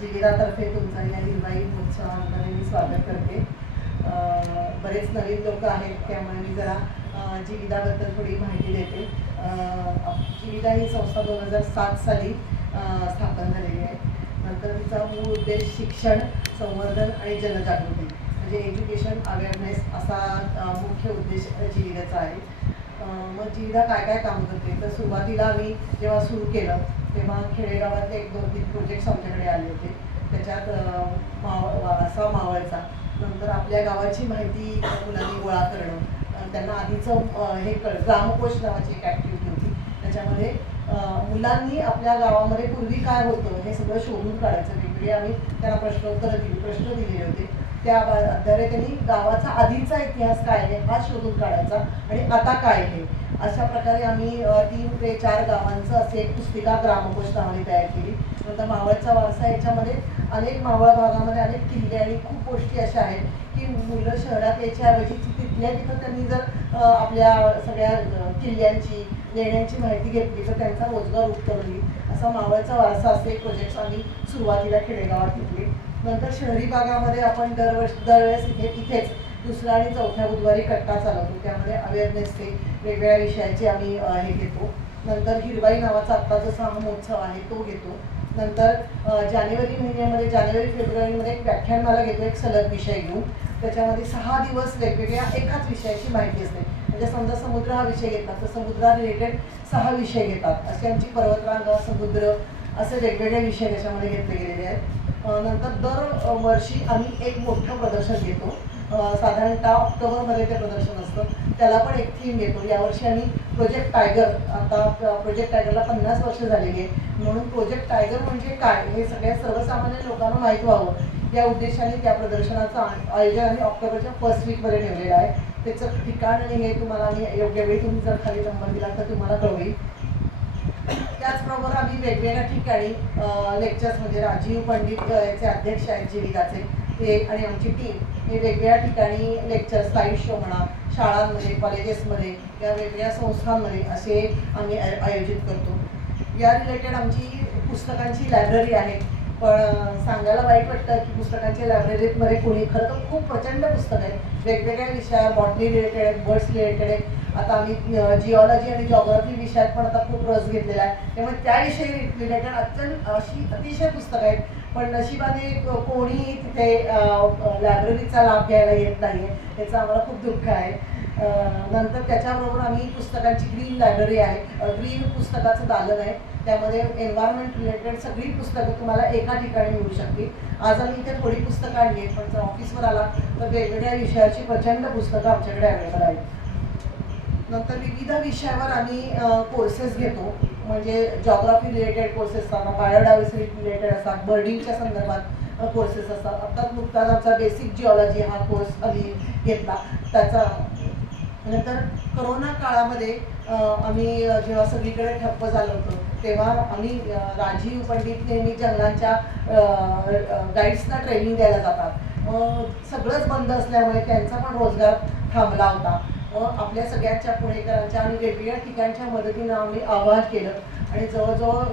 जिल्ह्यातर्फे तुमचा या हिरवाई महोत्सवामध्ये मी स्वागत करते. बरेच नवीन लोक आहेत, त्यामुळे मी जरा जिविदाबद्दल थोडी माहिती देते. जिविदा ही संस्था 2007 साली स्थापन झालेली आहे. नंतर तिचा मूळ उद्देश शिक्षण, संवर्धन आणि जनजागृती म्हणजे एज्युकेशन अवेअरनेस असा मुख्य उद्देश जिविदाचा आहे. मग जिविदा काय काय काम करते, तर सुरुवातीला आम्ही जेव्हा सुरू केलं तेव्हा खेडेगावातले 1-2-3 प्रोजेक्ट्स आमच्याकडे आले होते. त्याच्यात वारसा मावळचा, नंतर आपल्या गावाची माहिती मुलांनी गोळा करणं, त्यांना आधीचं हे ग्रामकोश नावाची एक ॲक्टिव्हिटी होती. त्याच्यामध्ये मुलांनी आपल्या गावामध्ये पूर्वी काय होतं हे सगळं शोधून काढायचं. वेगवेगळे आम्ही त्यांना प्रश्न दिलेले होते. त्या आधारे त्यांनी गावाचा आधीचा इतिहास काय आहे हा शोधून काढायचा आणि आता काय आहे. अशा प्रकारे आम्ही 3 ते 4 गावांचं असे एक पुस्तिका ग्रामकोश नावाने तयार केली. नंतर मावळचा वारसा याच्यामध्ये अनेक मावळ भागामध्ये अनेक किल्ले आणि खूप गोष्टी अशा आहेत की मुलं शहरात याच्याऐवजी तिथल्या तिथं त्यांनी जर आपल्या सगळ्या किल्ल्यांची लेण्यांची माहिती घेतली तर त्यांचा रोजगार उत्तम होईल. असा मावळचा वारसा असे प्रोजेक्ट्स आम्ही सुरुवातीला खेडेगावात घेतले. नंतर शहरी भागामध्ये आपण दरवेळेस इथेच दुसऱ्या आणि चौथ्या बुधवारी कट्टा चालवतो. त्यामध्ये अवेअरनेसचे वेगवेगळ्या विषयाचे आम्ही हे घेतो. नंतर हिरवाई नावाचा आत्ता जसा हा महोत्सव आहे तो घेतो. नंतर जानेवारी महिन्यामध्ये जानेवारी-फेब्रुवारीमध्ये एक व्याख्यानमाला घेतो, एक सलग विषय घेऊन. त्याच्यामध्ये 6 दिवस वेगवेगळ्या एकाच विषयाची माहिती असते. म्हणजे समजा समुद्र हा विषय घेतला तर समुद्रा रिलेटेड 6 विषय घेतात. असे आमची पर्वतरांगा, समुद्र असे वेगवेगळे विषय त्याच्यामध्ये घेतले गेलेले आहेत. नंतर दरवर्षी आम्ही एक मोठं प्रदर्शन घेतो. साधारणतः ऑक्टोबरमध्ये ते प्रदर्शन असतं. त्याला पण एक थीम घेतो. यावर्षी आम्ही प्रोजेक्ट टायगर, आता प्रोजेक्ट टायगरला 50 वर्ष झालेली आहे, म्हणून प्रोजेक्ट टायगर म्हणजे काय हे सगळ्या सर्वसामान्य लोकांना माहीत व्हावं या उद्देशाने त्या प्रदर्शनाचं आयोजन आम्ही ऑक्टोबरच्या फर्स्ट वीकमध्ये ठेवलेलं आहे. त्याचं ठिकाण आणि हे तुम्हाला मी योग्य वेळी तुम्ही जर खाली नंबर दिला तर तुम्हाला कळवेल. त्याचबरोबर आम्ही वेगवेगळ्या ठिकाणी लेक्चर्स म्हणजे राजीव पंडित याचे अध्यक्ष आहेत जिविदाचे ते आणि आमची टीम हे वेगवेगळ्या ठिकाणी लेक्चर्स, लाईव्ह शो म्हणा, शाळांमध्ये, कॉलेजेसमध्ये या वेगवेगळ्या संस्थांमध्ये असे आम्ही आयोजित करतो. या रिलेटेड आमची पुस्तकांची लायब्ररी आहे. पण सांगायला वाईट वाटतं की पुस्तकांच्या लायब्ररीमध्ये कोणी खरं तर खूप प्रचंड पुस्तकं आहेत वेगवेगळ्या विषयावर. बॉटनी रिलेटेड आहेत, बर्ड्स रिलेटेड आहेत. आता आम्ही जिओलॉजी आणि जॉग्राफी विषयात पण आता खूप रस घेतलेला आहे. त्यामुळे त्याविषयी रिलेटेड अतिशय पुस्तकं आहेत. पण नशिबाने कोणी तिथे लायब्ररीचा लाभ घ्यायला येत नाही आहे, याचं आम्हाला खूप दुःख आहे. नंतर त्याच्याबरोबर आम्ही पुस्तकांची ग्रीन लायब्ररी आहे. ग्रीन पुस्तकाचं दालन आहे. त्यामध्ये एन्व्हायरमेंट रिलेटेड सगळी पुस्तकं तुम्हाला एका ठिकाणी मिळू शकतील. आज आम्ही इथे थोडी पुस्तकं आणली आहेत, पण जर ऑफिसवर आला तर वेगवेगळ्या विषयाची प्रचंड पुस्तकं आमच्याकडे अवेलेबल आहेत. नंतर विविध विषयावर आम्ही कोर्सेस घेतो. म्हणजे जॉग्राफी रिलेटेड कोर्सेस असतात, बायोडायव्हर्सिटी रिलेटेड असतात, बर्डिंगच्या संदर्भात कोर्सेस असतात. आत्ताच नुकताच आमचा बेसिक जिओलॉजी हा कोर्स आम्ही घेतला. त्याचा नंतर करोना काळामध्ये आम्ही जेव्हा सगळीकडे ठप्प झालं होतं तेव्हा आम्ही राजीव पंडित नेहमी जंगलांच्या गाईड्सना ट्रेनिंग द्यायला जातात. सगळंच बंद असल्यामुळे त्यांचा पण रोजगार थांबला होता. आपल्या सगळ्यांच्या पुणेकरांच्या आणि वेगवेगळ्या ठिकाणच्या मदतीनं आम्ही आवाहन केलं आणि जवळजवळ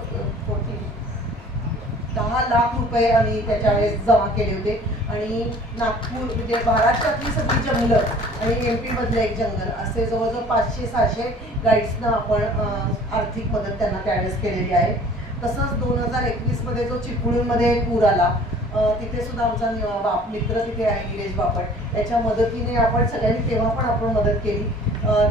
10 लाख रुपये आम्ही त्याच्या वेळेस जमा केले होते. आणि नागपूर म्हणजे महाराष्ट्रातली सगळी जंगलं आणि MP मधलं एक जंगल असे जवळजवळ 500-600 गाईड्सना आपण आर्थिक मदत त्यांना त्यावेळेस केलेली आहे. तसंच 2021मध्ये जो चिपळूणमध्ये पूर आला तिथे सुद्धा आमचा मित्र तिथे आहे निलेश बापट, त्याच्या मदतीने आपण सगळ्यांनी तेव्हा पण आपण मदत केली.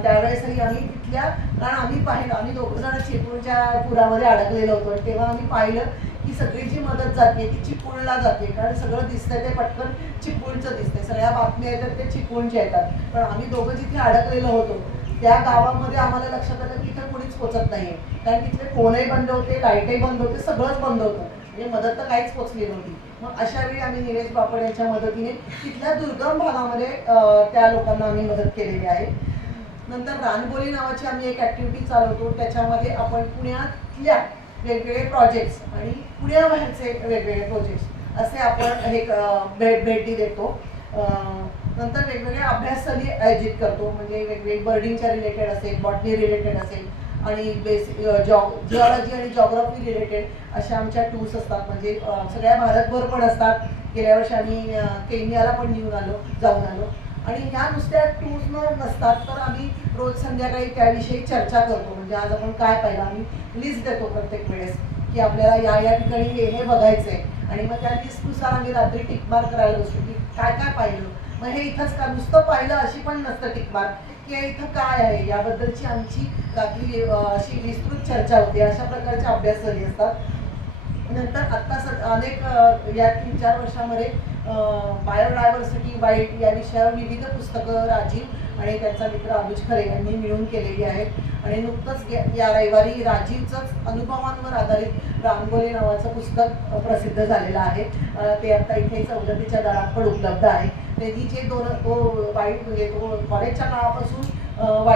त्यावेळेसही आम्ही तिथल्या कारण आम्ही पाहिलं, आम्ही 2 जण चिपळूणच्या पुरामध्ये अडकलेलो होतो. तेव्हा आम्ही पाहिलं की सगळी जी मदत जाते ती चिपळूणला जाते, कारण सगळं दिसतंय ते पटकन चिपळूणचं दिसतंय. सगळ्या बातम्या येतात ते चिपळूणच्या येतात. पण आम्ही दोघं जिथे अडकलेलो होतो त्या गावामध्ये आम्हाला लक्षात आलं की इथं कोणीच पोचत नाही आहे, कारण तिथले फोनही बंद होते, लाईटही बंद होते, सगळंच बंद होतं. म्हणजे मदत तर काहीच पोचली नव्हती. मग अशा वेळी आम्ही निलेश बापट यांच्या मदतीने तिथल्या दुर्गम भागामध्ये त्या लोकांना आम्ही मदत केलेली आहे. नंतर रानबोली नावाची आम्ही एक ॲक्टिव्हिटी चालवतो. त्याच्यामध्ये आपण पुण्यातल्या वेगवेगळे प्रोजेक्ट्स आणि पुण्याबाहेरचे वेगवेगळे प्रोजेक्ट्स असे आपण एक भेटी देतो. नंतर वेगवेगळे अभ्यासस्थळी आयोजित करतो. म्हणजे वेगवेगळे बर्डिंगच्या रिलेटेड असेल, बॉटनी रिलेटेड असेल आणि जिओलॉजी आणि जॉग्राफी रिलेटेड अशा आमच्या टूर्स असतात. म्हणजे सगळ्या भारतभर पण असतात. गेल्या वर्षी आम्ही केनियाला पण जाऊन आलो. आणि ह्या नुसत्या टूर्स नसतात, तर आम्ही रोज संध्याकाळी त्याविषयी चर्चा करतो. म्हणजे आज आपण काय पाहिलं, आम्ही लिस्ट देतो प्रत्येक वेळेस की आपल्याला या ठिकाणी हे बघायचं आहे. आणि मग त्या लिस्टनुसार आम्ही रात्री टिकमार्क करायला बसतो की काय काय पाहिलं. मग हे इथंच का नुसतं पाहिलं अशी पण नसतं टिकमार्क, की इथं काय आहे याबद्दलची आमची रात्री अशी विस्तृत चर्चा होते. अशा प्रकारचे अभ्यास झाले असतात. नंतर आत्ता अनेक या 3-4 वर्षामध्ये बायोडायव्हर्सिटी वाईट या विषयावर विविध पुस्तकं राजीव आणि त्यांचा मित्र अनुज खरे यांनी मिळून केलेली आहेत. आणि नुकतंच या रविवारी राजीवचंच अनुभवांवर आधारित रांगोली नावाचं पुस्तक प्रसिद्ध झालेलं आहे. ते आता इथे सवलतीच्या दरात पण उपलब्ध आहे. त्यांनी जे तो वाईट म्हणजे तो कॉलेजच्या काळापासून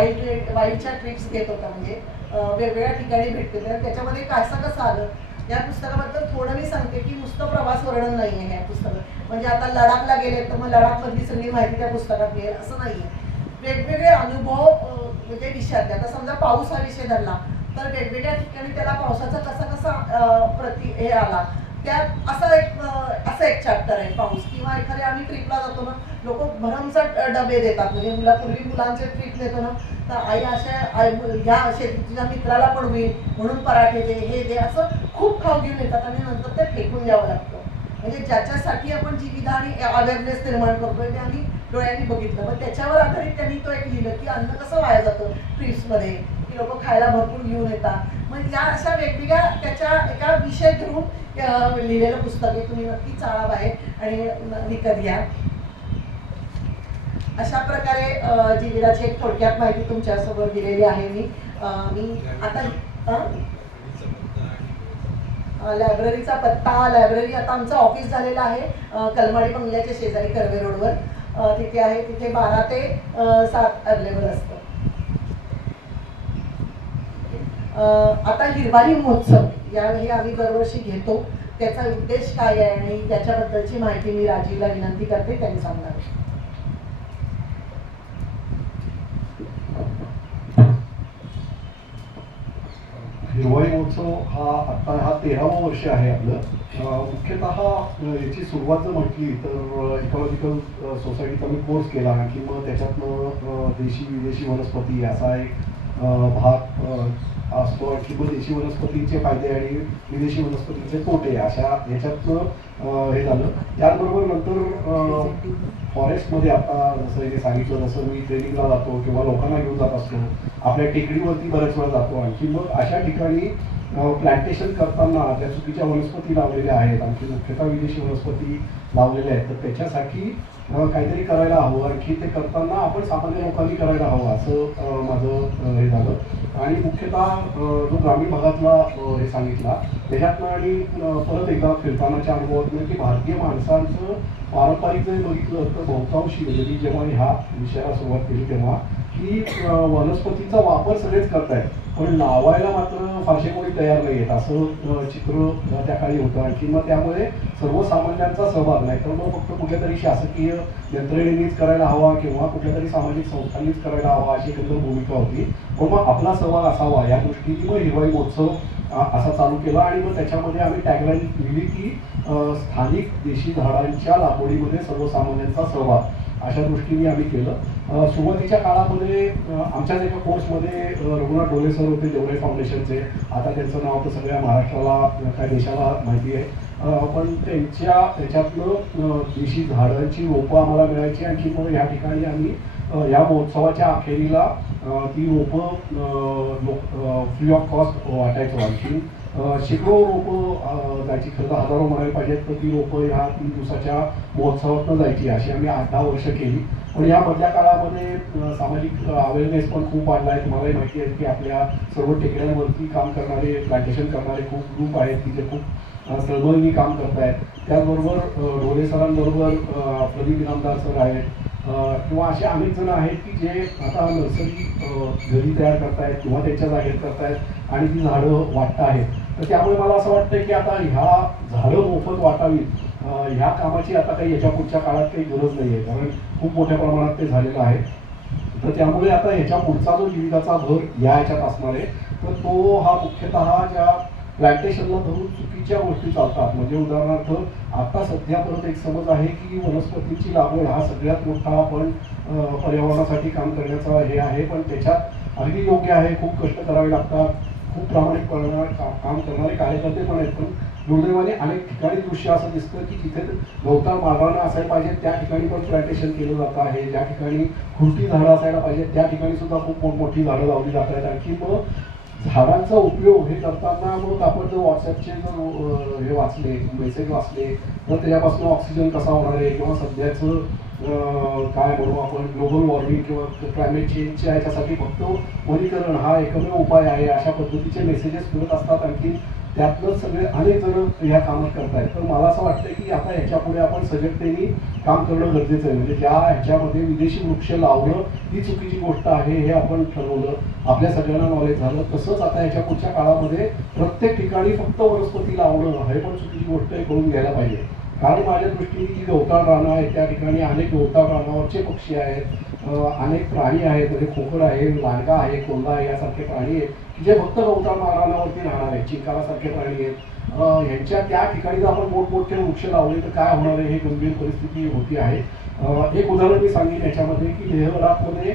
वाईटच्या ट्रिप्स घेत होता. म्हणजे वेगवेगळ्या ठिकाणी भेटते. तर त्याच्यामध्ये कसं आलं या पुस्तकाबद्दल थोडं मी सांगते की नुसतं प्रवास वर्णन नाही आहे या पुस्तकात. म्हणजे आता लडाखला गेले तर मग लडाखमधली सगळी माहिती त्या पुस्तकात मिळेल असं नाही आहे. वेगवेगळे अनुभव म्हणजे विषयात, आता समजा पाऊस हा विषय धरला तर वेगवेगळ्या ठिकाणी त्याला पावसाचा कसा हे आला त्यात असं एक चॅप्टर आहे पाऊस. किंवा एखाद्या आम्ही ट्रिपला जातो ना, लोक भरमसाठ डबे देतात. म्हणजे पूर्वी मुलांचे ट्रिप देतो ना, तर आई ह्या तुझ्या मित्राला पण होईल म्हणून पराठे दे, हे दे, असं खूप खाऊ घेऊन येतात आणि नंतर ते फेकून द्यावं लागतं. म्हणजे ज्याच्यासाठी आपण जीविका आणि अवेअरनेस निर्माण करतोय ते आम्ही डोळ्यांनी बघितलं. मग त्याच्यावर आधारित त्यांनी तो एक लिहिलं की अन्न कसं वाया जातं ट्रिप्समध्ये, की लोक खायला भरपूर घेऊन येतात. मग या अशा वेगवेगळ्या त्याच्या एका विषय घेऊन लिहिलेलं पुस्तक आहे. तुम्ही नक्की चाळा बाहेर आणि विकत घ्या. अशा प्रकारे जीविकाची एक थोडक्यात माहिती तुमच्यासोबत दिलेली आहे. मी आता लायब्ररीचा पत्ता, लायब्ररी आता आमचं ऑफिस झालेलं आहे कलमाडी बंगल्याच्या शेजारी कर्वे रोडवर तिथे आहे. तिथे 12 ते 7 अवेलेबल असतं. आता हिरवाई महोत्सव यावेळी आम्ही दरवर्षी घेतो. त्याचा उद्देश काय आहे आणि त्याच्याबद्दलची माहिती मी राजीवला विनंती करते, त्यांनी सांगणार. हिरवाई महोत्सव हा 13वं वर्ष आहे आपलं. मुख्यतः याची सुरुवात जर म्हटली तर इकॉलॉजिकल सोसायटीचा मी कोर्स केला की मग त्याच्यातनं देशी विदेशी वनस्पती असा एक भाग असतो. आणखी मग देशी वनस्पतीचे फायदे आणि विदेशी वनस्पतीचे तोटे अशा ह्याच्यातनं हे झालं. त्याचबरोबर नंतर फॉरेस्टमध्ये आता जसं हे सांगितलं तसं मी ट्रेनिंगला जातो किंवा लोकांना घेऊन जात असतो. आपल्या टेकडीवरती बऱ्याच वेळा जातो. आणखी मग अशा ठिकाणी प्लांटेशन करताना ज्या चुकीच्या वनस्पती लावलेल्या आहेत, आणखी मुख्यतः विदेशी वनस्पती लावलेल्या आहेत, तर त्याच्यासाठी काहीतरी करायला हवं. आणखी ते करताना आपण सामान्य लोकांनी करायला हवं असं माझं हे झालं. आणि मुख्यतः जो ग्रामीण भागातला हे सांगितला त्याच्यातनं आणि परत एकदा फिरतानाच्या अनुभवातनं की भारतीय माणसांचं पारंपरिक जरी बघितलं तर बहुतांशी म्हणजे जेव्हा ह्या विषयाला सुरुवात केली तेव्हा की वनस्पतीचा वापर सगळेच करतायत, पण लावायला मात्र फारसे कोणी तयार नाही आहेत असं चित्र त्या काळी होतं. आणखी मग त्यामुळे सर्वसामान्यांचा सहभाग नाही तर मग फक्त कुठल्यातरी शासकीय यंत्रणेनेच करायला हवा किंवा कुठल्या तरी सामाजिक संस्थांनीच करायला हवा अशी एकंदर भूमिका होती. पण मग आपला सहभाग असावा या दृष्टीने मग हिरवाई महोत्सव असा चालू केला. आणि मग त्याच्यामध्ये आम्ही टॅगलाईन लिहिली की स्थानिक देशी झाडांच्या लागवडीमध्ये सर्वसामान्यांचा सहभाग अशा दृष्टीने आम्ही केलं. सुरुवातीच्या काळामध्ये आमच्याच एका कोर्समध्ये रघुनाथ डोले सर होते जेवढे फाउंडेशनचे. आता त्यांचं नाव तर सगळ्या महाराष्ट्राला काय देशाला माहिती आहे. पण त्याच्यातनं देशी झाडांची रोपं आम्हाला मिळायची. आणखी मग या ठिकाणी आम्ही या महोत्सवाच्या अखेरीला ती रोपं फ्री ऑफ कॉस्ट वाटायचो. आणखी शेकडो रोपं जायची, खरं तर हजारो म्हणायला पाहिजेत, तर ती रोपं ह्या 3 दिवसाच्या महोत्सवातनं जायची. अशी आम्ही 8-10 वर्ष केली. पण या मधल्या काळामध्ये सामाजिक अवेअरनेस पण खूप वाढला आहे. तुम्हालाही माहिती आहे की आपल्या सर्व टेकड्यांवरती काम करणारे प्लांटेशन करणारे खूप ग्रुप आहेत की जे खूप सळमळीने काम करत आहेत. त्याचबरोबर ढोले सरांबरोबर प्रदीप इनामदार सर आहेत किंवा असे अनेक जण आहेत की जे आता नर्सरी घरी तयार करतायत किंवा त्यांच्या जागेत करतायत आणि ती झाडं वाटत आहेत. तर त्यामुळे मला असं वाटतं की आता ह्या झाडं मोफत वाटावीत ह्या कामाची आता काही याच्या पुढच्या काळात काही गरज नाही आहे, कारण खूप मोठ्या प्रमाणात ते झालेलं आहे. तर त्यामुळे आता ह्याच्या पुढचा जो जीविकाचा भर या ह्याच्यात असणार आहे तर तो हा मुख्यतः ज्या प्लांटेशनला धरून चुकीच्या गोष्टी चालतात. म्हणजे उदाहरणार्थ आता सध्या परत एक समज आहे की वनस्पतींची लागवड हा सगळ्यात मोठा आपण पर्यावरणासाठी काम करण्याचा हे आहे, पण त्याच्यात अगदी योग्य आहे, खूप कष्ट करावे लागतात, खूप प्रामाणिकपणे काम करणारे कार्यकर्ते पण आहेत. पण दुर्दैवाने अनेक ठिकाणी दृश्य असं दिसतं की जिथे गवताळ मालवणं असायला पाहिजे त्या ठिकाणी पण प्लांटेशन केलं जातं आहे, ज्या ठिकाणी खुर्टी झाडं असायला पाहिजे त्या ठिकाणी सुद्धा खूप मोठमोठी झाडं लावली जात आहेत. आणखी मग झाडांचा उपयोग हे करताना मग आपण जर व्हॉट्सअपचे जर हे वाचले, मेसेज वाचले, तर त्याच्यापासून ऑक्सिजन कसा होणार आहे किंवा सध्याचं काय म्हणू आपण ग्लोबल वॉर्मिंग किंवा क्लायमेट चेंजच्या ह्याच्यासाठी फक्त वनीकरण हा एकमेव उपाय आहे अशा पद्धतीचे मेसेजेस मिळत असतात. आणखी त्यातनंच सगळे अनेक जण ह्या कामात करतायत. तर मला असं वाटतं की आता ह्याच्यापुढे आपण सजगतेने काम करणं गरजेचं आहे. म्हणजे ज्या ह्याच्यामध्ये विदेशी वृक्ष लावणं ही चुकीची गोष्ट आहे हे आपण ठरवलं, आपल्या सगळ्यांना नॉलेज झालं. तसंच आता ह्याच्या पुढच्या काळामध्ये प्रत्येक ठिकाणी फक्त वनस्पती लावणं हे पण चुकीची गोष्ट आहे, करून घ्यायला पाहिजे. कारण माझ्या दृष्टीने जी गवताळ रानं आहेत त्या ठिकाणी अनेक गवताळ रानावरचे पक्षी आहेत, अनेक प्राणी आहेत, म्हणजे खोकड आहे, लांडगा आहे, कोल्हा आहे, यासारखे प्राणी आहेत की जे फक्त गवताळ रानावरती राहणार आहेत. चिंकारासारखे प्राणी आहेत. ह्यांच्या त्या ठिकाणी जर आपण मोठमोठे वृक्ष लावले तर काय होणार आहे, हे गंभीर परिस्थिती होती आहे. एक उदाहरण मी सांगेन याच्यामध्ये की लेह लडाखमध्ये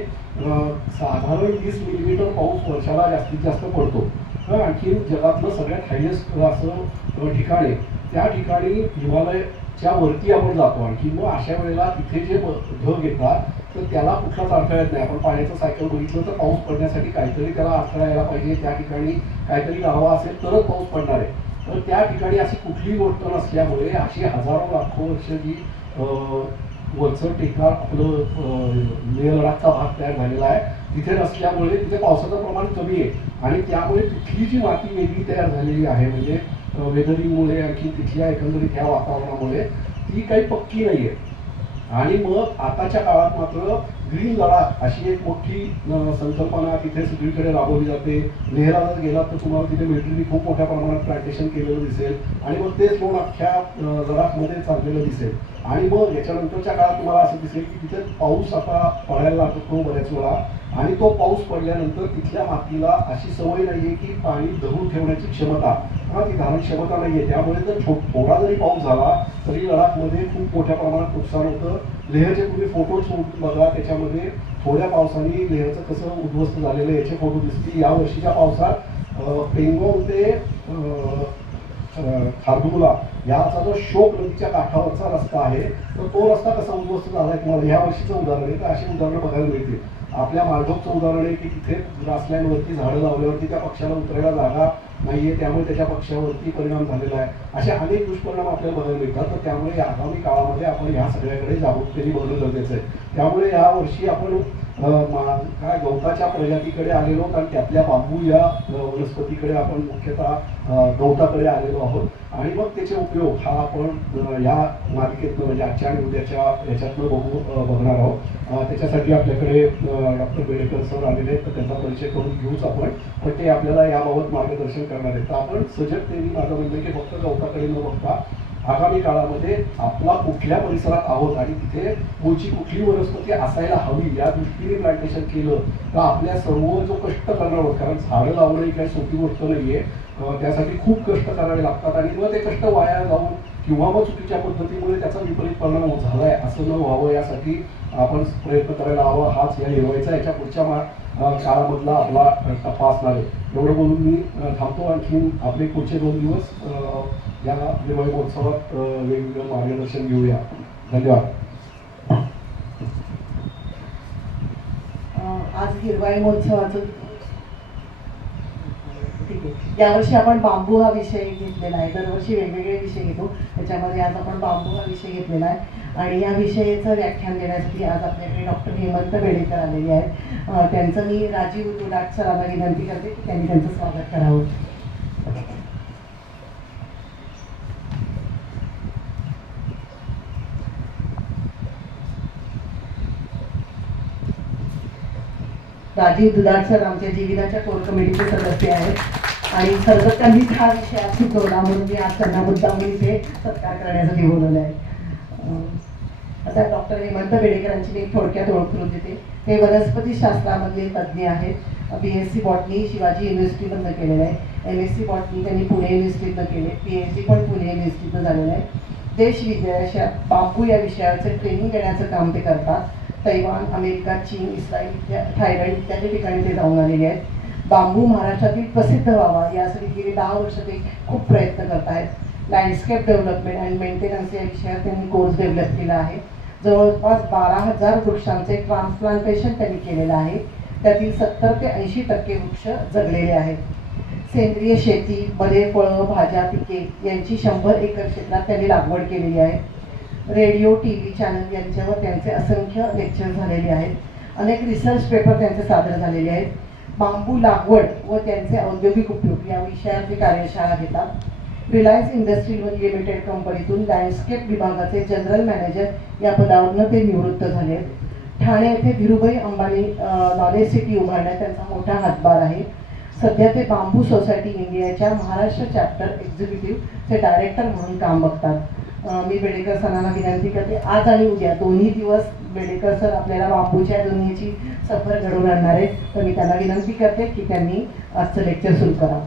साधारण 20 मिलीमीटर पाऊस वर्षाला जास्तीत जास्त पडतो. आणखी जगातलं सगळ्यात हायेस्ट असं ठिकाण आहे. त्या ठिकाणी हिमालयाच्या वरती आपण जातो. आणखी मग अशा वेळेला तिथे जे ढग येतात तर त्याला कुठलाच अडथळा येत नाही. आपण पाण्याचं सायकल बघितलं तर पाऊस पडण्यासाठी काहीतरी त्याला अडथळा यायला पाहिजे, त्या ठिकाणी काहीतरी लावा असेल तरच पाऊस पडणार आहे. तर त्या ठिकाणी अशी कुठलीही गोष्ट नसल्यामुळे अशी हजारो लाखो वर्ष जी वरचं टेका आपलं लेह लडाखचा भाग तयार झालेला आहे तिथे नसल्यामुळे तिथे पावसाचं प्रमाण कमी आहे आणि त्यामुळे तिथली जी माती वेगळी तयार झालेली आहे. म्हणजे वेदरिंगमुळे आणखी तिथल्या एकंदरीत ह्या वातावरणामुळे ती काही पक्की नाही आहे. आणि मग आताच्या काळात मात्र ग्रीन लडाख अशी एक मोठी संकल्पना तिथे सगळीकडे राबवली जाते. लेहला जर गेलात तर तुम्हाला तिथे मिलिटरी खूप मोठ्या प्रमाणात प्लांटेशन केलेलं दिसेल आणि मग तेच लोन अख्ख्या लडाखमध्ये चाललेलं दिसेल. आणि मग याच्यानंतरच्या काळात तुम्हाला असं दिसेल की तिथे पाऊस आता पडायला लागतो बऱ्याच वेळा आणि तो पाऊस पडल्यानंतर तिथल्या मातीला अशी सवय नाही आहे की पाणी धरून ठेवण्याची क्षमता ती धारण क्षमता नाही आहे. त्यामुळे जर थोडा जरी पाऊस झाला तरी लडाखमध्ये खूप मोठ्या प्रमाणात नुकसान होतं. लेहचे तुम्ही फोटो बघा, त्याच्यामध्ये थोड्या पावसाने लेहचं कसं उद्ध्वस्त झालेलं याचे फोटो दिसतील. या वर्षीच्या पावसात पेंगॉंग ते खारदुला याचा जो शोक नदीच्या काठावरचा रस्ता आहे तर तो रस्ता कसा उद्ध्वस्त झाला आहे तुम्हाला ह्या वर्षीचं उदाहरण आहे. तर अशी उदाहरणं बघायला मिळतील. आपल्या मालढोकचं उदाहरण आहे की तिथे ग्रासलँडवरती झाडं लावल्यावरती त्या पक्षाला उतरायला जागा नाहीये, त्यामुळे त्याच्या पक्षावरती परिणाम झालेला आहे. असे अनेक दुष्परिणाम आपल्याला बघायला मिळतात. तर त्यामुळे आगामी काळामध्ये आपण ह्या सगळ्याकडे जागरूकतेने बघणं गरजेचं आहे. त्यामुळे यावर्षी आपण काय गवताच्या प्रजातीकडे आलेलो आणि त्यातल्या बांबू या वनस्पतीकडे आपण मुख्यतः गवताकडे आलेलो आहोत. आणि मग त्याचे उपयोग हा आपण या मालिकेतनं म्हणजे आजच्या आणि उद्याच्या याच्यातनं बघणार आहोत. त्याच्यासाठी आपल्याकडे डॉक्टर बेडेकर सर आलेले आहेत, तर त्यांचा परिचय करून घेऊच आपण. पण ते आपल्याला याबाबत मार्गदर्शन करणार आहेत. तर आपण सजगतेने माझं म्हणणं की फक्त गवताकडे न बघता आगामी काळामध्ये आपला कुठल्या परिसरात आहोत आणि तिथे मूळची कुठली वनस्पती असायला हवी या दृष्टीने प्लांटेशन केलं तर आपल्या सर्व जो कष्ट करणार आहोत, कारण झाडं लावणं ही काही सोपी गोष्ट नाही आहे. त्यासाठी खूप कष्ट करावे लागतात आणि मग ते कष्ट वाया जाऊन किंवा मग चुकीच्या पद्धतीमुळे त्याचा विपरीत परिणाम झाला आहे असं न व्हावं यासाठी आपण प्रयत्न करायला हवा. हाच या हिरवाईचा याच्या पुढच्या काळामधला आपला टप्पा असणार आहे. एवढं बोलून मी थांबतो. आणखी आपले पुढचे 2 दिवस या हिरवाई महोत्सवात वेगवेगळं मार्गदर्शन घेऊया. धन्यवाद. आज हिरवाई महोत्सवाचं ठीक आहे. यावर्षी आपण बांबू हा विषय घेतलेला आहे. दरवर्षी वेगवेगळे विषय घेतो, त्याच्यामध्ये आज आपण बांबू हा विषय घेतलेला आहे. आणि या विषयाचं व्याख्यान देण्यासाठी आज आपल्याकडे डॉक्टर हेमंत बेडेकर आलेले आहेत. त्यांचं मी राजीव दुलाट सरांना विनंती करते की त्यांनी त्यांचं स्वागत करावं. राजीव दुधाट सर आमच्या जीविदाच्या कोर कमिटीचे सदस्य आहेत आणि सरदत्यांनीच हा विषय आज सुचवला म्हणून मी आज त्यांना मुद्दामून इथे सत्कार करण्यासाठी बोलवलं आहे. आता डॉक्टर हेमंत बेडेकरांची मी थोडक्यात ओळख करून देते. हे वनस्पती शास्त्रामधले तज्ज्ञ आहेत. BSc बॉटनी शिवाजी युनिव्हर्सिटीमधनं केलेलं आहे, MSc बॉटनी त्यांनी पुणे युनिव्हर्सिटीतनं केले, PhD पण पुणे युनिव्हर्सिटीतनं झालेलं आहे. देश विदेशात बांबू या विषयाचं ट्रेनिंग देण्याचं काम ते करतात. तैवान, अमेरिका, चीन, इस्रायल, थायलंड इत्यादी ठिकाणी ते जाऊन आलेले आहेत. बांबू महाराष्ट्रातील प्रसिद्ध व्हावा यासाठी गेली 10 वर्ष ते खूप प्रयत्न करत आहेत. लँडस्केप डेव्हलपमेंट अँड मेंटेनन्स या विषयात त्यांनी कोर्स डेव्हलप केला आहे. जवळपास 12,000 वृक्षांचे ट्रान्सप्लांटेशन त्यांनी केलेलं आहे. त्यातील 70 ते 80% वृक्ष जगलेले आहेत. सेंद्रिय शेती, बरे फळं, भाज्या, पिके यांची 100 एकर क्षेत्रात त्यांनी लागवड केलेली आहे. रेडिओ, TV चॅनल यांच्यावर त्यांचे असंख्य लेक्चर झालेले आहेत. अनेक रिसर्च पेपर त्यांचे सादर झालेले आहेत. बांबू लागवड व त्यांचे औद्योगिक उपयोग या विषयावर ते कार्यशाळा घेतात. रिलायन्स इंडस्ट्रीज लिमिटेड कंपनीतून लँडस्केप विभागाचे जनरल मॅनेजर या पदावरून ते निवृत्त झाले आहेत. ठाणे येथे धीरूभाई अंबानी नॉलेज सिटी उभारण्यात त्यांचा मोठा हातभार आहे. सध्या ते बांबू सोसायटी इंडियाच्या महाराष्ट्र चॅप्टर एक्झिक्युटिव्हचे डायरेक्टर म्हणून काम बघतात. मी बेडेकर सरांना विनंती करते, आज आणि उद्या दोन्ही दिवस बेडेकर सर आपल्याला बांबूच्या दुनियेची सफर घडवून आणणार आहेत. तर मी त्यांना विनंती करते की त्यांनी आजचं लेक्चर सुरू करावं.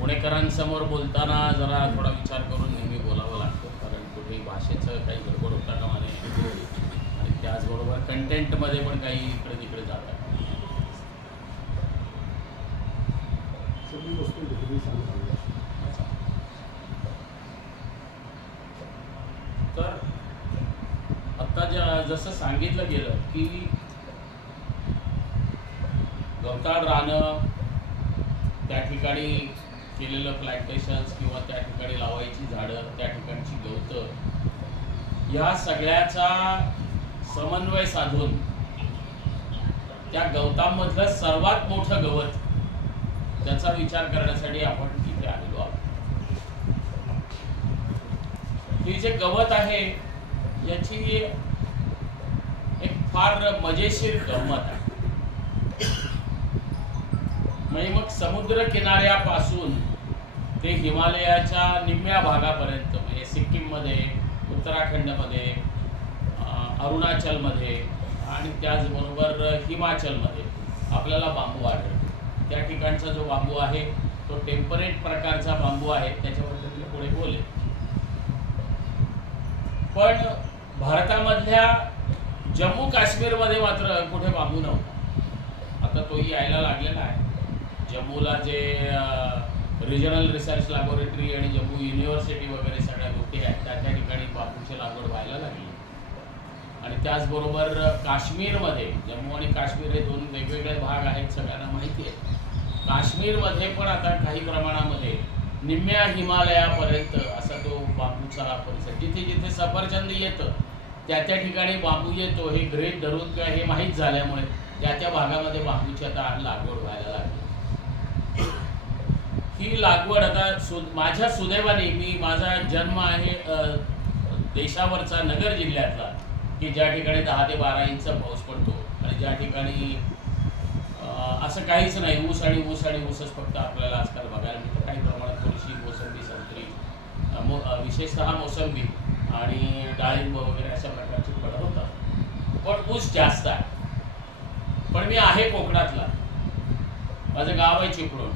पुणेकरांसमोर बोलताना जरा थोडा विचार करून नेहमी बोलावं लागतं, कारण कुठेही भाषेचं काही गडबड होता कामा नये आणि त्याचबरोबर कंटेंटमध्ये पण काही इकडे तिकडे जातात. तर आत्ता जसं सांगितलं गेलं की गवताळ रानं, त्या ठिकाणी केलेलं प्लांटेशन्स किंवा त्या ठिकाणी लावायची झाडं, त्या ठिकाणची गवतं, या सगळ्याचा समन्वय साधून त्या गवतांमधलं सर्वात मोठं गवत त्याचा विचार करण्यासाठी आपण तिथे आलेलो आहोत. हे जे गवत आहे याची एक फार मजेशीर गंमत आहे. म्हणजे मग समुद्र किनाऱ्यापासून ते हिमालयाच्या निम्म्या भागापर्यंत, म्हणजे सिक्कीममध्ये, उत्तराखंडमध्ये, अरुणाचलमध्ये आणि त्याचबरोबर हिमाचलमध्ये आपल्याला बांबू आढळतो. त्या ठिकाणचा जो बांबू आहे तो टेम्परेट प्रकारचा बांबू आहे, त्याच्याबद्दल मी पुढे बोलेन. पण भारतामधल्या जम्मू काश्मीरमध्ये मात्र कुठे बांबू नव्हता. आता तोही यायला लागलेला आहे. जम्मूला जे रिजनल रिसर्च लॅबोरेटरी आणि जम्मू युनिव्हर्सिटी वगैरे सगळ्या गोष्टी आहेत त्या ठिकाणी बांबूची लागवड व्हायला लागली. आणि त्याचबरोबर काश्मीरमध्ये, जम्मू आणि काश्मीर हे दोन वेगवेगळे भाग आहेत, सगळ्यांना माहिती आहे. काश्मीरमध्ये पण आता काही प्रमाणामध्ये निम्म्या हिमालयापर्यंत असा तो बांबूचा परिसर, जिथे जिथे सफरचंद येतं त्या त्या ठिकाणी बांबू येतो हे गृहीत धरून किंवा हे माहीत झाल्यामुळे त्या त्या भागामध्ये बांबूची आता लागवड व्हायला लागली. ही लागवड आता माझ्या सुदैवाने, माझा जन्म आहे देशावरचा, नगर जिल्ह्यातला, की ज्या ठिकाणी 10 ते 12 इंच पाऊस पडतो आणि ज्या ठिकाणी असं काहीच नाही, ऊस आणि ऊसच फक्त आपल्याला आजकाल बघायला मिळतं. काही प्रमाणात थोडीशी मोसंबी, संत्री, विशेषतः मोसंबी आणि डाळिंब वगैरे अशा प्रकारची फळं होतात. पण ऊस जास्त आहे. पण मी आहे कोकणातला, माझं गाव आहे चिपळूण.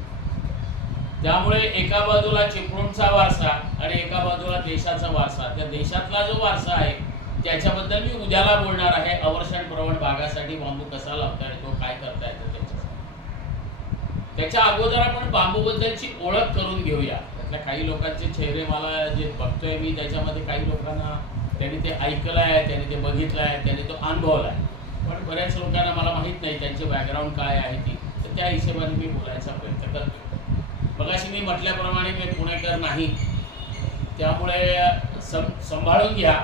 त्यामुळे एका बाजूला चिपळूणचा वारसा आणि एका बाजूला देशाचा वारसा. त्या देशातला जो वारसा आहे त्याच्याबद्दल मी उद्याला बोलणार आहे. अवर्षण प्रवण भागासाठी बांबू कसा लावता येतो, काय करता येतं त्याच्या अगोदर आपण बांबूबद्दलची ओळख करून घेऊया. त्यातल्या काही लोकांचे चेहरे मला जे बघतोय मी, त्याच्यामध्ये काही लोकांना त्यांनी ते ऐकलं आहे, त्यांनी ते बघितलं आहे, त्यांनी तो अनुभवला आहे. पण बऱ्याच लोकांना मला माहीत नाही त्यांची बॅकग्राऊंड काय आहे ती. तर त्या हिशोबाने मी बोलायचा प्रयत्न करतो. मगाशी मी म्हटल्याप्रमाणे मी पुणेकर नाही, त्यामुळे सांभाळून घ्या.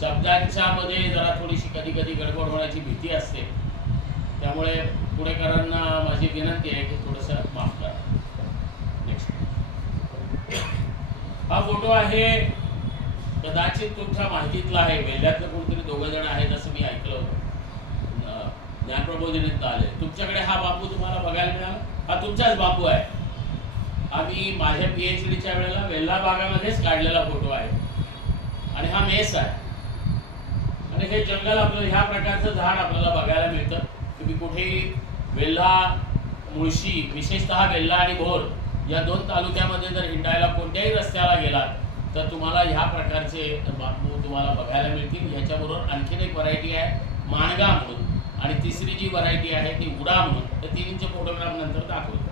शब्दांच्या मध्ये जरा थोडीशी कधी कधी गडबड होण्याची भीती असते. त्यामुळे पुणेकरांना माझी विनंती आहे की थोडंसं माफ करा. नेक्स्ट. हा फोटो आहे, कदाचित तुमच्या माहितीतला आहे. वेल्ह्यातलं कोणतरी 2 जण आहेत असं मी ऐकलं होतं. ज्ञानप्रबोधिनीत आले. तुमच्याकडे हा बांबू तुम्हाला बघायला मिळाला. हा तुमचाच बांबू आहे. आम्ही माझ्या PhDच्या वेळेला वेल्हा भागामध्येच काढलेला फोटो आहे. आणि हा मेस आहे. आणि हे जंगल आपलं ह्या प्रकारचं झाड आपल्याला बघायला मिळतं. तुम्ही कुठेही वेल्हा, मुळशी, विशेषतः वेल्हा आणि भोर या 2 तालुक्यामध्ये जर हिंडायला कोणत्याही रस्त्याला गेलात तर तुम्हाला ह्या प्रकारचे बांबू तुम्हाला बघायला मिळतील. याच्याबरोबर आणखीन एक व्हरायटी आहे माणगा म्हणून, आणि तिसरी जी व्हरायटी आहे ती उडा म्हणून. तर तिन्हीचे फोटोग्राफ नंतर दाखवतो.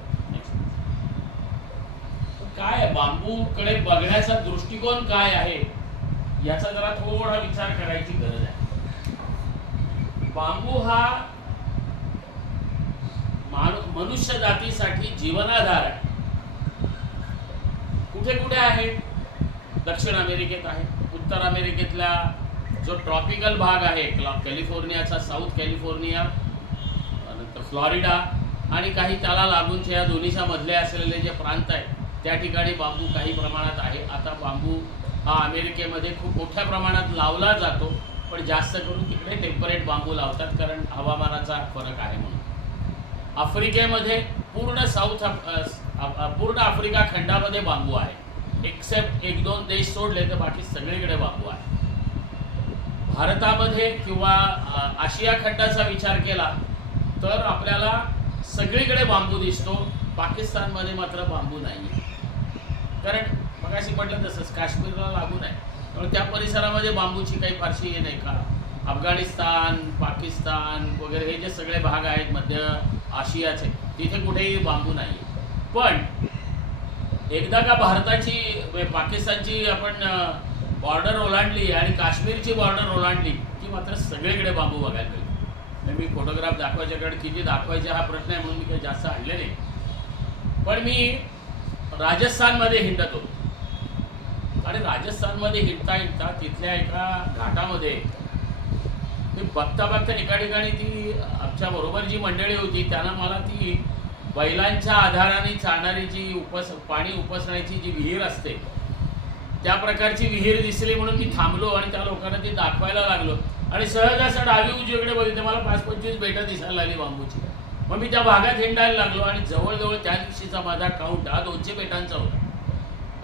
काय आहे बांबूकडे बघण्याचा दृष्टिकोन काय आहे याचा जरा थोडा विचार करायची गरज आहे. बांबू हा मनुष्य जातीसाठी जीवनाधार आहे. कुठे कुठे आहे? दक्षिण अमेरिकेत आहे. उत्तर अमेरिकेतला जो ट्रॉपिकल भाग आहे कॅलिफोर्नियाचा, साऊथ कॅलिफोर्निया, नंतर फ्लॉरिडा आणि काही त्याला लागूनचे या दोन्हीच्या मधले असलेले जे प्रांत आहेत त्या ठिकाणी बांबू काही प्रमाणात आहे. आता बांबू हा अमेरिकेमध्ये खूप मोठ्या प्रमाणात लावला जातो, पण जास्त करून तिकडे टेम्परेट बांबू लावतात कारण हवामानाचा फरक आहे म्हणून. आफ्रिकेमध्ये पूर्ण पूर्ण आफ्रिका खंडामध्ये बांबू आहे, एक्सेप्ट 1-2 देश सोडले तर बाकी सगळीकडे बांबू आहे. भारतामध्ये किंवा आशिया खंडाचा विचार केला तर आपल्याला सगळीकडे बांबू दिसतो. पाकिस्तानमध्ये मात्र बांबू नाही आहे, कारण मगाशी म्हटलं तसंच काश्मीरला लागून आहे, त्यामुळे त्या परिसरामध्ये बांबूची काही फारशी हे नाही का. अफगाणिस्तान, पाकिस्तान वगैरे हे जे सगळे भाग आहेत मध्य आशियाचे, तिथे कुठेही बांबू नाही आहे. पण एकदा का पाकिस्तानची आपण बॉर्डर ओलांडली आणि काश्मीरची बॉर्डर ओलांडली की मात्र सगळीकडे बांबू बघायला मिळतो. मी फोटोग्राफ दाखवायच्याकडे किती दाखवायचे हा प्रश्न आहे म्हणून मी काही जास्त आणले नाही. पण मी राजस्थानमध्ये हिंडत होतो आणि राजस्थानमध्ये हिंडता तिथल्या एका घाटामध्ये मी बघता एका ठिकाणी ती आमच्या बरोबर जी मंडळी होती त्यांना मला ती बैलांच्या आधाराने चालणारी जी पाणी उपसण्याची जी विहीर असते त्या प्रकारची विहीर दिसली म्हणून मी थांबलो आणि त्या लोकांना ती दाखवायला लागलो आणि सहज असं डावी उजवीकडे बघितलं, मला 5-25 बेटं दिसायला लागली बांबूची. मग मी त्या भागात हिंडायला लागलो आणि जवळजवळ त्या दिवशीचा माझा काउंट हा 200 बेटांचा होता.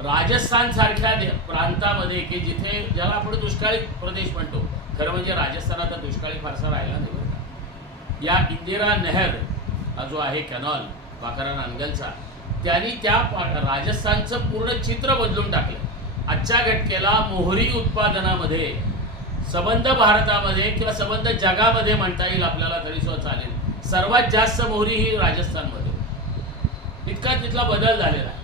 राजस्थान सारख्या प्रांतामध्ये की जिथे ज्याला आपण दुष्काळी प्रदेश म्हणतो, खरं म्हणजे राजस्थान आता दुष्काळी फारसा राहिला नाही बरं का. या इंदिरा नहर हा जो आहे कॅनॉल वाकरा नांगलचा, त्यांनी त्या राजस्थानचं पूर्ण चित्र बदलून टाकलं. आजच्या घटकेला मोहरी उत्पादनामध्ये संबंध भारतामध्ये किंवा संबंध जगामध्ये म्हणता येईल आपल्याला तरीसुद्धा चालेल, सर्वात जास्त मोहरी ही राजस्थानमध्ये. इतका तिथला बदल झालेला आहे.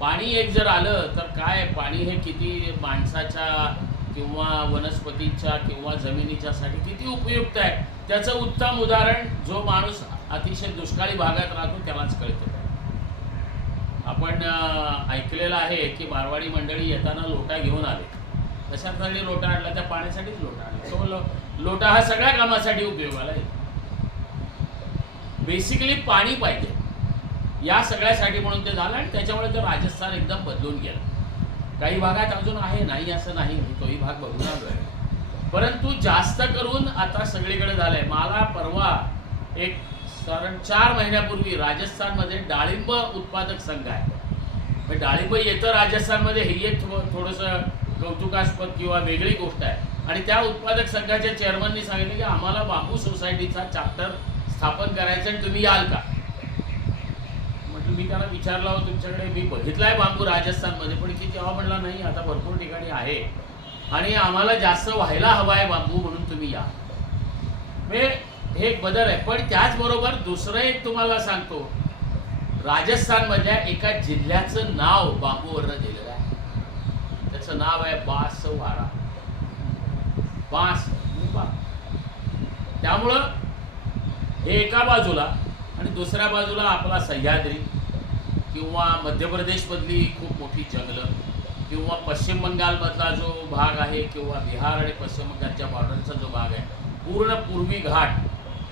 पाणी एक जर आलं तर काय, पाणी हे किती माणसाच्या किंवा वनस्पतींच्या किंवा जमिनीच्यासाठी किती उपयुक्त आहे त्याचं उत्तम उदाहरण जो माणूस अतिशय दुष्काळी भागात राहतो त्यालाच कळतं. आपण ऐकलेलं आहे की मारवाडी मंडळी येताना लोटा घेऊन आले. कशासाठी लोटा आणला? त्या पाण्यासाठीच लोटा आणला. तो लोटा हा सगळ्या कामासाठी उपयोगाला येतो. बेसिकली पाणी पाहिजे या सगळ्यासाठी म्हणून ते झालं आणि त्याच्यामुळे तर राजस्थान एकदम बदलून गेलं. काही भागात अजून आहे, नाही असं नाही, मी तोही भाग बघून आलो आहे, परंतु जास्त करून आता सगळीकडे झालंय. मला परवा एक 4 महिन्यापूर्वी राजस्थानमध्ये डाळिंब उत्पादक संघ आहे. डाळिंब येतं राजस्थानमध्ये, हे एक थोडंसं कौतुकास्पद किंवा वेगळी गोष्ट आहे. आणि त्या उत्पादक संघाच्या चेअरमननी सांगितलं की आम्हाला बांबू सोसायटीचा चॅप्टर स्थापन करायचं आणि तुम्ही याल का. म्हटलं मी त्याला विचारलं हो तुमच्याकडे, मी बघितलाय बांबू राजस्थानमध्ये पण की तेव्हा म्हटला नाही, आता भरपूर ठिकाणी आहे आणि आम्हाला जास्त व्हायला हवा आहे बांबू म्हणून तुम्ही या. हे एक बदल आहे. पण त्याचबरोबर दुसरं एक तुम्हाला सांगतो, राजस्थानमधल्या एका जिल्ह्याचं नाव बांबूवरनं दिलेलं आहे. त्याचं नाव आहे बांसवाडा. बांस. त्यामुळं हे एका बाजूला आणि दुसऱ्या बाजूला आपला सह्याद्री किंवा मध्य प्रदेशमधली खूप मोठी जंगलं किंवा पश्चिम बंगालमधला जो भाग आहे किंवा बिहार आणि पश्चिम बंगालच्या बॉर्डरचा जो भाग आहे पूर्ण पूर्वी घाट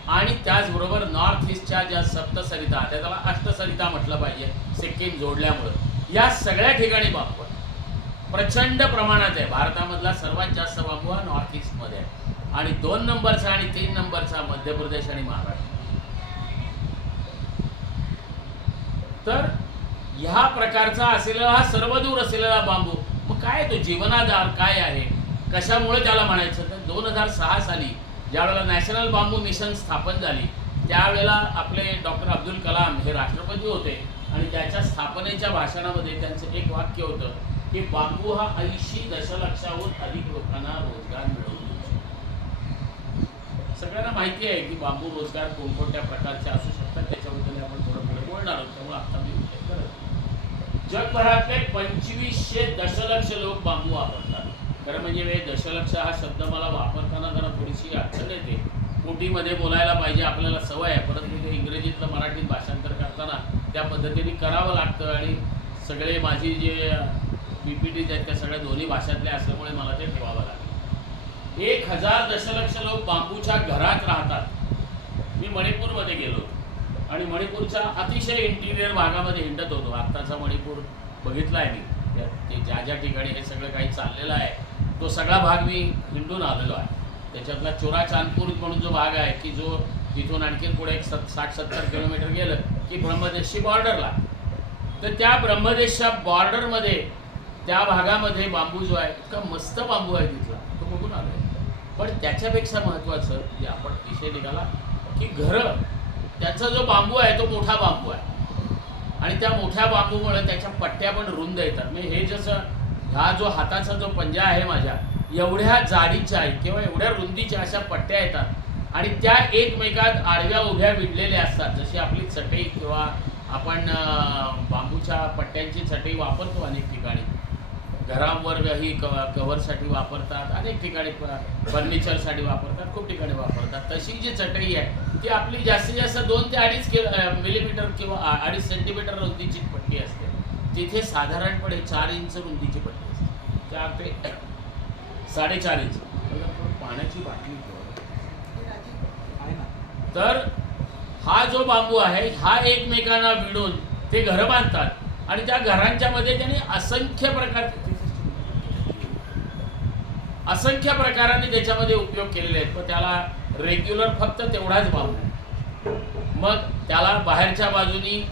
आणि त्याचबरोबर नॉर्थ ईस्टच्या ज्या सप्तसरिता, त्याला अष्टसरिता म्हटलं पाहिजे सिक्कीम जोडल्यामुळं, या सगळ्या ठिकाणी बांबू प्रचंड प्रमाणात आहे. भारतामधला सर्वात जास्त बांबू हा नॉर्थ ईस्टमध्ये आहे आणि 2 नंबरचा आणि 3 नंबरचा मध्य प्रदेश आणि महाराष्ट्र. तर ह्या प्रकारचा असलेला हा सर्वदूर असलेला बांबू, मग काय तो जीवनाधार काय आहे कशामुळे त्याला म्हणायचं तर 2006 साली ज्यावेळेला नॅशनल बांबू मिशन स्थापन झाली त्यावेळेला आपले डॉक्टर अब्दुल कलाम हे राष्ट्रपती होते आणि त्याच्या स्थापनेच्या भाषणामध्ये त्यांचं एक वाक्य होतं की बांबू हा 80 दशलक्षाहून अधिक लोकांना रोजगार मिळवून देऊ शकतो. सगळ्यांना माहिती आहे की बांबू रोजगार कोणकोणत्या प्रकारचे असू शकतात, त्याच्याबद्दल आपण थोडं पुढे बोलणार आहोत, त्यामुळे आता मी उल्लेख करत नाही. जगभरातले 2500 दशलक्ष लोक बांबू वापरतात. खरं म्हणजे हे दशलक्ष हा शब्द मला वापरताना जरा थोडीशी अडचण येते. कोटीमध्ये बोलायला पाहिजे, आपल्याला सवय आहे, परंतु ते इंग्रजीतलं मराठीत भाषांतर करताना त्या पद्धतीने करावं लागतं आणि सगळे माझी जे PPTs आहेत त्या सगळ्या दोन्ही भाषातल्या असल्यामुळे मला ते ठेवावं लागेल. 1000 दशलक्ष लोक बांबूच्या घरात राहतात. मी मणिपूरमध्ये गेलो आणि मणिपूरच्या अतिशय इंटिरियर भागामध्ये हिंडत होतो. आत्ताचा मणिपूर बघितला आहे मी, ते ज्या ज्या ठिकाणी हे सगळं काही चाललेलं आहे तो सगळा भाग मी हिंडून आलेलो आहे. त्याच्यातला चोराचांदपूर म्हणून जो भाग आहे की जो तिथून आणखीन पुढे एक 60-70 किलोमीटर गेलं की ब्रह्मदेशची बॉर्डरला, तर त्या ब्रह्मदेशच्या बॉर्डरमध्ये त्या भागामध्ये बांबू जो आहे इतका मस्त बांबू आहे तिथला, तो बघून आलो आहे. पण त्याच्यापेक्षा महत्त्वाचं जे आपण विषय निघाला की घरं, त्याचा जो बांबू आहे तो मोठा बांबू आहे आणि त्या मोठ्या बांबूमुळे त्याच्या पट्ट्या पण रुंद येतात. म्हणजे हे जसं हा जो हाताचा जो पंजा आहे माझ्या एवढ्या जाडीच्या आहे किंवा एवढ्या रुंदीच्या अशा पट्ट्या येतात आणि त्या एकमेकात आडव्या उभ्या विणलेल्या असतात. जशी आपली चटई किंवा आपण बांबूच्या पट्ट्यांची चटई वापरतो अनेक ठिकाणी, घरांवरही कव्हरसाठी वापरतात, अनेक ठिकाणी फर्निचरसाठी वापरतात, खूप ठिकाणी वापरतात. तशी जी चटई आहे ती आपली जास्तीत जास्त 2 ते 2.5 मिलीमीटर किंवा 2.5 सेंटीमीटर रुंदीची पट्टी असते. तिथे साधारणपणे 4 इंच रुंदीची पट्टी असते, 4 ते 4.5 इंच. पाण्याची बाटली तर हा जो बांबू आहे हा एकमेकांना विणून ते घरं बांधतात आणि त्या घरांच्या मध्ये त्यांनी असंख्य प्रकारांनी त्याच्यामध्ये उपयोग केलेले आहेत. पण त्याला रेग्युलर फक्त तेवढाच बांबू, मग त्याला बाहेरच्या बाजूनी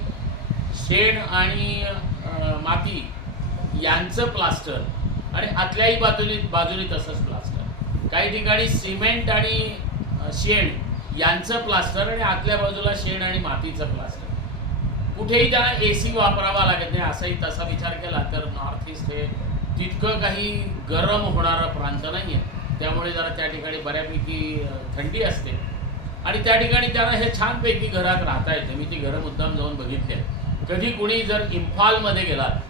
शेण आणि माती यांचं प्लास्टर आणि आतल्याही बाजूनी तसंच प्लास्टर. काही ठिकाणी सिमेंट आणि शेण यांचं प्लास्टर आणि आतल्या बाजूला शेण आणि मातीचं प्लास्टर. कुठेही त्यांना AC वापरावा लागत नाही. असाही तसा विचार केला तर नॉर्थ ईस्ट हे तितकं काही गरम होणारा प्रांत नाही आहे, त्यामुळे जरा त्या ठिकाणी बऱ्यापैकी थंडी असते आणि त्या ठिकाणी त्यांना हे छानपैकी घरात राहता येते. मी ती घरं मुद्दाम जाऊन बघितली आहे. कधी कुणी जर इम्फालमध्ये गेलात,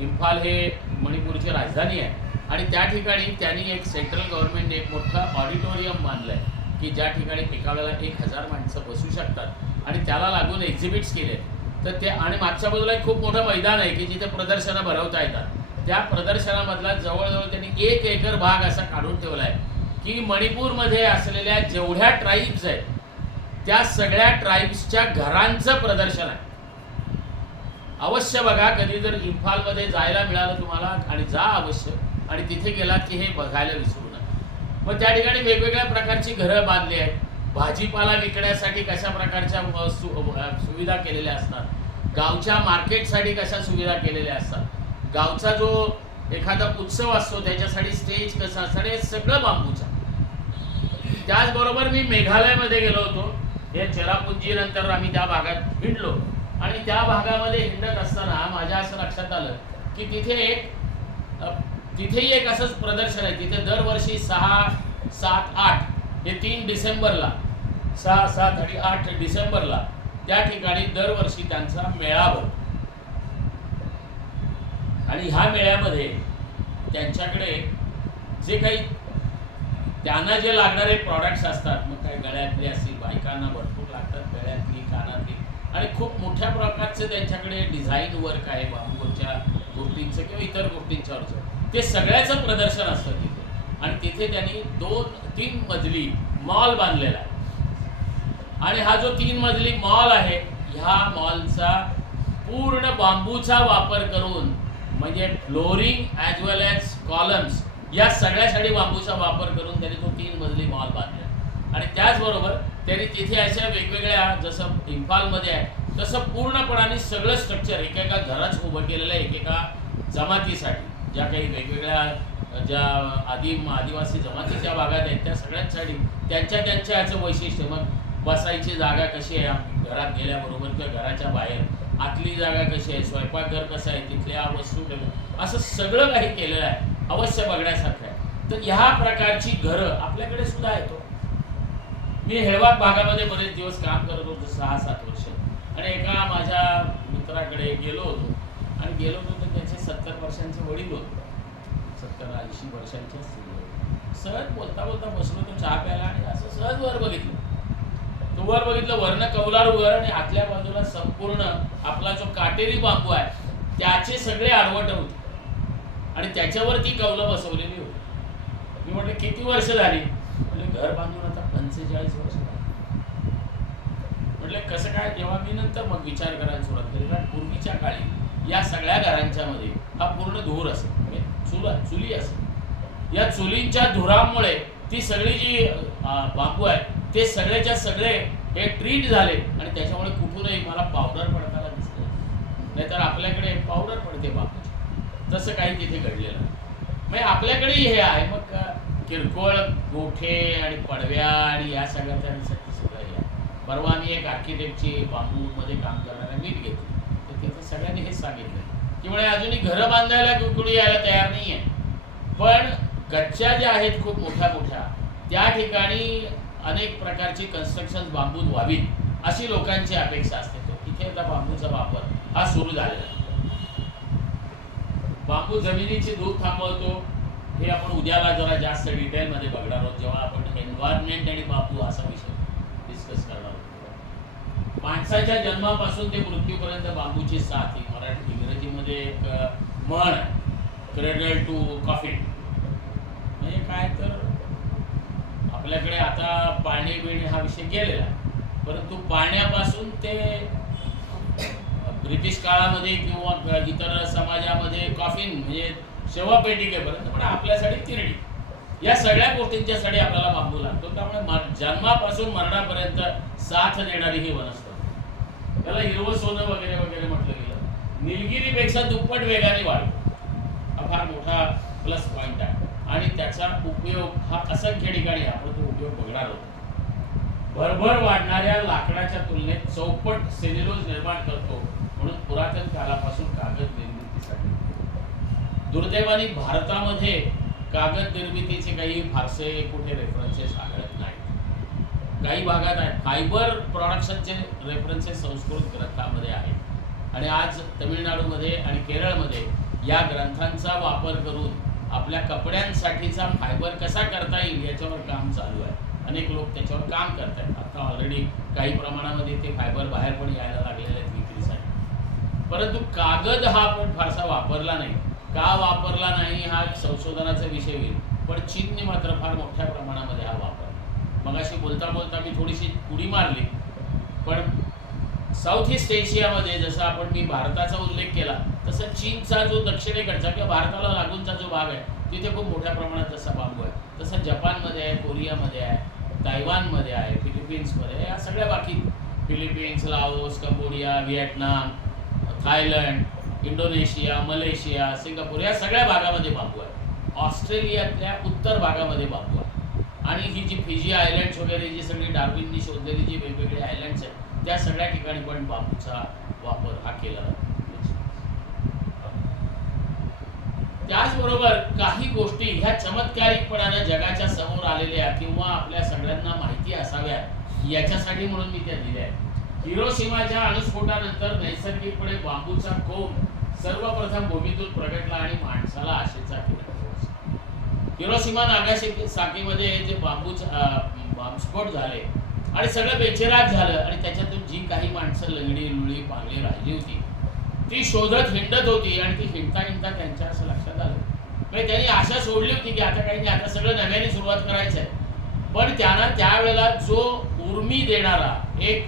इम्फाल हे मणिपूरची राजधानी आहे आणि त्या ठिकाणी त्यांनी एक सेंट्रल गव्हर्नमेंट एक मोठं ऑडिटोरियम बांधलं आहे की ज्या ठिकाणी एका वेळेला 1000 माणसं बसू शकतात आणि त्याला लागून एक्झिबिट्स केले. तर ते आणि मागच्या बाजूला एक खूप मोठं मैदान आहे की जिथे प्रदर्शनं भरवता येतात. त्या प्रदर्शनामधला जवळजवळ त्यांनी 1 एकर भाग असा काढून ठेवला आहे की मणिपूरमध्ये असलेल्या जेवढ्या ट्राईब्स आहेत त्या सगळ्या ट्राईब्सच्या घरांचं प्रदर्शन आहे. अवश्य बघा, कधी जर इम्फालमध्ये जायला मिळालं तुम्हाला आणि जा अवश्य, आणि तिथे गेलात की हे बघायला विसरू नका. मग त्या ठिकाणी वेगवेगळ्या प्रकारची घरं बांधली आहेत. भाजीपाला विकण्यासाठी कशा प्रकारच्या सुविधा केलेल्या असतात, गावच्या मार्केटसाठी कशा सुविधा केलेल्या असतात, गावचा जो एखादा उत्सव असतो त्याच्यासाठी स्टेज कसं असतं, हे सगळं बांबूचं. त्याचबरोबर मी मेघालयमध्ये गेलो होतो. हे चेरापुंजी नंतर आम्ही त्या भागात हिंडलो आणि त्या भागामध्ये हिंडत असताना माझ्या असं लक्षात आलं की तिथेही एक असंच प्रदर्शन आहे. तिथे दरवर्षी 6, 7, 8 हे 3 डिसेंबरला 6, 7 आणि 8 डिसेंबरला त्या ठिकाणी दरवर्षी त्यांचा मेळा भरतो आणि ह्या मेळ्यामध्ये त्यांच्याकडे जे काही त्यांना जे लागणारे प्रॉडक्ट्स असतात, मग काही गळ्यातले असतील, बायकांना भरपूर लागतात गळ्यातली, कानातली, आणि खूप मोठ्या प्रकारचे त्यांच्याकडे डिझाईन वर्क आहे बांबूच्या गोष्टींचं किंवा इतर गोष्टींच्यावरचं. ते सगळ्याचं प्रदर्शन असतं तिथे आणि तिथे त्यांनी 2-3 मजली मॉल बांधलेला आहे आणि हा जो 3 मजली मॉल आहे ह्या मॉलचा पूर्ण बांबूचा वापर करून, म्हणजे फ्लोरिंग ॲज वेल ॲज कॉलम्स या सगळ्यासाठी बांबूचा वापर करून त्यांनी तो 3 मजली मॉल बांधला. आणि त्याचबरोबर त्यांनी तिथे अशा वेगवेगळ्या, जसं इम्फालमध्ये आहे तसं पूर्णपणाने सगळं स्ट्रक्चर एकेका घराच उभं केलेलं आहे, एकेका जमातीसाठी ज्या काही वेगवेगळ्या ज्या आदिवासी जमातीच्या भागात आहेत त्या सगळ्यांसाठी त्यांच्या याचं वैशिष्ट्य. मग बसायची जागा कशी आहे, घरात गेल्याबरोबर किंवा घराच्या बाहेर आतली जागा कशी आहे, स्वयंपाकघर कसं आहे, तिथल्या वस्तू असं सगळं काही केलेलं आहे, अवश्य बघण्यासारखं आहे. तर ह्या प्रकारची घरं आपल्याकडे सुद्धा येतो. मी हेळवाक भागामध्ये बरेच दिवस काम करत होतो, 6-7 वर्ष. आणि एका माझ्या मित्राकडे गेलो होतो तर त्याचे 70 वर्षांचे वडील होते, 70-80 वर्षांचे असतील. सहज बोलता बसलो तो चहा प्यायला आणि असं सहज वर बघितलं. वरनं कौलारू घर आणि आतल्या बाजूला संपूर्ण आपला जो काटेरी बांबू आहे त्याचे सगळे आडवट होते आणि त्याच्यावरती कौलं बसवलेली होती. मी म्हटलं किती वर्ष झाली? म्हणजे घर बांधून आता 45 वर्ष झाली. म्हटलं कसं काय? जेव्हा मी नंतर मग विचार करायला सुरुवात केली, कारण पूर्वीच्या काळी या सगळ्या घरांच्या मध्ये हा पूर्ण धूर असे, म्हणजे चुली असे. या चुलींच्या धुरामुळे ती सगळी जी बांबू आहे ते सगळेच्या सगळे हे ट्रीट झाले आणि त्याच्यामुळे कुठूनही मला पावडर पडताना दिसलं. नाहीतर आपल्याकडे पावडर पडते बांबूची, तसं काही तिथे घडलेलं नाही. म्हणजे आपल्याकडेही हे आहे. मग किरकोळ गोठे आणि पडव्या आणि या सगळ्यांसाठी सगळं हे आहे. परवा मी एक आर्किटेक्टची बांबूमध्ये काम करणारा मीट घेतली, तर तिथे सगळ्यांनी हेच सांगितलं की म्हणजे अजूनही घरं बांधायला कुणी यायला तयार नाही आहे, पण गच्च्या ज्या आहेत खूप मोठ्या त्या ठिकाणी अनेक प्रकारची कन्स्ट्रक्शन बांबूत व्हावीत अशी लोकांची अपेक्षा असते. तो तिथे आता बांबूचा वापर हा सुरू झालेला आहे. बांबू जमिनीची धूप थांबवतो हे आपण उद्याला जरा जास्त डिटेलमध्ये बघणार आहोत, जेव्हा आपण एन्व्हायरमेंट आणि बांबू असा विषय डिस्कस करणार आहोत. माणसाच्या जन्मापासून ते मृत्यूपर्यंत बांबूची साथ ही इंग्रजीमध्ये एक म्हण आहे, क्रेडल टू कॉफिन. म्हणजे काय तर आपल्याकडे आता पाणी बिणी हा विषय गेलेला, परंतु पाण्यापासून ते ब्रिटिश काळामध्ये किंवा इतर समाजामध्ये कॉफिन म्हणजे शेवापेटिकेपर्यंत, पण आपल्यासाठी तिरडी, या सगळ्या गोष्टींच्यासाठी आपल्याला बांबू लागतो. त्यामुळे जन्मापासून मरणापर्यंत साथ देणारी ही वनस्पती. त्याला हिरवं सोनं वगैरे वगैरे म्हटलं गेलं. निलगिरीपेक्षा दुप्पट वेगाने वाढतो, हा फार मोठा प्लस पॉईंट आहे. आणि त्याचा उपयोग हा असंख्य ठिकाणी आपण तो उपयोग बघणार आहोत. भरभर वाढणाऱ्या लाकडाच्या तुलनेत चौपट सेल्युलोज निर्माण करतो, म्हणून पुरातन काळापासून कागद निर्मितीसाठी. दुर्दैवाने भारतामध्ये कागद निर्मितीचे काही फारसे कुठे रेफरन्सेस आढळत नाहीत. काही भागात आहेत. फायबर प्रोडक्शनचे रेफरन्सेस संस्कृत ग्रंथामध्ये आहेत आणि आज तमिळनाडूमध्ये आणि केरळमध्ये या ग्रंथांचा वापर करून आपल्या कपड्यांसाठीचा फायबर कसा करता येईल याच्यावर काम चालू आहे. अनेक लोक त्याच्यावर काम करत आहेत. आता ऑलरेडी काही प्रमाणामध्ये ते फायबर बाहेर पण यायला लागलेले आहेत विक्रीसाठी. परंतु कागद हा आपण फारसा वापरला नाही. का वापरला नाही हा संशोधनाचा विषय होईल, पण चीनने मात्र फार मोठ्या प्रमाणामध्ये हा वापर. मगाशी बोलता मी थोडीशी उडी मारली, पण साऊथ ईस्ट एशियामध्ये जसं मी भारताचा उल्लेख केला तसं चीनचा जो दक्षिणेकडचा किंवा भारताला लागूनचा जो भाग आहे तिथे खूप मोठ्या प्रमाणात तसा बांबू आहे. तसं जपानमध्ये आहे, कोरियामध्ये आहे, तायवानमध्ये आहे, फिलिपिन्समध्ये आहे. या सगळ्या बाकी Philippines, Laos, Cambodia, Vietnam, Thailand, Indonesia, Malaysia, Singapore या सगळ्या भागामध्ये बांबू आहे. ऑस्ट्रेलियातल्या उत्तर भागामध्ये बांबू आहे. आणि ही जी फिजी आयलँड्स वगैरे जी सगळी डार्विननी शोधलेली जी वेगवेगळे आयलँड्स आहेत त्या सगळ्या ठिकाणी पण बांबूचा वापर हा केला जातो. त्याचबरोबर काही गोष्टी ह्या चमत्कारिकपणाने जगाच्या समोर आलेल्या किंवा आपल्या सगळ्यांना माहिती असाव्या याच्यासाठी म्हणून मी त्या दिल्या आहेत. हिरोशिमाच्या अणुस्फोटानंतर नैसर्गिकपणे बांबूचा कोंब सर्वप्रथम भूमीतून प्रगटला आणि माणसाला आशेचा किरण पोहोचला. हिरोशिमा नागासाकीमध्ये जे बॉम्बस्फोट झाले आणि सगळं बेचैरात झालं आणि त्याच्यातून जी काही माणसं लंगडी लुळी पांगली राहिली होती ती शोधत हिंडत होती आणि ती हिंडता त्यांच्या असं लक्षात आलं. म्हणजे त्यांनी आशा सोडली होती की आता काही नाही, आता सगळं नव्याने सुरुवात करायचं आहे. पण त्यांना त्यावेळेला जो उर्मी देणारा एक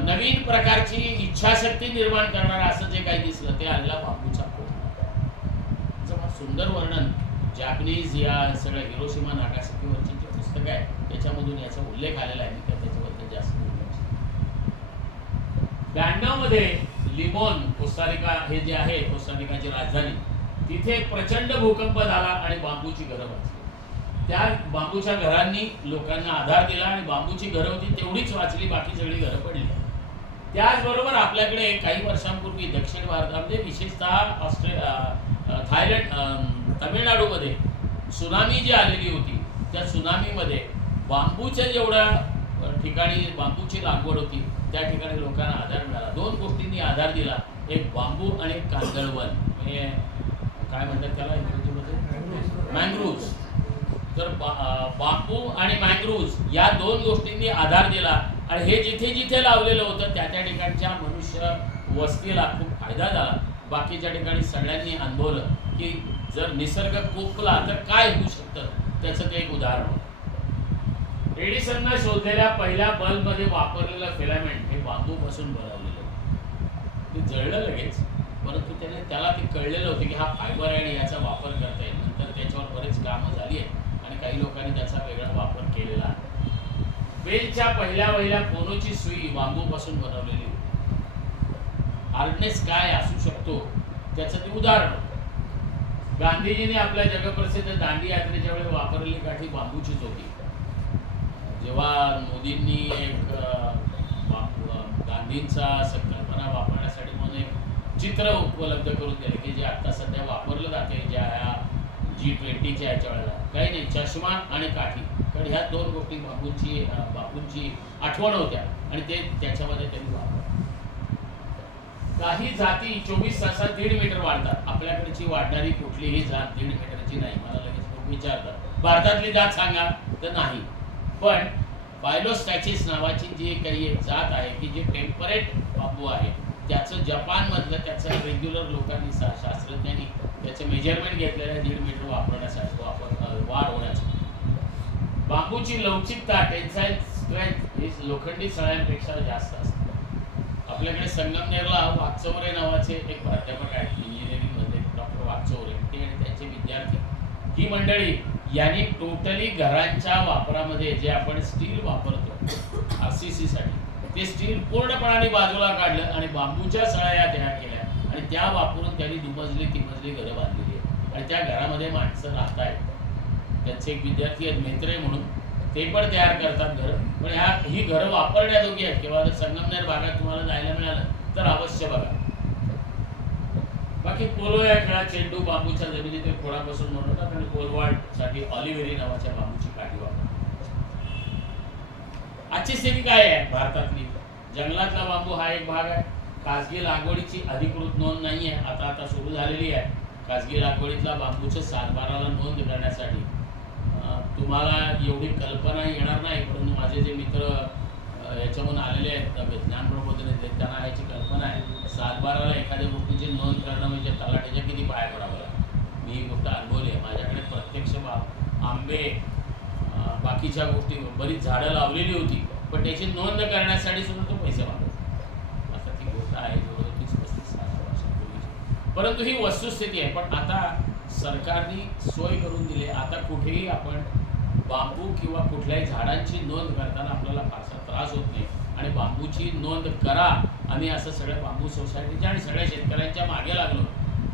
नवीन प्रकारची इच्छाशक्ती निर्माण करणारा असं जे काही दिसलं ते आलेला बांबूचा कोंब. सुंदर वर्णन जॅपनीज या सगळ्या हिरोशिमा नागासाकीवरची जे पुस्तक आहे त्याच्यामधून याचा उल्लेख आलेला आहे. मी त्याच्याबद्दल जास्त 92 मध्ये लिमोन कोस्टारिका हे जे आहे कोस्टारिकाची राजधानी तिथे एक प्रचंड भूकंप झाला आणि बांबूची घरं वाचली. त्या बांबूच्या घरांनी लोकांना आधार दिला आणि बांबूची घरं होती तेवढीच वाचली, बाकी सगळी घरं पडली. त्याचबरोबर आपल्याकडे काही वर्षांपूर्वी दक्षिण भारतामध्ये विशेषतः थायलंड तमिळनाडूमध्ये सुनामी जी आलेली होती, त्या सुनामीमध्ये बांबूच्या जेवढ्या ठिकाणी बांबूची लागवड होती त्या ठिकाणी लोकांना आधार मिळाला. दोन गोष्टींनी आधार दिला, एक बांबू आणि एक कांदळवन, म्हणजे काय म्हणतात त्याला इंग्रजीमध्ये, मँग्रोव्ज. तर बांबू आणि मँग्रोव्ज या दोन गोष्टींनी आधार दिला आणि हे जिथे जिथे लावलेलं होतं त्या त्या ठिकाणच्या मनुष्य वस्तीला खूप फायदा झाला. बाकीच्या ठिकाणी सगळ्यांनी अनुभवलं की जर निसर्ग कोकला तर काय होऊ शकतं, त्याचं ते एक उदाहरण होतं. एडिसननं शोधलेल्या पहिल्या बल्बमध्ये वापरलेलं फिलामेंट हे बांबूपासून बनवलेलं. ते जळलं लगेच, परंतु त्याला ते कळलेलं होतं की हा फायबर आहे आणि याचा वापर करता येईल. नंतर त्याच्यावर बरेच कामं झाली आहेत आणि काही लोकांनी त्याचा वेगळा वापर केलेला आहे. बेलच्या पहिल्या फोनोची सुई बांबूपासून बनवलेली होती. हार्डनेस काय असू शकतो त्याचं ते उदाहरण होतं. गांधीजींनी आपल्या जगप्रसिद्ध दांडी यात्रेच्या वेळी वापरलेली काठी बांबूचीच होती. जेव्हा मोदींनी एक गांधींचा संकल्पना वापरण्यासाठी म्हणून एक चित्र उपलब्ध करून दिले की जे आता सध्या वापरलं जाते ज्या ह्या G20च्या याच्या वेळेला, काही नाही, चष्मा आणि काठी. कारण ह्या दोन गोष्टी बापूंची आठवण होत्या आणि ते त्याच्यामध्ये त्यांनी वापर. काही जाती 24 तासात 1.5 मीटर वाढतात. आपल्याकडची वाढणारी कुठलीही जात 1.5 मीटरची नाही. मला लगेच लोक विचारतात भारतातली जात सांगा, तर नाही. पण बायलोस्टॅचिस नावाची जी काही एक जात आहे की जे टेम्परेट बांबू आहे, त्याचं जपानमधलं त्याचं रेग्युलर लोकांनी शास्त्रज्ञांनी त्याचे मेजरमेंट घेतलेलं आहे 1.5 मीटर वापरण्यासाठी वाढ होण्यासाठी. बांबूची लवचिकता टेन्साईल स्ट्रेंथ ही लोखंडी सळ्यांपेक्षा जास्त असते. आपल्याकडे संगमनेरला वागचौरे नावाचे एक प्राध्यापक आहेत इंजिनिअरिंगमध्ये, डॉक्टर वागचौरे, ते आणि त्यांचे विद्यार्थी, ही मंडळी यांनी टोटली घरांच्या वापरामध्ये जे आपण स्टील वापरतो RCC साठी, ते स्टील पूर्णपणाने बाजूला काढलं आणि बांबूच्या सळ्या या तयार केल्या आणि त्या वापरून त्यांनी 2 मजली 3 मजली घरं बांधलेली आहेत आणि त्या घरामध्ये माणसं राहत आहेत. त्यांचे एक विद्यार्थी आहेत मेत्रे म्हणून, ते पण तयार करतात घरं. पण ही घरं वापरण्याजोगी आहेत. किंवा जर संगमनेर भागात तुम्हाला जायला मिळालं तर अवश्य बघा. बाकी पोलो या खेळात चेंडू बांबूच्या जमिनीतील खोडापासून बनवतात आणि पोलवाडसाठी ऑलिव्हेरी नावाच्या बांबूची काठी वापरतात. आजची स्थिती काय आहे भारतातली? जंगलातला बांबू हा एक भाग आहे. खासगी लागवडीची अधिकृत नोंद नाही आहे, आता सुरू झालेली आहे. खासगी लागवडीतला बांबूच्या सातबाराला नोंद करण्यासाठी तुम्हाला एवढी कल्पना येणार नाही, परंतु माझे जे मित्र याच्यामधून आलेले आहेत ज्ञान प्रबोधन आहेत त्यांना याची कल्पना आहे. सातबाराला एखाद्या गोष्टीची नोंद करणं म्हणजे तलाठ्याच्या किती पाया पडावं लागतं. मी ही गोष्ट अनुभवली आहे. माझ्याकडे प्रत्यक्ष आंबे बाकीच्या गोष्टी बरीच झाडं लावलेली होती, पण त्याची नोंद करण्यासाठी सुद्धा तो पैसे मागतो. आता ती गोष्ट आहे जवळजवळ 30-35 वर्षांपूर्वीची, परंतु ही वस्तुस्थिती आहे. पण आता सरकारने सोय करून दिली. आता कुठेही आपण बांबू किंवा कुठल्याही झाडांची नोंद करताना आपल्याला फारसा त्रास होत नाही आणि बांबूची नोंद करा. आम्ही असं सगळ्या बांबू सोसायटीच्या आणि सगळ्या शेतकऱ्यांच्या मागे लागलो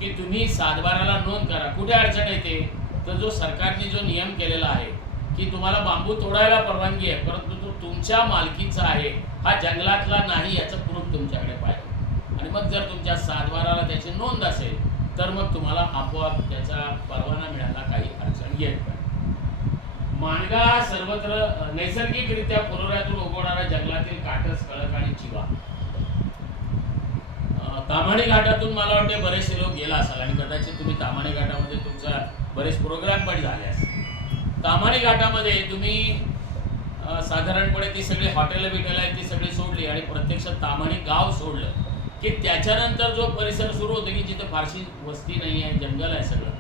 की तुम्ही सातबाराला नोंद करा. कुठे अडचण येते तर जो सरकारने जो नियम केलेला आहे की तुम्हाला बांबू तोडायला परवानगी आहे, परंतु तो तुमच्या मालकीचा आहे, हा जंगलातला नाही, याचं प्रूफ तुमच्याकडे पाहिजे. आणि मग जर तुमच्या सातबाराला त्याची नोंद असेल तर मग तुम्हाला आपोआप त्याचा परवाना मिळायला काही अडचण येत नाही. माणगा सर्वत्र नैसर्गिकरित्या पुरोऱ्यातून उगवणारा जंगलातील काटस, कळक आणि चिवा. ताम्हाणी घाटातून मला वाटते बरेचसे लोक गेला असाल आणि कदाचित तुम्ही ताम्हाणी घाटामध्ये तुमचा बरेच प्रोग्राम पण झाले असतील. ताम्हाणी घाटामध्ये तुम्ही साधारणपणे ती सगळी हॉटेलं बिटेलं आहेत ती सगळी सोडली आणि प्रत्यक्ष ताम्हाणी गाव सोडलं की त्याच्यानंतर जो परिसर सुरू होतो की जिथे फारशी वस्ती नाही आहे, जंगल आहे सगळं,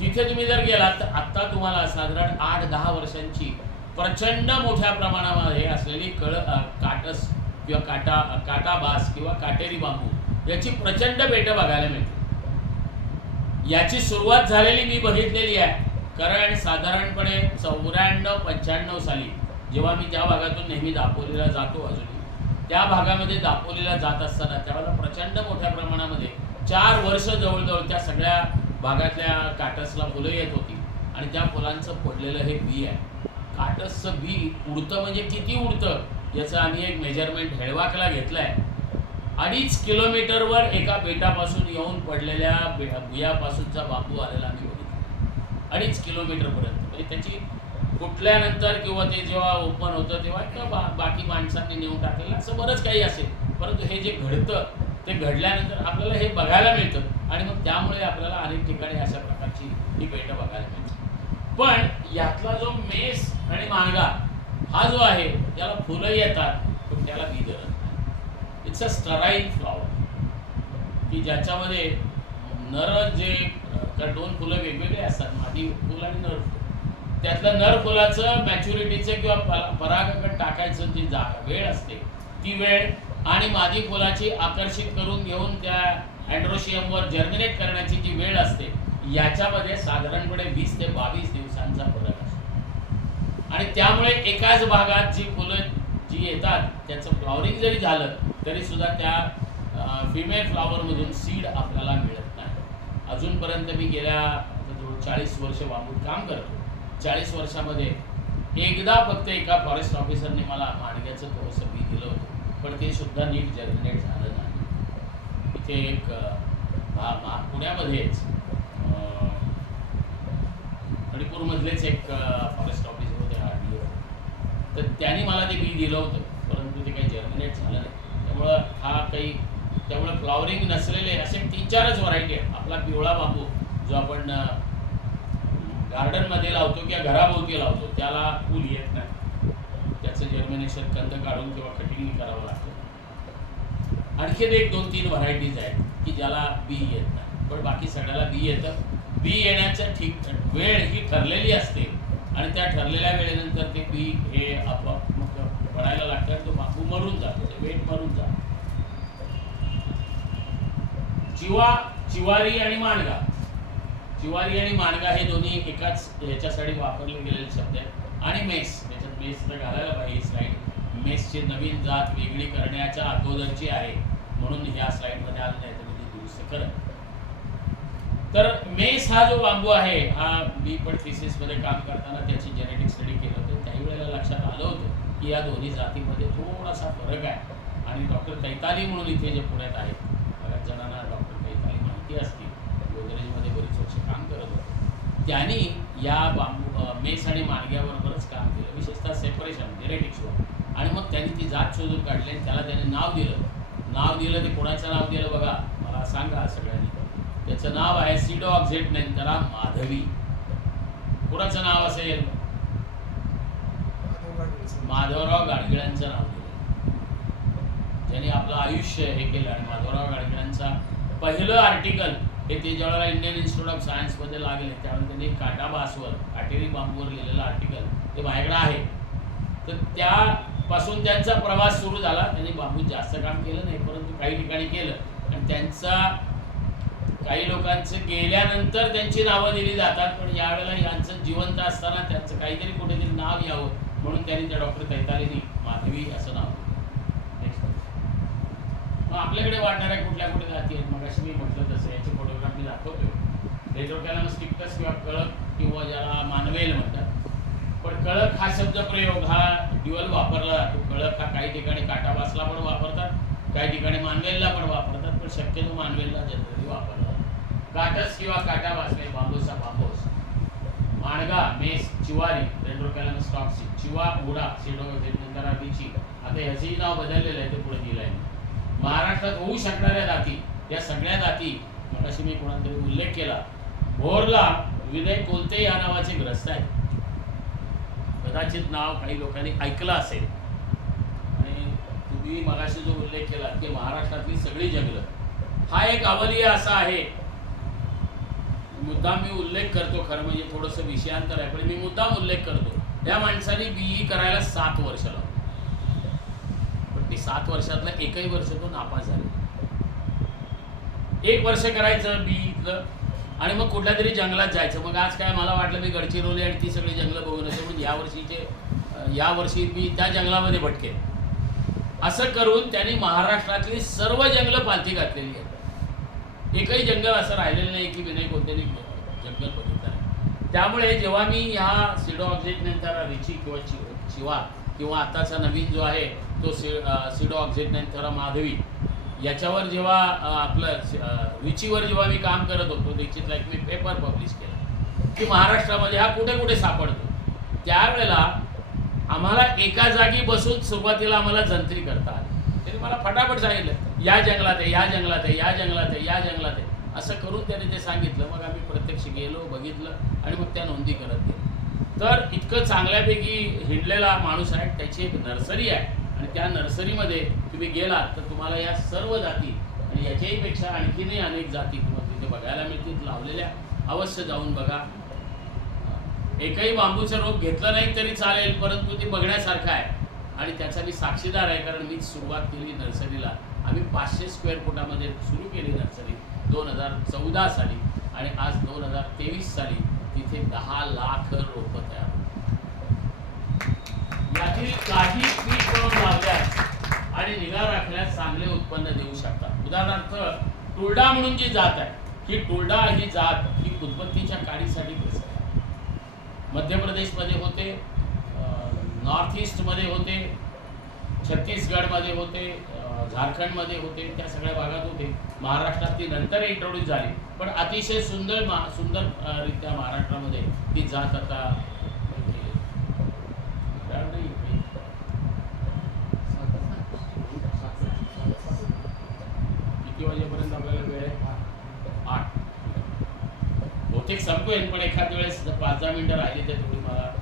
तिथे तुम्ही जर गेलात तर आत्ता तुम्हाला साधारण 8-10 वर्षांची प्रचंड मोठ्या प्रमाणामध्ये असलेली काटस किंवा काटाबास किंवा काटेरी बांबू याची प्रचंड बेटं बघायला मिळते. याची सुरुवात झालेली मी बघितलेली आहे. कारण साधारणपणे 94-95 साली जेव्हा मी त्या भागातून नेहमी दापोलीला जातो, अजूनही त्या भागामध्ये दापोलीला जात असताना त्यावेळेला प्रचंड मोठ्या प्रमाणामध्ये 4 वर्ष जवळजवळ त्या सगळ्या भागातल्या काटसला फुलं येत होती आणि त्या फुलांचं पडलेलं हे बी आहे. काटसचं बी उडतं म्हणजे किती उडतं याचं आम्ही एक मेजरमेंट हेळवाकला घेतलं आहे. 2.5 किलोमीटरवर एका बेटापासून येऊन पडलेल्या बियापासूनचा बांबू आलेला आम्ही बघितला. 2.5 किलोमीटरपर्यंत. म्हणजे त्याची फुटल्यानंतर किंवा ते जेव्हा ओपन होतं तेव्हा किंवा बाकी माणसांनी नेऊन टाकलेलं असं बरंच काही असेल, परंतु हे जे घडतं ते घडल्यानंतर आपल्याला हे बघायला मिळतं आणि मग त्यामुळे आपल्याला अनेक ठिकाणी अशा प्रकारची ही बेटं बघायला मिळतात. पण यातला जो मेस आणि मांगा हा जो आहे त्याला फुलं येतात पण त्याला बी धरत नाही. इट्स अ स्टराईल फ्लॉवर की ज्याच्यामध्ये नर जे दोन फुलं वेगवेगळे असतात, मादी फुल आणि नर फुल. त्यातलं नर फुलाचं मॅच्युरिटीचं किंवा परागकण टाकायचं जी वेळ असते ती वेळ आणि मादी फुलाची आकर्षित करून घेऊन त्या अँड्रोशियमवर जर्मिनेट करण्याची जी वेळ असते याच्यामध्ये साधारणपणे 20 ते 22 दिवसांचा फरक असतो. आणि त्यामुळे एकाच भागात जी फुलं जी येतात त्याचं फ्लॉवरिंग जरी झालं तरी सुद्धा त्या फिमेल फ्लॉवरमधून सीड आपल्याला मिळत नाही. अजूनपर्यंत मी गेल्या 40 वर्ष बांबूत काम करतो. 40 वर्षामध्ये एकदा फक्त एका फॉरेस्ट ऑफिसरने मला माणग्याचं थोडंसं बी दिलं होतं, पण ते सुद्धा नीट जर्मिनेट झालं नाही. इथे एक पुण्यामध्येच खडीपूरमधलेच एक फॉरेस्ट ऑफिसर होते RDO, तर त्यांनी मला ते बी दिलं होतं, परंतु ते काही जर्मिनेट झालं नाही. त्यामुळे फ्लॉवरिंग नसलेले असे 3-4च व्हरायटी आहेत. आपला पिवळा बांबू जो आपण गार्डनमध्ये लावतो किंवा घराभोवती लावतो त्याला फूल येत नाही, त्याचं जर्मिनेशन कंद काढून किंवा कटिंग करावं लागतं. आणखीन 1-2-3 व्हरायटीज आहेत की ज्याला बी येत नाही, पण बाकी सगळ्याला बी येतं. बी येण्याचं वेळ ही ठरलेली असते आणि त्या ठरलेल्या वेळेनंतर ते बी हे आपोआप मग पडायला लागतात, तो बांबू मरून जातो, ते वेट मरून जातो. चिवारी आणि माणगा, चिवारी आणि माणगा हे दोन्ही एकाच ह्याच्यासाठी वापरले गेलेले शब्द आहेत. आणि मेस, त्याच्यात मेस तर घालायला पाहिजे. स्लाईड मेसची नवीन जात वेगळी करण्याच्या अगोदरची आहे म्हणून ह्या स्लाईडमध्ये आलं नाही, तर मी ती दुरुस्त करत. तर मेस हा जो बांबू आहे हा मी पण थिसिसमध्ये काम करताना त्याची जेनेटिक स्टडी केलं होतं. त्याही वेळेला लक्षात आलं होतं की या दोन्ही जातीमध्ये थोडासा फरक आहे. आणि डॉक्टर कैताली म्हणून इथे जे पुण्यात आहेत, बऱ्याच जणांना डॉक्टर कैताली माहिती असतील, गोदरेजमध्ये बरीच वर्ष काम करत होते. त्यांनी या बांबू मेस आणि माणग्यावर बरंच काम केलं, विशेषतः सेपरेशन जेनेटिक्सवर. आणि मग त्यांनी ती जात शोधून काढली आणि त्याला त्यांनी नाव दिलं. ते कोणाचं नाव दिलं बघा, मला सांगा सगळ्यांनी. त्याचं नाव आहे सिडोऑक्झेटनेंथरा माधवी. कोणाचं नाव असेल? माधवराव गाडगिळांचं नाव दिलं, ज्यांनी आपलं आयुष्य हे केलं. आणि माधवराव गाडगिळांचा पहिलं आर्टिकल हे ते ज्यावेळेला इंडियन इन्स्टिट्यूट ऑफ सायन्समध्ये लागले त्यावेळेला त्यांनी काटाबासवर काटेरी बांबूवर लिहिलेलं आर्टिकल ते माझ्याकडे आहे. तर त्यापासून त्यांचा प्रवास सुरू झाला. त्यांनी बांबूत जास्त काम केलं नाही, परंतु काही ठिकाणी केलं. आणि त्यांचा काही लोकांचं गेल्यानंतर त्यांची नावं दिली जातात, पण यावेळेला यांचं जिवंत असताना त्यांचं काहीतरी कुठेतरी नाव यावं म्हणून त्यांनी त्या डॉक्टर कैतालीनी माधवी असं नाव दिलं. नेक्स्ट. मग आपल्याकडे वाढणाऱ्या कुठल्या जाती आहेत? मग अशी मी म्हटलं तसं याची फोटोग्राफी दाखवतो. रेट्रोकॅलम स्टिक्टस किंवा कळक किंवा ज्याला मानवेल म्हणतात. पण कळक हा शब्दप्रयोग हा ड्युअल वापरला जातो. कळक हा काही ठिकाणी काटाबासला पण वापरतात, काही ठिकाणी मानवेलला पण वापरतात, पण शक्यतो मानवेलला जनरली वापरतात. काटस किंवा काटाबास म्हणजे बांबूचा बांबूस. माणगा, मेस, चिवारी, रेट्रोकॅलम स्टॉक्सी, चिवा, उडा, सिडोऑक्झेटनेंथरा बिची. आता ह्याचंही नाव बदललेलं आहे, ते पुढे दिलं आहे. महाराष्ट्रात होऊ शकणाऱ्या जाती या सगळ्या जाती मग अशी मी कोणातरी उल्लेख केला. भोरला विनय कोलते या नावाचे ग्रस्त आहेत. कदाचित नाव काही लोकांनी ऐकलं असेल. आणि तुम्ही मगाशी जो उल्लेख केला की महाराष्ट्रातली सगळी जंगलं, हा एक अवलिय असा आहे. मुद्दाम मी उल्लेख करतो, खरं म्हणजे थोडंसं विषयांतर आहे, पण मी मुद्दाम उल्लेख करतो. त्या माणसाने BE करायला 7 वर्ष लावली, पण ती 7 वर्षातला एकही वर्ष तो नापास झाला. 1 वर्ष करायचं BEतलं आणि मग कुठल्या तरी जंगलात जायचं. मग आज काय मला वाटलं मी गडचिरोली आणि ती सगळी जंगलं बघून असं म्हणून यावर्षी मी त्या जंगलामध्ये भटके. असं करून त्यांनी महाराष्ट्रातली सर्व जंगलं पालथी घातलेली आहेत. एकही जंगल असं राहिलेलं नाही की विनय कोणत्याने जंगल बघितलं नाही. त्यामुळे जेव्हा मी ह्या सिडोऑक्झिनेन्थेरा रिची किंवा शिवा किंवा आताचा नवीन जो आहे तो सिडोऑक्झिनेन्थेरा माधवी याच्यावर जेव्हा रिचीवर जेव्हा मी काम करत होतो दीक्षितला एक मी पेपर पब्लिश केला की महाराष्ट्रामध्ये हा कुठे कुठे सापडतो. त्यावेळेला आम्हाला एका जागी बसून सुरुवातीला आम्हाला जंत्री करता आली. त्यांनी मला फटाफट सांगितलं या जंगलात आहे, या जंगलात आहे, या जंगलात आहे, या जंगलात आहे, असं करून त्याने ते सांगितलं. मग आम्ही प्रत्यक्ष गेलो, बघितलं आणि मग त्या नोंदी करत गेलो. तर इतकं चांगल्यापैकी हिंडलेला माणूस आहे. त्याची एक नर्सरी आहे आणि त्या नर्सरीमध्ये तुम्ही गेलात तर तुम्हाला या सर्व जाती आणि याच्याही पेक्षा आणखीनही अनेक जाती तुम्हाला तिथे बघायला मिळतील लावलेल्या. अवश्य जाऊन बघा. एकही बांबूचं रोप घेतलं नाही तरी चालेल, परंतु ते बघण्यासारखं आहे आणि त्याचा मी साक्षीदार आहे. कारण मीच सुरुवात केली नर्सरीला. आम्ही 500 स्क्वेअर फुटामध्ये सुरू केली नर्सरी 2014 साली आणि आज 2023 साली तिथे 10 लाख रोपं तयार यातील काही पीक करून लावल्यास आणि निगा राखल्यास चांगले उत्पन्न देऊ शकतात. उदाहरणार्थ टोल्डा म्हणून जी जात आहे, ही टोल्डा ही जात ही उत्पत्तीच्या काळीसाठी प्रसिद्ध आहे. मध्य प्रदेशमध्ये होते, नॉर्थ ईस्टमध्ये होते, छत्तीसगडमध्ये होते, झारखंडमध्ये होते, त्या सगळ्या भागात होते. महाराष्ट्रात ती नंतर इंट्रोड्यूस झाली, पण अतिशय सुंदररित्या महाराष्ट्रामध्ये ती जात आता किती वाजेपर्यंत आपल्याला वेळ आहे? 8. बहुतेक संपवेल, पण एखाद्या वेळेस 5-10 मिनिटं राहिली तर थोडी मला.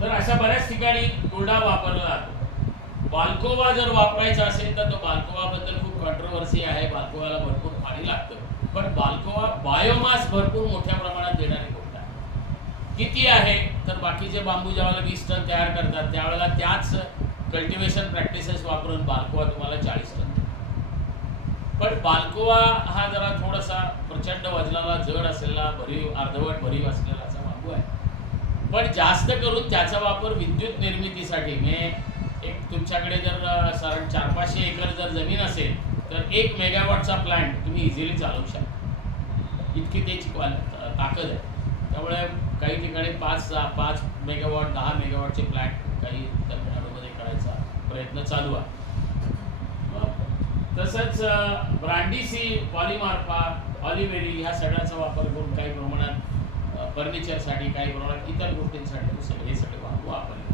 तर अशा बऱ्याच ठिकाणी टोल्डा वापरला जातो. बाल्कोवा जर वापरायचा असेल तर तो बाल्कोवाबद्दल खूप कॉन्ट्रोवर्सी आहे. बाल्कोवाला भरपूर पाणी लागतं, पण बाल्कोवा बायोमास भरपूर मोठ्या प्रमाणात देणारी गोष्ट आहे. किती आहे तर बाकीचे बांबू ज्यावेळेला 20 टन तयार करतात त्यावेळेला त्याच कल्टिवेशन प्रॅक्टिसेस वापरून बाल्कोवा तुम्हाला 40 टन. पण बाल्कोवा हा जरा थोडासा प्रचंड वजनाला जड असलेला अर्धवट भरीव असलेला असा बांबू आहे. पण जास्त करून त्याचा वापर विद्युत निर्मितीसाठी एक तुमच्याकडे जर साधारण 400-500 एकर जर जमीन असेल तर 1 मेगावॉटचा प्लांट तुम्ही इझिली चालवू शकता. इतकी त्याची ताकद आहे. त्यामुळे काही ठिकाणी 5 मेगावॉट 10 मेगावॉटचे प्लांट काही तमिळनाडूमध्ये करायचा प्रयत्न चालू आहे. तसंच ब्रांडीसी, पॉलीमार्फा, ऑलिव्हेरी ह्या सगळ्याचा वापर करून काही प्रमाणात फर्निचरसाठी, काही प्रमाणात इतर गोष्टींसाठी हे सगळे बांबू वापरले.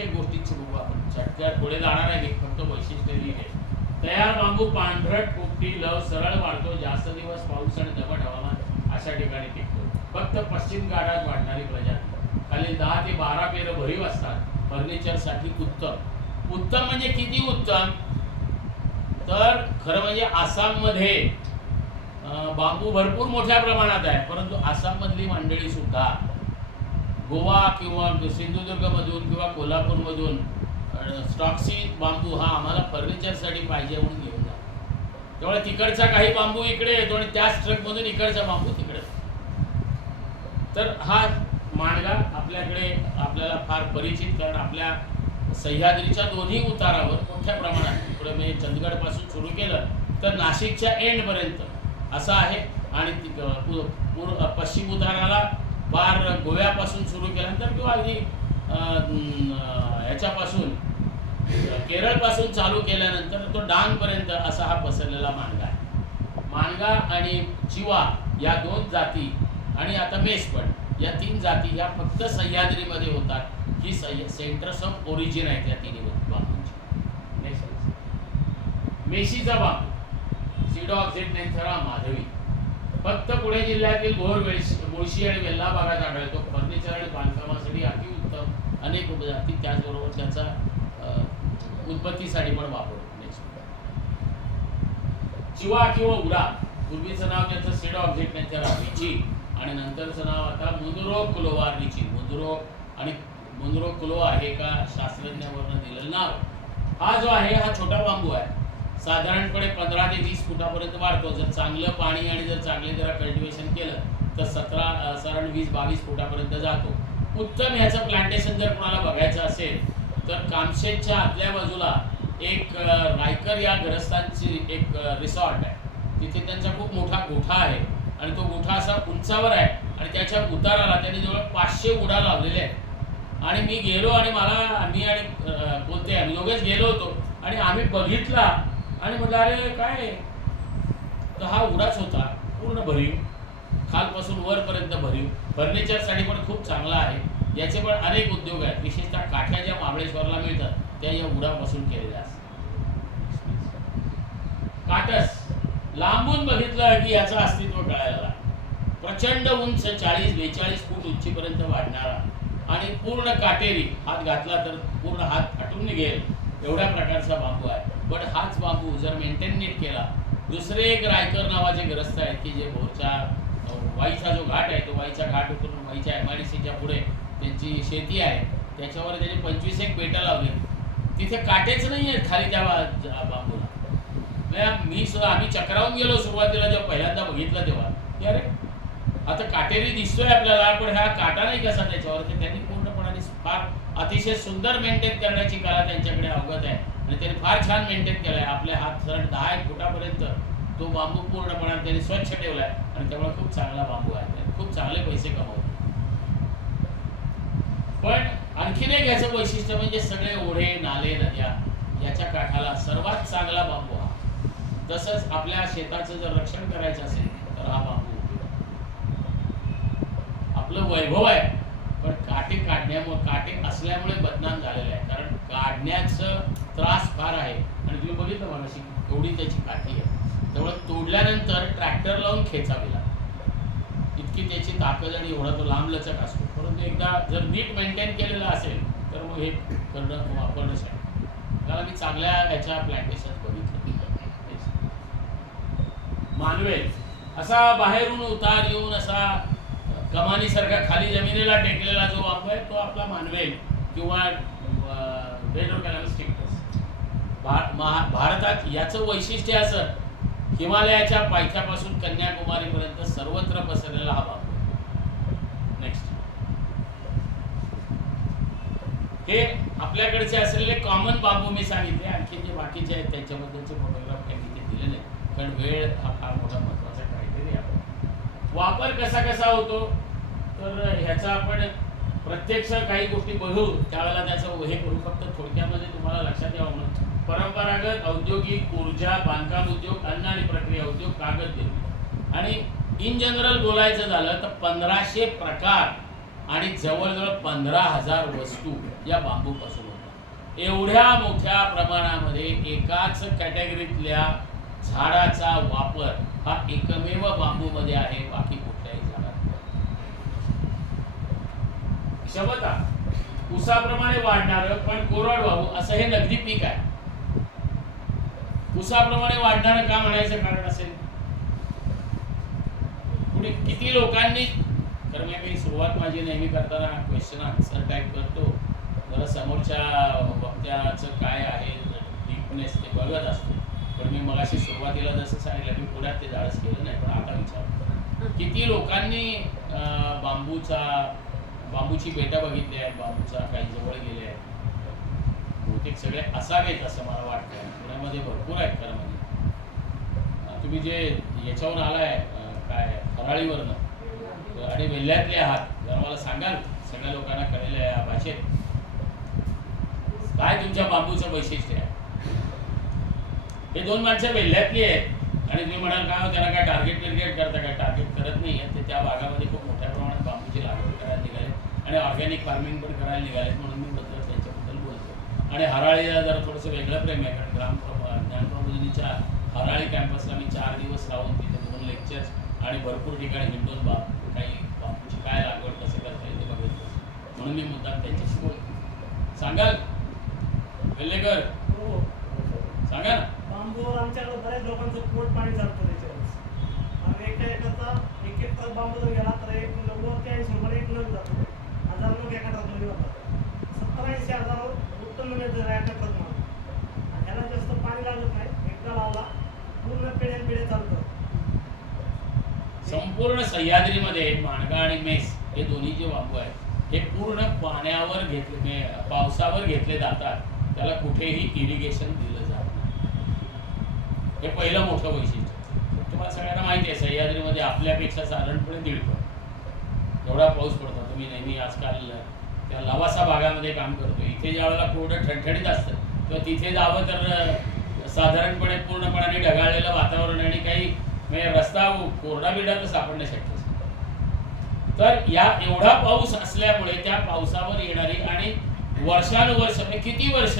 एक गोष्टीची बघू आपण. चटक्यात पुढे जाणार आहे. फक्त वैशिष्ट्य लिहिले. तयार बांबू पांढरट, पोपटी, लव, सरळ वाढतो. जास्त दिवस पाऊस आणि दमट हवामान अशा ठिकाणी टिकतो. फक्त पश्चिम घाटात वाढणारी प्रजाती. खाली 10 ते 12 पेरं भरीव असतात. फर्निचरसाठी उत्तम. उत्तम म्हणजे किती उत्तम तर खरं म्हणजे आसाममध्ये बांबू भरपूर मोठ्या प्रमाणात आहे, परंतु आसाममधली मंडळी सुद्धा गोवा किंवा सिंधुदुर्गमधून किंवा कोल्हापूरमधून स्टॉक्सी बांबू हा आम्हाला फर्निचरसाठी पाहिजे म्हणून घेऊन जातो. त्यामुळे तिकडचा काही बांबू इकडे येतो आणि त्याच ट्रकमधून इकडचा बांबू तिकडे. तर हा माणगा आपल्याला फार परिचित, कारण आपल्या सह्याद्रीच्या दोन्ही उतारावर मोठ्या प्रमाणात पुढे म्हणजे चंदगडपासून सुरू केलं तर नाशिकच्या एंडपर्यंत असं आहे. आणि पश्चिम उताराला बार गोव्यापासून सुरू केल्यानंतर किंवा अगदी ह्याच्यापासून केरळपासून चालू केल्यानंतर तो डांगपर्यंत असा हा पसरलेला माणगा आहे. माणगा आणि चिवा या 2 जाती आणि आता मेसपण या 3 जाती ह्या फक्त सह्याद्रीमध्ये होतात. ही सेंटर्स ऑफ ओरिजिन आहेत या 3 बांबूंची. मेशीचा बांबू सिडोऑक्झिनेन्थेरा माधवी फक्त पुणे जिल्ह्यातील भोर, मुळशी आणि वेल्हा भागात आढळतो. फर्निचर आणि बांधकामासाठी अतिउत्तम अनेक उपजाती, त्याचबरोबर त्याचा उत्पत्तीसाठी पण वापरतो. चिवा किंवा उरा, पूर्वीचं नाव त्याचं सिडोऑक्झिनेन्थेरा रिची आणि नंतरचं नाव आता मुंदुरो कुलोवा रिची. मुंदुरो कुलोवा हे एका शास्त्रज्ञावरनं दिलेलं नाव. हा जो आहे हा छोटा बांबू आहे. साधारणपणे 15 ते 20 फुटापर्यंत वाढतो. जर चांगलं पाणी आणि जर चांगले जरा कल्टिवेशन केलं तर 17 साधारण 20-22 फुटापर्यंत जातो. उत्तम ह्याचं प्लांटेशन जर कोणाला बघायचं असेल तर कामशेतच्या आतल्या बाजूला एक रायकर या ग्रस्तांची एक रिसॉर्ट आहे. तिथे त्यांचा खूप मोठा गोठा आहे आणि तो गोठा असा उंचावर आहे आणि त्याच्या उताराला त्यांनी जवळ 500 उडा लावलेले आहेत. आणि मी गेलो आणि मी आणि कोणते आम्ही दोघेच गेलो होतो आणि आम्ही बघितला आणि म्हटलं अरे काय, तर हा उडाच होता पूर्ण भरीव, खालपासून वरपर्यंत भरीव. फर्निचरसाठी पण खूप चांगला आहे. याचे पण अनेक उद्योग आहेत. विशेषतः काठ्या ज्या महाबळेश्वरला मिळतात त्या या उडापासून केलेल्या असतात. काटस लांबून बघितलं की याचं अस्तित्व कळायला. प्रचंड उंच 40-42 फूट उंचीपर्यंत वाढणारा आणि पूर्ण काटेरी, हात घातला तर पूर्ण हात फाटून निघेल एवढ्या प्रकारचा बांबू आहे. पण हाच बांबू जर मेंटेन नीट केला, दुसरे एक रायकर नावाचे ग्रस्त आहेत की जे भोरच्या वाईचा जो घाट आहे, तो वाईचा घाट उतरून वाईच्या MIDCच्या पुढे त्यांची शेती आहे, त्याच्यावर त्याने 25 एक बेटं लावली. तिथे काटेच नाही आहेत खाली त्या बांबूला. आम्ही चक्रावून गेलो सुरुवातीला, जेव्हा पहिल्यांदा बघितलं तेव्हा की अरे आता काटेरी दिसतोय आपल्याला, पण हा काटा नाही कसा त्याच्यावर. ते त्यांनी पूर्णपणाने फार अतिशय सुंदर मेंटेन करण्याची कला त्यांच्याकडे अवगत आहे आणि त्यांनी फार छान मेंटेन केलं आहे. आपले हात सर 10 फुटापर्यंत तो बांबू पूर्णपणे त्यांनी स्वच्छ ठेवला आहे आणि त्यामुळे खूप चांगला बांबू आहे. त्यांनी खूप चांगले पैसे कमवले. पण आणखीन एक याचं वैशिष्ट्य म्हणजे सगळे ओढे, नाले, नद्या याच्या काठाला सर्वात चांगला बांबू हा. तसंच आपल्या शेताचं जर रक्षण करायचं असेल तर हा बांबू आपलं वैभव आहे. पण काटे असल्यामुळे बदनाम झालेलं आहे. कारण काढण्याचं त्रास फार आहे आणि तुम्ही बघितलं मगाशी एवढी त्याची काठी आहे. त्यामुळे तोडल्यानंतर ट्रॅक्टर लावून खेचावी लागते, इतकी त्याची ताकद आणि एवढा तो लांबलचक असतो. परंतु एकदा जर नीट मेंटेन केलेलं असेल तर मग हे करणं वापरणंच आहे. कारण मी चांगल्या याच्या प्लॅन्टेशन बघितलं. मानवेल असा बाहेरून उतार येऊन असा कमानीसारखा खाली जमिनीला टेकलेला जो बांबू आहे तो आपला मानवेल किंवा बेडरोकॅलॅमस टिक्टस. भारतात याचं वैशिष्ट्य असं, हिमालयाच्या पायथ्यापासून कन्याकुमारीपर्यंत सर्वत्र पसरलेला हा बांबू. नेक्स्ट, हे आपल्याकडचे असलेले कॉमन बांबू मी सांगितले. आणखी जे बाकीचे आहेत त्यांच्याबद्दलचे फोटोग्राफ काही तिथे दिले नाही, कारण वेळ हा फार मोठा महत्त्वाचा क्रायटेरिया. वापर कसा होतो तर ह्याचा आपण प्रत्यक्ष काही गोष्टी बघू त्यावेळेला त्याचं हे करू. फक्त थोडक्यामध्ये तुम्हाला लक्षात यावं म्हणून, परंपरागत औद्योगिक ऊर्जा, बांधकाम उद्योग, अन्न आणि प्रक्रिया उद्योग, कागद निर्मिती आणि इन जनरल बोलायचं झालं तर 1500 प्रकार आणि जवळजवळ 15,000 वस्तू या बांबूपासून होतात. एवढ्या मोठ्या प्रमाणामध्ये एकाच कॅटेगरीतल्या झाडाचा वापर हा एकमेव बांबूमध्ये आहे, बाकी कुठल्याही झाडात. क्षमता ऊसाप्रमाणे वाढणारं पण कोरडवाहू असं हे नगदी पीक आहे. ऊसाप्रमाणे वाढणारं का म्हणायचं कारण असेल, पुढे किती लोकांनी, तर मी सुरुवात माझी नेहमी करताना क्वेश्चन आन्सर टाईप करतो, जरा समोरच्या वक्त्याचं काय आहे डीपनेस ते बघत असतो. पण मी मगाशी सुरुवातीला जसं सांगितलं की पुण्यात ते धाडस केलं नाही, पण आता विचारतो किती लोकांनी बांबूची बेटं बघितली आहेत, बांबूचा काही जवळ गेले आहेत. बहुतेक सगळे असावेत असं मला वाटतं. पुण्यामध्ये भरपूर आहेत खरं म्हणजे. तुम्ही जे याच्यावरून आलाय काय हराळीवरनं आणि वेल्ह्यातले आहात, जरा मला सांगाल, सगळ्या लोकांना कळलेलं आहे या भाषेत, काय तुमच्या बांबूचं वैशिष्ट्य आहे. हे दोन माणसं वेल्ह्यातली आहेत आणि तुम्ही म्हणाल का त्यांना काय टार्गेट करता, काय टार्गेट करत नाही आहे. ते त्या भागामध्ये खूप मोठ्या प्रमाणात बांबूची लागवड करायला निघाले आणि ऑर्गॅनिक फार्मिंग पण करायला निघालेत, म्हणून मी त्यांच्याबद्दल बोलतो. आणि हराळीला जरा थोडंसं वेगळं प्रेम आहे, कारण ज्ञानप्रबोधिनीच्या हराळी कॅम्पसला मी 4 दिवस राहून तिथे 2 लेक्चर्स आणि भरपूर ठिकाणी हिंडून काही बांबूची काय लागवड कसं करता येते बघितलं, म्हणून मी मुद्दाम त्यांच्याशी बोलतो. सांगाल वेल्लेकर, सांगा ना. बांबूवर आमच्याकडे बऱ्याच लोकांचं पोट पाणी चालतं त्याच्यावर. आणि एकाचा एक बांबू जर गेला तर 90-80 रुपये एक नग जातो. 1000 लोक एका ट्रकमध्ये जातात. 70-80 हजार उत्पन्न मिळतं एका ट्रकमध्ये. आणि ह्याला जास्त पाणी लागत नाही, एकदा लावला पूर्ण पिढ्या चालतं. संपूर्ण सह्याद्रीमध्ये माणगा आणि मेस हे दोन्ही जे बांबू आहेत हे पूर्ण पाण्यावर घेतले, पावसावर घेतले जातात. त्याला कुठेही इरिगेशन दिलं जात नाही. हे पहिलं मोठं वैशिष्ट्य. तुम्हाला सगळ्यांना माहिती आहे सह्याद्रीमध्ये आपल्यापेक्षा साधारणपणे 1.5 फूट एवढा पाऊस पडतो. तुम्ही नेहमी आजकाल त्या लवासा भागामध्ये काम करतो. इथे ज्या वेळेला कोरडं ठणठणीत असतं किंवा तिथे जावं तर साधारणपणे पूर्णपणे ढगाळलेलं वातावरण आणि काही म्हणजे रस्ता कोरडा बिरडा तर सापडणं शक्य असतं. तर या एवढा पाऊस असल्यामुळे त्या पावसावर येणारी आणि वर्षानुवर्ष म्हणजे किती वर्ष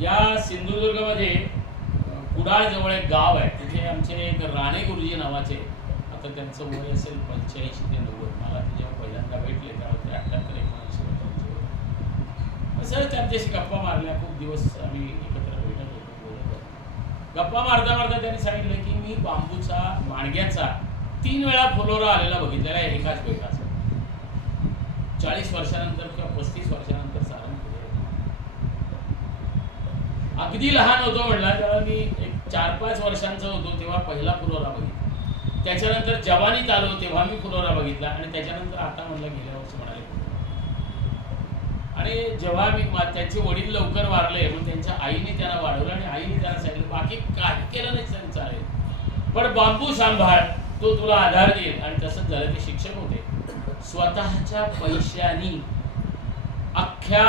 या सिंधुदुर्गमध्ये कुडाळ जवळ एक गाव आहे. तिथे आमचे एक राणे गुरुजी नावाचे, आता त्यांचं वय असेल 85 ते 90. मला ते जेव्हा पहिल्यांदा भेटले तेव्हा ते 78-79 वर्षांचे होते. सर त्यांच्याशी गप्पा मारल्या. खूप दिवस आम्ही एकत्र भेटत होतो, बोलत होतो. गप्पा मारता मारता त्यांनी सांगितलं की मी बांबूचा माणग्याचा 3 वेळा फुलोरा आलेला बघितलेला आहे एकाच पेटाचा. 40 वर्षानंतर किंवा 35 वर्षानंतर सारण अगदी लहान होतो म्हणला तेव्हा मी एक 4-5 वर्षांचा होतो तेव्हा पहिला फुलोरा बघितला. त्याच्यानंतर जवानीत आलो तेव्हा मी फुलोरा बघितला आणि त्याच्यानंतर आता म्हणलं गेल्या वर्षी म्हणाले फुलोरा. आणि जेव्हा मी त्यांचे वडील लवकर वारले मग त्यांच्या आईने त्यांना वाढवलं आणि आईने त्यांना सांगितलं बाकी काही केलं नाही सर चालेल पण बांबू सांभाळ, तो तुला आधार देईल. आणि तसंच झालं. ते शिक्षक होते. स्वतःच्या पैशानी अख्ख्या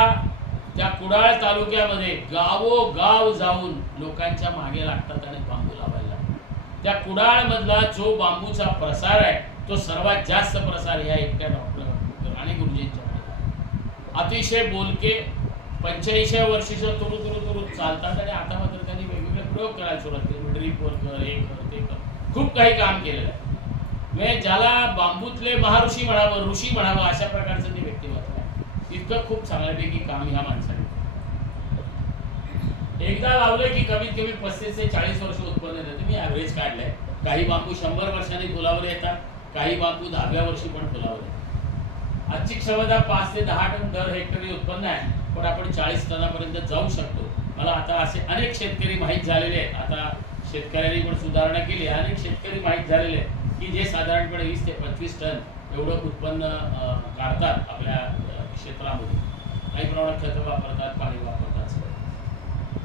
त्या कुडाळ तालुक्यामध्ये गावोगाव जाऊन लोकांच्या मागे लागतात आणि बांबू लावायला लागतात. त्या कुडाळमधला जो बांबूचा प्रसार आहे तो सर्वात जास्त प्रसार ह्या एकट्या डॉक्टर राणे गुरुजींच्या अतिशय बोलके 85 वर्षीचं तुरु चालतात. आणि आता मात्र त्यांनी वेगवेगळे प्रयोग करायला सुरुवात केली. ड्रीप वर्कर, हे कर ते कर, खूप काही काम केलेलं आहे. म्हणजे ज्याला बांबूतले महर्षी म्हणावं, ऋषी म्हणावं अशा प्रकारचं ते व्यक्तिमत्व आहे. इतकं खूप चांगल्यापैकी काम ह्या माणसाने एकदा लावलं की कमीत कमी 35 ते 40 वर्ष उत्पन्न देते. मी ॲव्हरेज काढलंय. काही बांबू 100 वर्षांनी फुलावर येतात, काही बांबू 10व्या वर्षी पण फुलावर येतात. आजची क्षमता 5 ते 10 टन दर हेक्टरी उत्पन्न आहे, पण आपण 40 टनापर्यंत जाऊ शकतो. मला आता असे अनेक शेतकरी माहीत झालेले आहेत. आता शेतकऱ्यांनी पण सुधारणा केली. अनेक शेतकरी माहीत झालेले आहेत की जे साधारणपणे 20 ते 25 टन एवढं उत्पन्न काढतात आपल्या क्षेत्रामध्ये. काही प्रमाणात खतं वापरतात, पाणी वापरतात.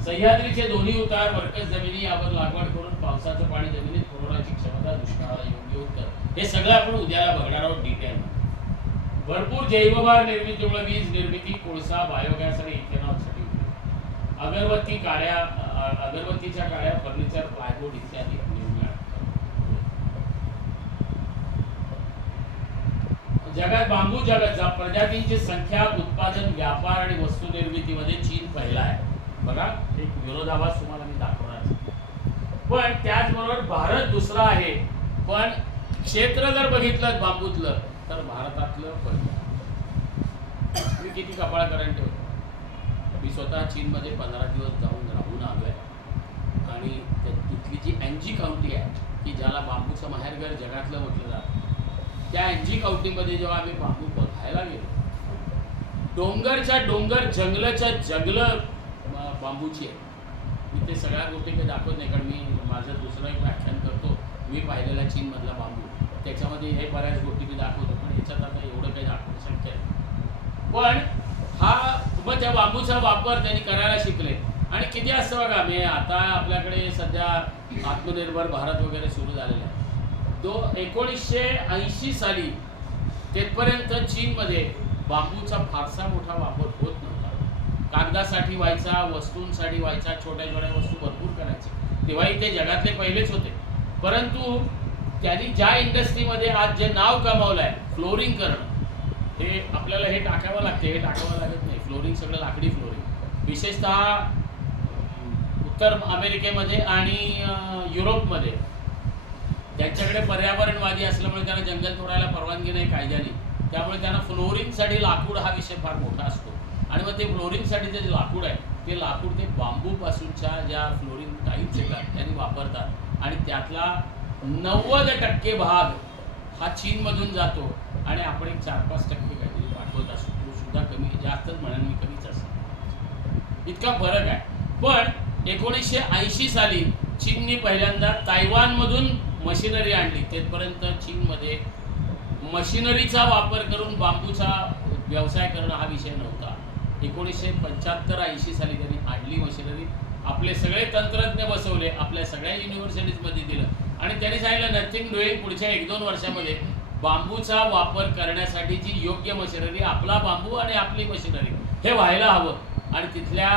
सह्याद्रीचे दोन्ही उतार बरकत जमिनी यावर लागवड करून पावसाचं पाणी जमिनीत पुरवण्याची क्षमता, दुष्काळाला योग्य उत्तर, हे सगळं आपण उद्याला बघणार आहोत डिटेल. भरपूर जैवभार निर्मितीमुळे वीज निर्मिती, कोळसा, बायोगॅस आणि इथेनॉलसाठी उपयोग. अगरबत्ती काड्या, अगरबत्तीच्या काड्या, फर्निचर, प्लायवूड इत्यादी जगात बांबू प्रजातींची संख्या, उत्पादन, व्यापार आणि वस्तू निर्मितीमध्ये चीन पहिला आहे. बघा एक विरोधाभास तुम्हाला मी दाखवणार. पण त्याचबरोबर भारत दुसरा आहे. पण क्षेत्र जर बघितलं बांबूतलं तर भारतातलं पहिलं. मी किती कपाळ करंट ठेवतो. मी स्वतः चीनमध्ये 15 दिवस जाऊन राहून आलो आहे. आणि तिथली जी अँजी काउंटी आहे की ज्याला बांबूचं माहेरघर जगातलं म्हटलं जातं, त्या अँजी काउंटीमध्ये जेव्हा आम्ही बांबू बघायला गेलो, डोंगरच्या डोंगर, जंगलाच्या जंगलं बांबूची आहे. मी ते सगळ्या गोष्टी काही दाखवत नाही, कारण मी माझं दुसरं एक व्याख्यान करतो मी पाहिलेला चीनमधला बांबू, त्याच्यामध्ये हे बऱ्याच गोष्टी मी दाखवतो. पण ह्याच्यात आता एवढं काही दाखवणं शक्य आहे. पण मग त्या बांबूचा वापर त्यांनी करायला शिकले. आणि किती असतं बघा, मी आता आपल्याकडे सध्या आत्मनिर्भर भारत वगैरे सुरू झालेला आहे. 1980 साली तेथपर्यंत चीनमध्ये बांबूचा फारसा मोठा वापर होत नव्हता. कागदासाठी व्हायचा, वस्तूंसाठी व्हायचा, छोट्या छोट्या वस्तू भरपूर करायचे. तेव्हाही ते जगातले पहिलेच होते. परंतु त्यांनी ज्या इंडस्ट्रीमध्ये आज जे नाव कमावलं आहे फ्लोरिंग करणं, हे आपल्याला हे टाकावं लागते, हे टाकावं लागत नाही. फ्लोरिंग सगळं लाकडी फ्लोरिंग, विशेषतः उत्तर अमेरिकेमध्ये आणि युरोपमध्ये. त्यांच्याकडे पर्यावरणवादी असल्यामुळे त्यांना जंगल तोडायला परवानगी नाही कायद्याने, त्यामुळे त्यांना फ्लोरिंगसाठी लाकूड हा विषय फार मोठा असतो. आणि मग ते फ्लोरिंगसाठी जे लाकूड आहे ते लाकूड ते बांबूपासूनच्या ज्या फ्लोरिंग टाईप्स येतात त्यांनी वापरतात. आणि त्यातला 90% भाग हा चीनमधून जातो आणि आपण एक 4-5% काहीतरी पाठवत असतो. तो सुद्धा कमी, जास्तच म्हणून मी कमीच असतो, इतका फरक आहे. पण 1980 साली चीनने पहिल्यांदा तायवानमधून मशिनरी आणली. तेथपर्यंत चीनमध्ये मशिनरीचा वापर करून बांबूचा व्यवसाय करणं हा विषय नव्हता. 1975-80 साली त्यांनी आणली मशिनरी, आपले सगळे तंत्रज्ञ बसवले, आपल्या सगळ्या युनिव्हर्सिटीजमध्ये दिलं आणि त्यांनी सांगितलं नथिंग डुईंग, पुढच्या 1-2 वर्षामध्ये बांबूचा वापर करण्यासाठीची योग्य मशिनरी, आपला बांबू आणि आपली मशिनरी हे व्हायला हवं. आणि तिथल्या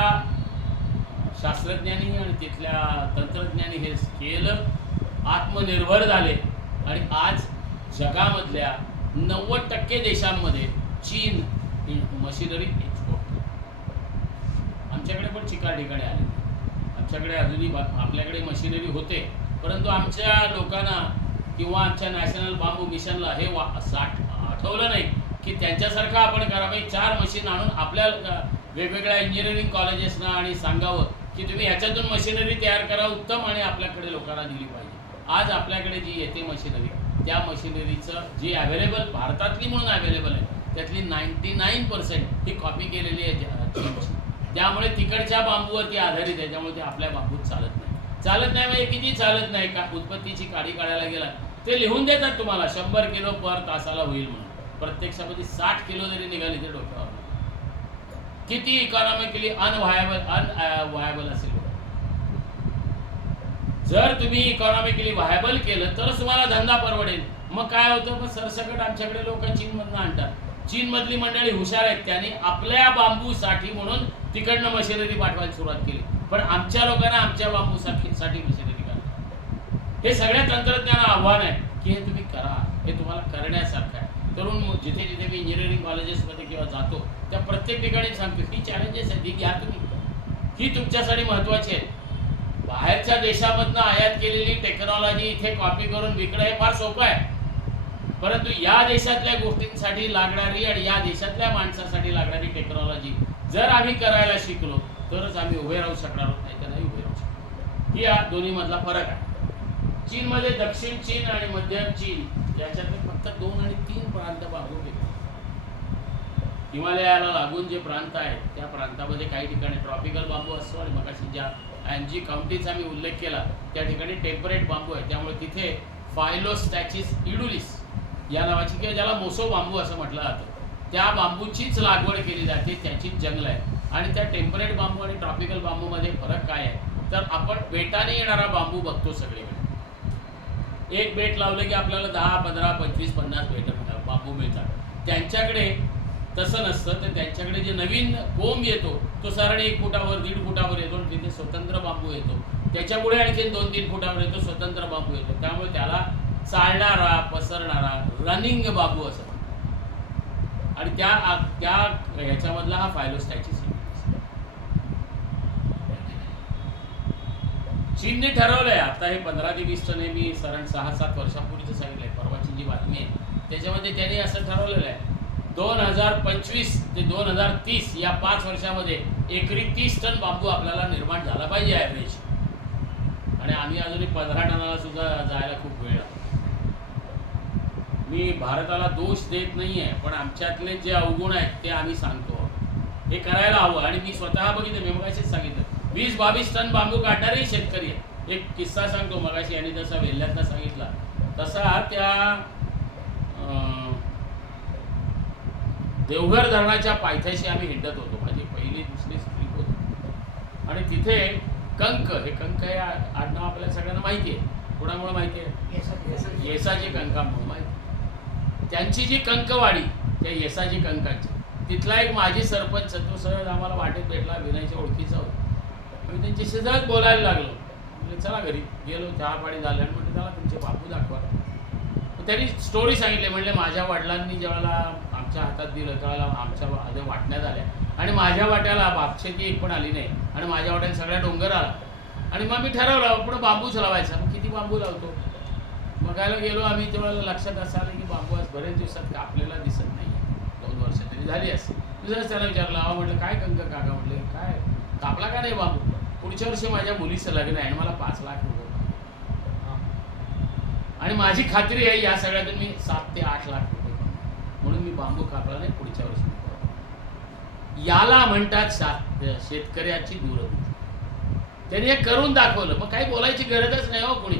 शास्त्रज्ञांनी आणि तिथल्या तंत्रज्ञांनी हे केलं, आत्मनिर्भर झाले आणि आज जगामधल्या 90% देशांमध्ये चीन ही मशिनरी एक्सपोर्ट करते. आमच्याकडे पण चिकार ठिकाणी आले, आमच्याकडे अजूनही आपल्याकडे मशिनरी होते, परंतु आमच्या लोकांना किंवा आमच्या नॅशनल बांबू मिशनला हे आठवलं नाही की त्यांच्यासारखं आपण करावं. 4 मशीन आणून आपल्या वेगवेगळ्या इंजिनिअरिंग कॉलेजेसना आणि सांगावं की तुम्ही ह्याच्यातून मशिनरी तयार करा उत्तम आणि आपल्याकडे लोकांना दिली पाहिजे. आज आपल्याकडे जी येते मशिनरी, त्या मशिनरीचं जी अवेलेबल भारतातली म्हणून अवेलेबल आहे त्यातली 99% ही कॉपी केलेली आहे चीनची. त्यामुळे तिकडच्या बांबूवरती आधारित आहे, त्यामुळे ते आपल्या बांबूत चालत नाही म्हणजे किती चालत नाही का. उत्पत्तीची काडी काढायला गेला ते लिहून देतात तुम्हाला 100 किलो पर तासाला होईल म्हणून, प्रत्यक्षामध्ये 60 किलो जरी निघाली ते डोक्यावर. किती इकॉनॉमिकली अनव्हायबल असेल. जर तुम्ही इकॉनॉमिकली व्हायबल केलं तरच तुम्हाला धंदा परवडेल. मग काय होतं, मग सरसकट आमच्याकडे लोक चीनमधनं आणतात. चीनमधली मंडळी हुशार आहेत, त्यांनी आपल्या बांबूसाठी म्हणून तिकडनं मशिनरी पाठवायला सुरुवात केली, पण आमच्या लोकांना आमच्या बांबूसाठी मशिनरी करा. हे सगळ्या तंत्रज्ञाना आव्हान आहे की हे तुम्ही करा, हे तुम्हाला करण्यासारखं आहे. तरुण जिथे जिथे मी इंजिनिअरिंग कॉलेजेसमध्ये किंवा जातो त्या प्रत्येक ठिकाणी सांगतो ही चॅलेंजेस आहेत, ही घ्या तुम्ही, ही तुमच्यासाठी महत्त्वाची आहे. बाहेरच्या देशामधनं आयात केलेली टेक्नॉलॉजी इथे कॉपी करून विकणं हे फार सोपं आहे, परंतु या देशातल्या गोष्टींसाठी लागणारी आणि या देशातल्या माणसासाठी लागणारी टेक्नॉलॉजी जर आम्ही करायला शिकलो तरच आम्ही उभे राहू शकणार आहोत, नाही तर नाही उभे राहू शकणार. ही या दोन्हीमधला फरक आहे. चीनमध्ये दक्षिण चीन आणि मध्य चीन याच्यातले फक्त 2 आणि 3 प्रांत बांबू पिकतात. हिमालयाला लागून जे प्रांत आहेत त्या प्रांतामध्ये काही ठिकाणी ट्रॉपिकल बांबू असतो आणि मगाशी ज्या जी काउंटीचा मी उल्लेख केला त्या ठिकाणी टेम्परेट बांबू आहे, त्यामुळे तिथे फायलोस्टॅचिस इडुलिस या नावाची किंवा ज्याला मोसो बांबू असं म्हटलं जातं त्या बांबूचीच लागवड केली जाते, त्याचीच जंगल आहे. आणि त्या टेम्परेट बांबू आणि ट्रॉपिकल बांबूमध्ये फरक काय आहे तर आपण बेटाने येणारा बांबू बघतो सगळीकडे. एक बेट लावलं की आपल्याला 10, 15, 25, 50 बेट बांबू मिळतात. त्यांच्याकडे तसं नसतं, तर त्यांच्याकडे जे नवीन कोंब येतो तो साधारण 1 फुटावर 1.5 फुटावर येतो आणि तिथे स्वतंत्र बांबू येतो. त्याच्यापुढे आणखी 2-3 फुटावर येतो स्वतंत्र बांबू येतो, त्यामुळे त्याला चालणारा पसरणारा रनिंग बांबू असं म्हणतात. आणि त्या ह्याच्यामधला हा फायलोस्टॅचिस. चीनने ठरवलंय आता हे 15 ते 20 टन हे मी साधारण 6-7 वर्षापूर्वीचं सांगितलंय, परवाची जी बातमी आहे त्याच्यामध्ये त्यांनी असं ठरवलेलं आहे 2025 ते 2030 या 5 वर्षामध्ये एकरी 30 टन बांबू आपल्याला निर्माण झाला पाहिजे ॲव्हरेज. आणि आम्ही अजूनही 15 टनाला सुद्धा जायला खूप वेळ लागतो. मी भारताला दोष देत नाही आहे, पण आमच्यातले जे अवगुण आहेत ते आम्ही सांगतो, हे करायला हवं. आणि मी स्वतः बघितलं, मी मगाशीच सांगितलं 20-22 टन बांबू काढणारेही शेतकरी आहेत. एक किस्सा सांगतो, मगाशी यांनी जसा वेल्ह्यातला सांगितला तसा त्या देवघर धरणाच्या पायथ्याशी आम्ही हिंडत होतो, माझी पहिली दुसरी ट्रिप होती. आणि तिथे कंक, हे कंक हे आडनाव आपल्याला सगळ्यांना माहिती आहे, कोणामुळे माहिती आहे, येसाची कंकामुळे माहिती. त्यांची जी कंकवाडी त्या येसाची कंकाची, तिथला एक माजी सरपंच तो सहज आम्हाला वाटेत भेटला, विनयच्या ओळखीचा होता. मी त्यांच्याशी सहज बोलायला लागलो, म्हणजे चला घरी गेलो, चहा पाणी झालं आणि म्हटलं त्याला तुमचे बापू दाखवा. त्यांनी स्टोरी सांगितली, म्हणले माझ्या वडिलांनी ज्यावेळेला आमच्या हातात दिलं त्यावेळेला आमच्या आधी वाटण्यात आल्या आणि माझ्या वाट्याला बापशेती एक पण आली नाही आणि माझ्या वाट्याने सगळ्या डोंगर आला. आणि मग मी ठरवलं आपण बांबूच लावायचा. मग किती बांबू लावतो बघायला गेलो आम्ही, तेव्हा लक्षात असं आलं की बांबू आज बरेच दिवसात कापलेला दिसत नाही, 2 वर्ष तरी झाली असते. दुसऱ्याच त्याला विचारलं, अहो म्हटलं काय कंक काका, म्हटले काय कापला का नाही बांबू, पुढच्या वर्षी माझ्या मुलीचं लग्न आहे आणि मला 5 लाख रुपये आणि माझी खात्री आहे या सगळ्यातून मी 7 ते 8 लाख रुपये म्हणून मी बांबू कापला नाही, पुढच्या वर्षी. याला म्हणतात शेतकऱ्याची दूरवृत्ती. त्यांनी हे करून दाखवलं, मग काही बोलायची गरजच नाही हो कोणी.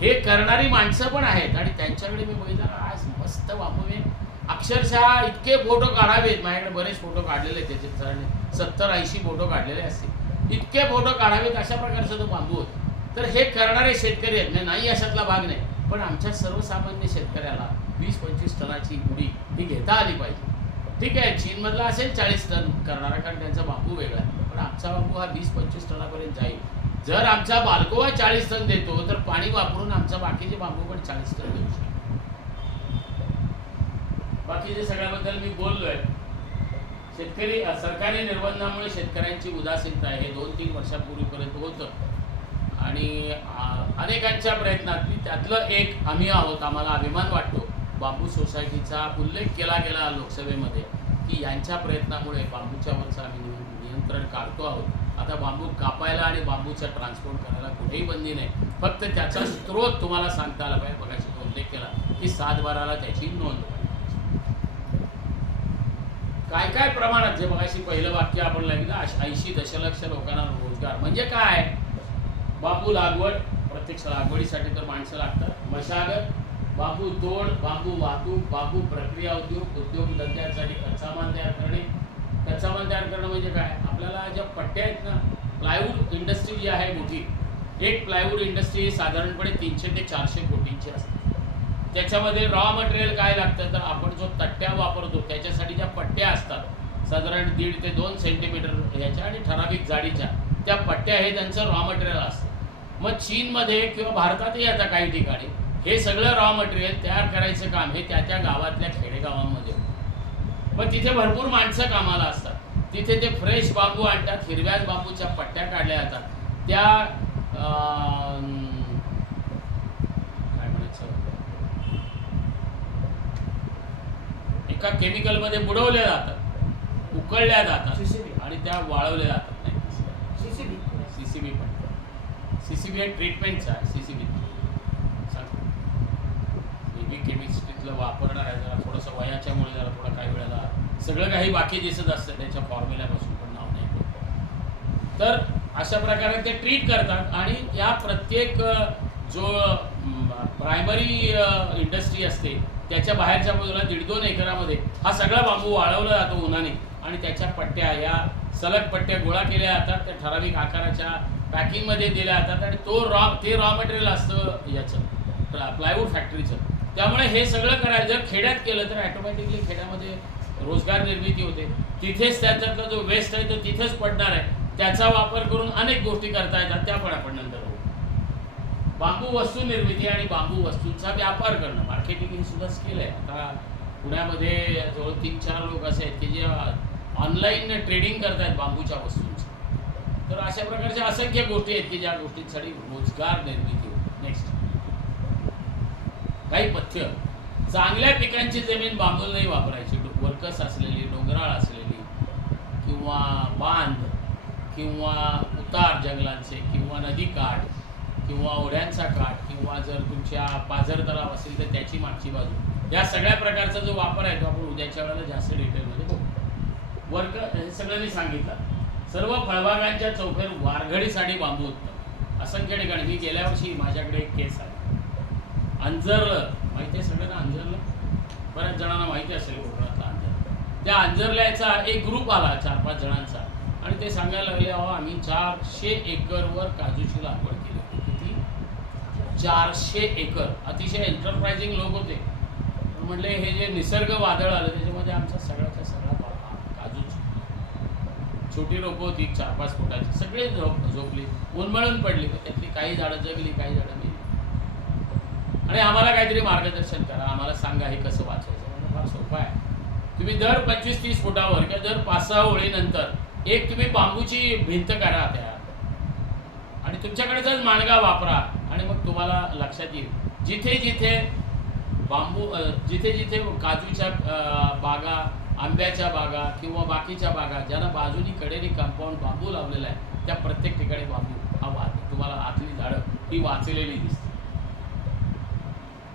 हे करणारी माणसं पण आहेत आणि त्यांच्याकडे मी बघितलं आज मस्त बांबू आहे. अक्षरशः इतके फोटो काढावेत, माझ्याकडे बरेच फोटो काढलेले आहेत त्याचे, सरांनी 70-80 फोटो काढलेले असतील. इतके फोटो काढावेत अशा प्रकारचा तो बांबू होता. तर हे करणारे शेतकरी आहेत, नाही अशातला भाग नाही, पण आमच्या सर्वसामान्य शेतकऱ्याला 20-25 टनाची गुढी ही घेता आली पाहिजे. ठीक आहे, चीनमधला असेल 40 टन करणारा, कारण त्यांचा बांबू वेगळा आहे, पण आमचा बांबू हा 20-25 टनापर्यंत जाईल. जर आमचा बाल्कोवा 40 टन देतो, तर पाणी वापरून आमचा बाकीचे बांबू पण 40 टन देऊ शकतो. बाकीचे सगळ्याबद्दल मी बोललोय. शेतकरी सरकारी निर्बंधामुळे शेतकऱ्यांची उदासीनता आहे, हे 2-3 वर्षापूर्वीपर्यंत होतं आणि अनेकांच्या प्रयत्नात त्यातलं एक आम्ही आहोत. आम्हाला अभिमान वाटतो, बांबू सोसायटीचा उल्लेख केला गेला लोकसभेमध्ये की यांच्या प्रयत्नामुळे बांबूच्या वरचं आम्ही नियंत्रण काढतो आहोत. आता बांबू कापायला आणि बांबूचं ट्रान्सपोर्ट करायला कुठेही बंदी नाही, फक्त त्याचा स्रोत तुम्हाला सांगता आला पाहिजे. बघायचा उल्लेख केला की 7/12ला त्याची नोंद. काय काय प्रमाणात, जे बघायची पहिलं वाक्य आपण लिहिलं, 80 दशलक्ष लोकांना रोजगार. म्हणजे काय, बांबू लागवड, प्रत्यक्ष लागवडीसाठी तर माणसं लागतात, मशागत, बांबू तोड, बांबू वाहतूक, बांबू प्रक्रिया उद्योग, उद्योगधंद्यासाठी कच्चा माल तयार करणे. कच्चा माल तयार करणं म्हणजे काय, आपल्याला ज्या पट्ट्या आहेत ना, प्लायवूड इंडस्ट्री जी आहे मोठी, एक प्लायवूड इंडस्ट्री साधारणपणे 300 ते 400 कोटींची असते. त्याच्यामध्ये रॉ मटेरियल काय लागतं, तर आपण जो तट्ट्या वापरतो त्याच्यासाठी ज्या पट्ट्या असतात साधारण 1.5 ते 2 सेंटीमीटर याच्या आणि ठराविक जाडीच्या, त्या पट्ट्या हे त्यांचं रॉ मटेरियल असतं. मग चीनमध्ये किंवा भारतातही आता काही ठिकाणी हे सगळं रॉ मटेरियल तयार करायचं काम हे त्या गावातल्या खेडेगावांमध्ये होतं. मग तिथे भरपूर माणसं कामाला असतात, तिथे ते फ्रेश बांबू आणतात, हिरव्याच बांबूच्या पट्ट्या काढल्या जातात, त्या काय म्हणायचं, एका केमिकलमध्ये बुडवल्या जातात, उकळल्या जातात आणि त्या वाळवल्या जातात. नाही, CCB पण, CCB हे ट्रीटमेंटचा आहे. CCB बेबी केमिस्ट्रीतलं वापरणार आहे, जरा थोडंसं वयाच्यामुळे जरा थोडं काही वेळेला सगळं काही बाकी दिसत असतं, त्याच्या फॉर्म्युल्यापासून पण नाव नाही. तर अशा प्रकारे ते ट्रीट करतात आणि या प्रत्येक जो प्रायमरी इंडस्ट्री असते त्याच्या बाहेरच्या बाजूला 1.5-2 एकरामध्ये हा सगळा बांबू वाळवला जातो उन्हाने आणि त्याच्या पट्ट्या, या सलग पट्ट्या गोळा केल्या जातात, त्या ठराविक आकाराच्या पॅकिंगमध्ये दिल्या जातात आणि ते रॉ मटेरियल असतं याचं प्लायवूड फॅक्टरीचं. त्यामुळे हे सगळं करायला जर खेड्यात केलं तर ॲटोमॅटिकली खेड्यामध्ये रोजगार निर्मिती होते. तिथेच त्याच्यातला जो वेस्ट आहे तो तिथेच पडणार आहे, त्याचा वापर करून अनेक गोष्टी करता येतात, त्या पण आपण नंतर होऊ. बांबू वस्तू निर्मिती आणि बांबू वस्तूंचा व्यापार करणं, मार्केटिंग हे सुद्धा स्किल आहे. आता पुण्यामध्ये जवळ 3-4 लोक असे आहेत की जे ऑनलाईन ट्रेडिंग करतायत बांबूच्या वस्तूंचं. तर अशा प्रकारच्या असंख्य गोष्टी आहेत की ज्या गोष्टींसाठी रोजगार निर्मिती होते. नेक्स्ट, काही पथ्य, चांगल्या पिकांची जमीन बांबूला नाही वापरायची, वरकस असलेली, डोंगराळ असलेली किंवा बांध किंवा उतार जंगलांचे किंवा नदी काठ किंवा ओढ्यांचा काठ किंवा जर तुमच्या पाझर तलाव असेल तर त्याची मागची बाजू, या सगळ्या प्रकारचा जो वापर आहे तो आपण उद्याच्या वेळेला जास्त डिटेलमध्ये बघू. हे सगळं मी सांगितलं. सर्व फळबागांच्या चौफेर वारघडीसाठी बांबू उत्तम. असंख्य ठिकाणी, मी गेल्या वर्षी माझ्याकडे एक केस आहे, अंजरलं, माहिती आहे सगळ्यांना अंजरलं, बऱ्याच जणांना माहिती असेल कोकणातला अंजर. त्या अंजरल्याचा एक ग्रुप आला 4-5 जणांचा आणि ते सांगायला लागले, अहो आम्ही 400 एकरवर काजूची लागवड केली होती. किती? 400 एकर. अतिशय एंटरप्राइझिंग लोक होते. म्हटले हे जे निसर्ग वादळ आलं त्याच्यामध्ये आमचा सगळ्याच्या सगळा काजूची छोटी रोपं होती 4-5 फुटाची, सगळे झोपली, उन्मळून पडली. त्यातली काही झाडं जगली, काही झाडं मेली. आणि आम्हाला काहीतरी मार्गदर्शन करा, आम्हाला सांगा हे कसं वाचायचं. म्हणजे फार सोपं आहे. तुम्ही दर 25-30 फुटावर किंवा दर 5-6 ओळीनंतर एक तुम्ही बांबूची भिंत करा त्या आणि तुमच्याकडेचाच माणगा वापरा आणि मग तुम्हाला लक्षात येईल जिथे जिथे बांबू, जिथे जिथे काजूच्या बागा, आंब्याच्या बागा किंवा बाकीच्या बागा ज्यांना बाजूनी कडेनी कंपाऊंड बांबू लावलेला आहे, त्या प्रत्येक ठिकाणी बांबू हा तुम्हाला आतली झाडं ही वाचलेली दिसते.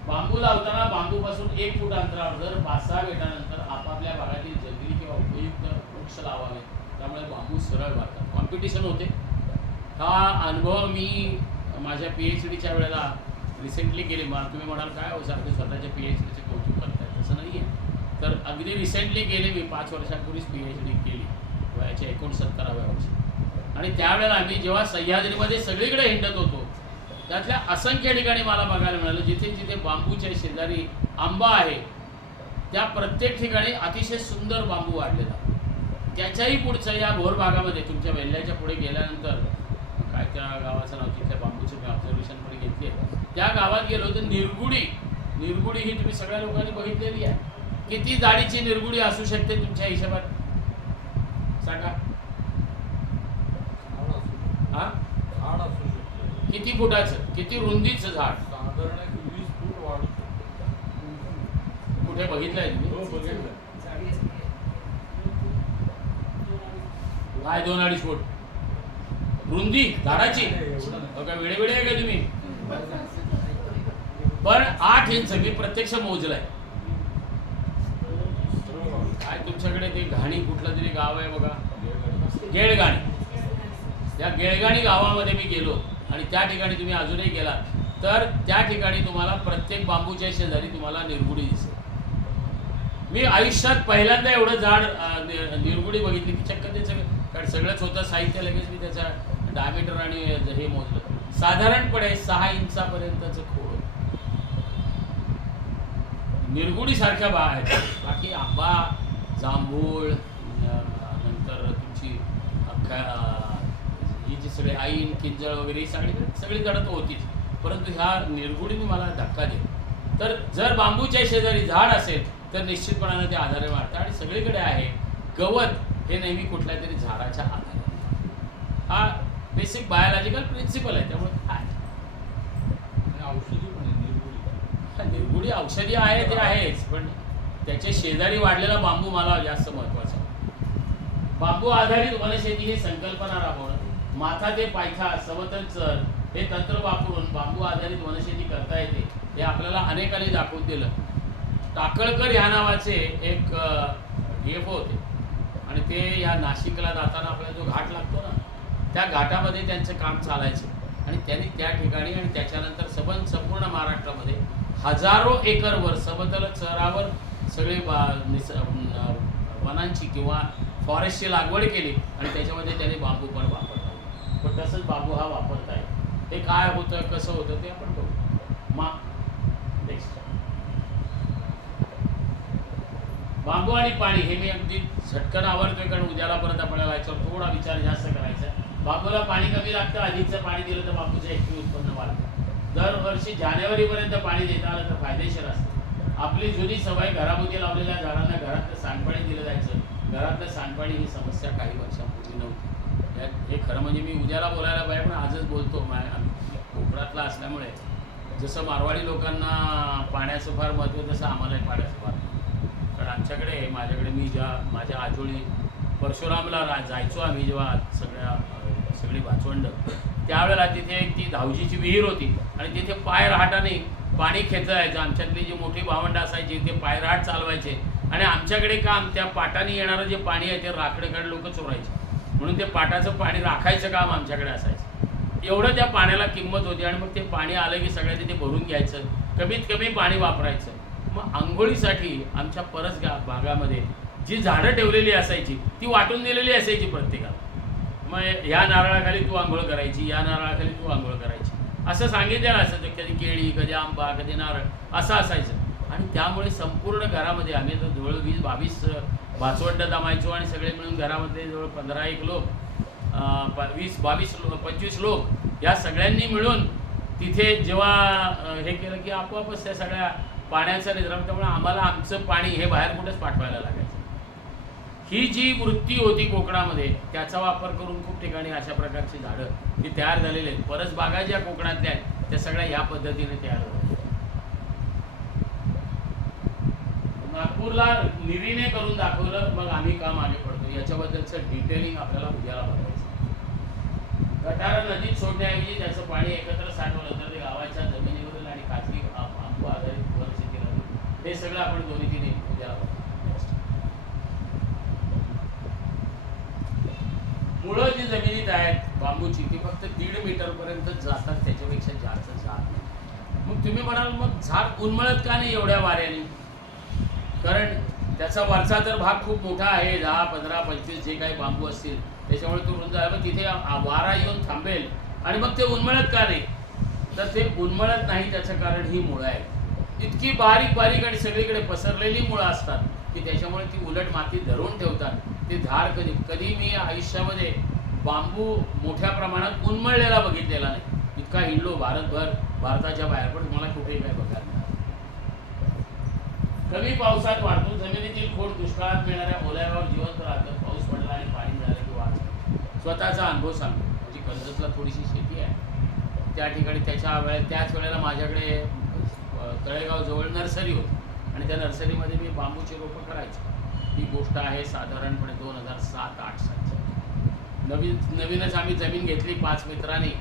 बांबू लावताना बांबूपासून 1 फूट अंतरावर जर 5-6 बेटानंतर आपापल्या भागातील जंगली किंवा उपयुक्त वृक्ष लावावे, त्यामुळे बांबू सरळ वाढतात. कॉम्पिटिशन होते. हा अनुभव मी माझ्या PhDच्या वेळेला रिसेंटली केली. तुम्ही म्हणाल काय हो सारखे स्वतःच्या PhDचे कौतुक करताय, असं नाही आहे. तर अगदी रिसेंटली गेले मी 5 वर्षापूर्वीच PhD केली वयाच्या 69व्या वर्षी. आणि त्यावेळेला आम्ही जेव्हा सह्याद्रीमध्ये सगळीकडे हिंडत होतो त्यातल्या असंख्य ठिकाणी मला बघायला मिळालं जिथे जिथे बांबूच्या शेजारी आंबा आहे त्या प्रत्येक ठिकाणी अतिशय सुंदर बांबू वाढलेला. त्याच्याही पुढचं या भोर भागामध्ये तुमच्या वेल्ल्याच्या पुढे गेल्यानंतर काय त्या गावाचं नाव तिथल्या बांबूचं मी ऑब्झर्वेशन पण घेतली आहे. त्या गावात गेलो तर निरगुडी ही तुम्ही सगळ्या लोकांनी बघितलेली आहे. किती जाडीची निरगुडी असू शकते तुमच्या हिशोबात सांगा? हा, किती फुटाचं, किती रुंदीचं झाड? साधारण एक 20 फूट वाढू कुठे बघितलंय तुम्ही? बघितलं. काय 2-2.5 फूट रुंदी झाडाची? एवढं नाही. काय वेळे आहे का तुम्ही? पण 8 इंच मी प्रत्यक्ष मोजलाय. काय तुमच्याकडे ते घाणी कुठलं तरी गाव आहे बघा, गेळगाणी. त्या गेळगाणी गावामध्ये मी गेलो आणि त्या ठिकाणी तुम्ही अजूनही गेलात तर त्या ठिकाणी तुम्हाला प्रत्येक बांबूच्या शेजारी तुम्हाला निरगुडी दिसेल. मी आयुष्यात पहिल्यांदा एवढं झाड निरगुडी बघितली की चक्क त्याचं, कारण सगळंच होतं साहित्य, लगेच मी त्याचा डायमीटर आणि हे मोजलं. साधारणपणे 6 इंचापर्यंतचं खोड निरगुडी सारख्या बा आहेत. बाकी आंबा, जांभूळ, नंतर तुमची ही जी सगळे ऐन, किंजळ वगैरे ही सगळी झाडं तर होतीच, परंतु ह्या निरगुडीने मला धक्का दिला. तर जर बांबूच्या शेजारी झाड असेल तर निश्चितपणाने ते आधारे वाढतात. आणि सगळीकडे आहे गवत हे नेहमी कुठल्या तरी झाडाच्या आधारे. हा बेसिक बायोलॉजिकल प्रिन्सिपल आहे. त्यामुळे काय आणि औषधी पण आहे निर्गुडी. निरगुडी औषधी आहे ते आहेच, पण त्याच्या शेजारी वाढलेला बांबू मला जास्त महत्त्वाचा. बांबू आधारित वनशेती ही संकल्पना राबवणं, माथा ते पायथा, समतल चर हे तंत्र वापरून बांबू आधारित वनशेती करता येते हे आपल्याला अनेकांनी दाखवून दिलं. टाकळकर ह्या नावाचे एक DFO होते आणि ते या नाशिकला जाताना आपल्याला जो घाट लागतो ना त्या घाटामध्ये त्यांचं काम चालायचं आणि त्यांनी त्या ठिकाणी आणि त्याच्यानंतर संपूर्ण महाराष्ट्रामध्ये हजारो एकरवर समतल चरावर सगळे वनांची किंवा फॉरेस्टची लागवड केली आणि त्याच्यामध्ये त्यांनी बांबू पण वापरला. पण तसंच बांबू हा वापरताय. हे काय होतं, कसं होतं ते आपण बघू. नेक्स्ट, बांबू आणि पाणी हे मी अगदी झटकन आवडतोय कारण उद्याला परत आपल्याला याच्यावर थोडा विचार जास्त करायचा. बांबूला पाणी कमी लागतं, अधिकचं पाणी दिलं तर बांबूचं एकूण उत्पन्न वाढतं. दरवर्षी जानेवारीपर्यंत पाणी देता आलं तर फायदेशीर असतं. आपली जुनी सवय घराभोवती लावलेल्या झाडांना घरातलं सांडपाणी दिलं जायचं. घरातलं सांडपाणी ही समस्या काही वर्षांपूर्वी नव्हती. हे खरं म्हणजे मी उद्याला बोलायला पाहिजे पण आजच बोलतो. कोकणातला असल्यामुळे जसं मारवाडी लोकांना पाण्याचं फार महत्त्व तसं आम्हालाही पाण्याचं फार. कारण आमच्याकडे माझ्याकडे मी माझ्या आजोळी परशुरामला जायचो आम्ही जेव्हा सगळी भाचवंड त्यावेळेला तिथे एक ती धावजीची विहीर होती आणि तिथे पायरहाटाने पाणी खेचायचं. आमच्यातली जी मोठी भावंड असायची ते पायरहाट चालवायचे आणि आमच्याकडे काम त्या पाटाने येणारं जे पाणी आहे ते राखडेकडे लोक चोरायचे म्हणून ते पाटाचं पाणी राखायचं काम आमच्याकडे असायचं. एवढं त्या पाण्याला किंमत होती आणि मग ते पाणी आलं की सगळ्या तिथे भरून घ्यायचं, कमीत कमी पाणी वापरायचं. मग आंघोळीसाठी आमच्या परस भागामध्ये जी झाडं ठेवलेली असायची ती वाटून दिलेली असायची प्रत्येकाला. मग ह्या नारळाखाली तू आंघोळ करायची, या नारळाखाली तू आंघोळ करायची असं सांगितलेलं असायचं. कधी केळी, कधी आंबा, कधी नारळ असं असायचं. आणि त्यामुळे संपूर्ण घरामध्ये आम्ही तर जवळ 20-22 भाचवंड जमायचो आणि सगळे मिळून घरामध्ये जवळ 15-1 लोक 20-22-25 लोक या सगळ्यांनी मिळून तिथे जेव्हा हे केलं की आपोआपच त्या सगळ्या पाण्याचा निर्माण. त्यामुळे आम्हाला आमचं पाणी हे बाहेर कुठेच पाठवायला लागायचं. ही जी वृत्ती होती कोकणामध्ये त्याचा वापर करून खूप ठिकाणी अशा प्रकारची झाडं ती तयार झालेली आहेत. परस बागा ज्या कोकणातल्या आहेत त्या सगळ्या ह्या पद्धतीने तयार होतात. नागपूरला निरीने करून दाखवलं मग आम्ही काम मागे पडतो. याच्याबद्दलचं डिटेलिंग आपल्याला उद्याला बघायचं. गटारा नदीत सोडण्याऐवजी त्याचं पाणी एकत्र साठवलं तर ते गावाच्या जमिनीवरील आणि खाजगी बांबू आधारित वनशेतीला हे सगळं आपण 2-3 उद्याला बघतो. मुळं जी जमिनीत आहेत बांबूची ती फक्त 1.5 मीटरपर्यंत जातात, त्याच्यापेक्षा जास्त जात नाही. मग तुम्ही म्हणाल मग झाड उन्मळत का नाही एवढ्या वाऱ्याने? कारण त्याचा वरचा तर भाग खूप मोठा आहे, 10, 15, 25 जे काही बांबू असतील त्याच्यामुळे तो रुंद आहे. मग तिथे वारा येऊन थांबेल आणि मग ते उन्मळत का नाही, तर ते उन्मळत नाही त्याचं कारण ही मुळं आहे. इतकी बारीक बारीक आणि सगळीकडे पसरलेली मुळं असतात की त्याच्यामुळे ती उलट माती धरून ठेवतात. ते झाड कधी कधी मी आयुष्यामध्ये बांबू मोठ्या प्रमाणात उन्मळलेला बघितलेला नाही. इतका हिंडलो भारतभर, भारताच्या बाहेर, पण मला कुठेही काय बघायला नाही. कमी पावसात वाढतो, जमिनीतील खोड दुष्काळात मिळणाऱ्या ओल्यावर जिवंत राहतं. पाऊस पडला आणि पाणी मिळालं की वाचतं. स्वतःचा अनुभव सांगतो. म्हणजे कर्जतला थोडीशी शेती आहे, त्या ठिकाणी त्याच वेळेला माझ्याकडे तळेगाव जवळ नर्सरी होती आणि त्या नर्सरीमध्ये मी बांबूची रोपं करायचो. ही गोष्ट आहे साधारणपणे 2007-08 सालची. नवीनच आम्ही जमीन घेतली 5 मित्रांनी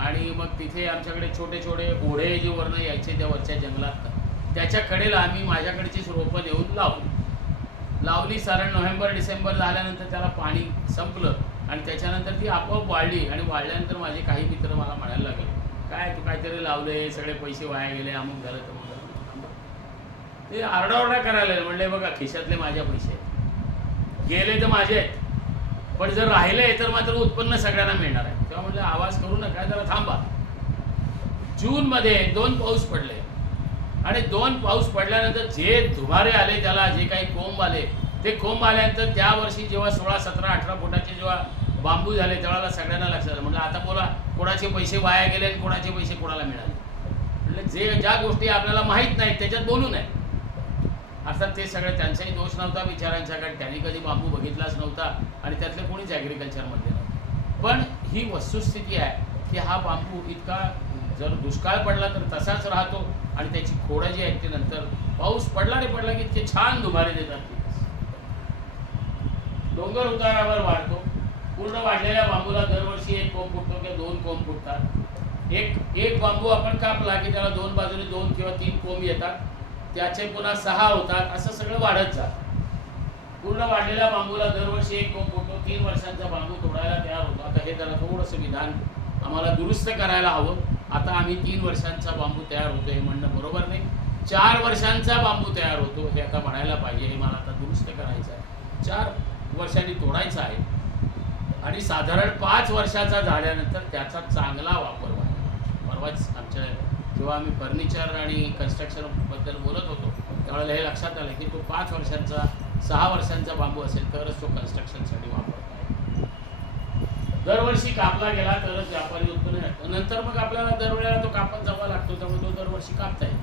आणि मग तिथे आमच्याकडे छोटे छोटे ओढे जे वरनं यायचे त्या वरच्या जंगलात, त्याच्या कडेला आम्ही माझ्याकडचीच रोपं नेऊन लावली. साधारण नोव्हेंबर-डिसेंबर झाल्यानंतर त्याला पाणी संपलं आणि त्याच्यानंतर ती आपोआप वाढली आणि वाढल्यानंतर माझे काही मित्र मला म्हणायला लागले, काय तू काहीतरी लावले, सगळे पैसे वाया गेले, अमुक झालं तर मग ते आरडाओरडा करायला लागले. म्हणले बघा खिशातले माझ्या पैसे आहेत, गेले तर माझे आहेत, पण जर राहिले तर मात्र उत्पन्न सगळ्यांना मिळणार आहे. तेव्हा म्हटलं आवाज करू नका, जरा थांबा. जूनमध्ये 2 पाऊस पडले आणि 2 पाऊस पडल्यानंतर जे धुमारे आले, त्याला जे काही कोंब आले, ते कोंब आल्यानंतर त्या वर्षी जेव्हा 16, 17, 18 फुटाचे जेव्हा बांबू झाले त्यावेळेला सगळ्यांना लक्षात आलं. म्हटलं आता बोला कोणाचे पैसे वाया गेले आणि कोणाचे पैसे कोणाला मिळाले. म्हटलं ज्या गोष्टी आपल्याला माहीत नाहीत त्याच्यात बोलू नये. अर्थात ते सगळं त्यांचाही दोष नव्हता बिचारांचा, कारण त्यांनी कधी बांबू बघितलाच नव्हता आणि त्यातले कोणीच ॲग्रिकल्चरमध्ये नव्हतं. पण ही वस्तुस्थिती आहे की हा बांबू इतका जर दुष्काळ पडला तर तसाच राहतो आणि त्याची खोडं जी आहेत ते नंतर पाऊस पडला की इतके छान दुभारे देतात. डोंगर उतारावर वाढतो. पूर्ण वाढलेल्या बांबूला दरवर्षी 1 कोंब फुटतो किंवा 2 कोंब फुटतात. एक बांबू आपण कापला की त्याला 2 बाजूने 2 किंवा 3 कोंब येतात, त्याचे पुन्हा 6 होतात, असं सगळं वाढत जातं. पूर्ण वाढलेल्या बांबूला दरवर्षी 1 कोंब फुटतो. 3 वर्षांचा बांबू तोडायला तयार होतो. आता हे त्याला थोडंसं विधान आम्हाला दुरुस्त करायला हवं. आता आम्ही 3 वर्षांचा बांबू तयार होतो हे म्हणणं बरोबर नाही, 4 वर्षांचा बांबू तयार होतो हे आता म्हणायला पाहिजे. हे मला आता दुरुस्त करायचं आहे. 4 वर्षांनी तोडायचा आहे आणि साधारण 5 वर्षाचा झाल्यानंतर त्याचा चांगला वापर व्हावा. परवाच आमच्या जेव्हा आम्ही फर्निचर आणि कन्स्ट्रक्शनबद्दल बोलत होतो त्यावेळेला हे लक्षात आलं की तो 5 वर्षांचा 6 वर्षांचा बांबू असेल तरच तो कन्स्ट्रक्शनसाठी वापरता येईल. दरवर्षी कापला गेला तरच व्यापारी उत्पन्न मिळतं. नंतर मग आपल्याला दरवेळेला तो कापत जावा लागतो, त्यामुळे तो दरवर्षी कापता येईल.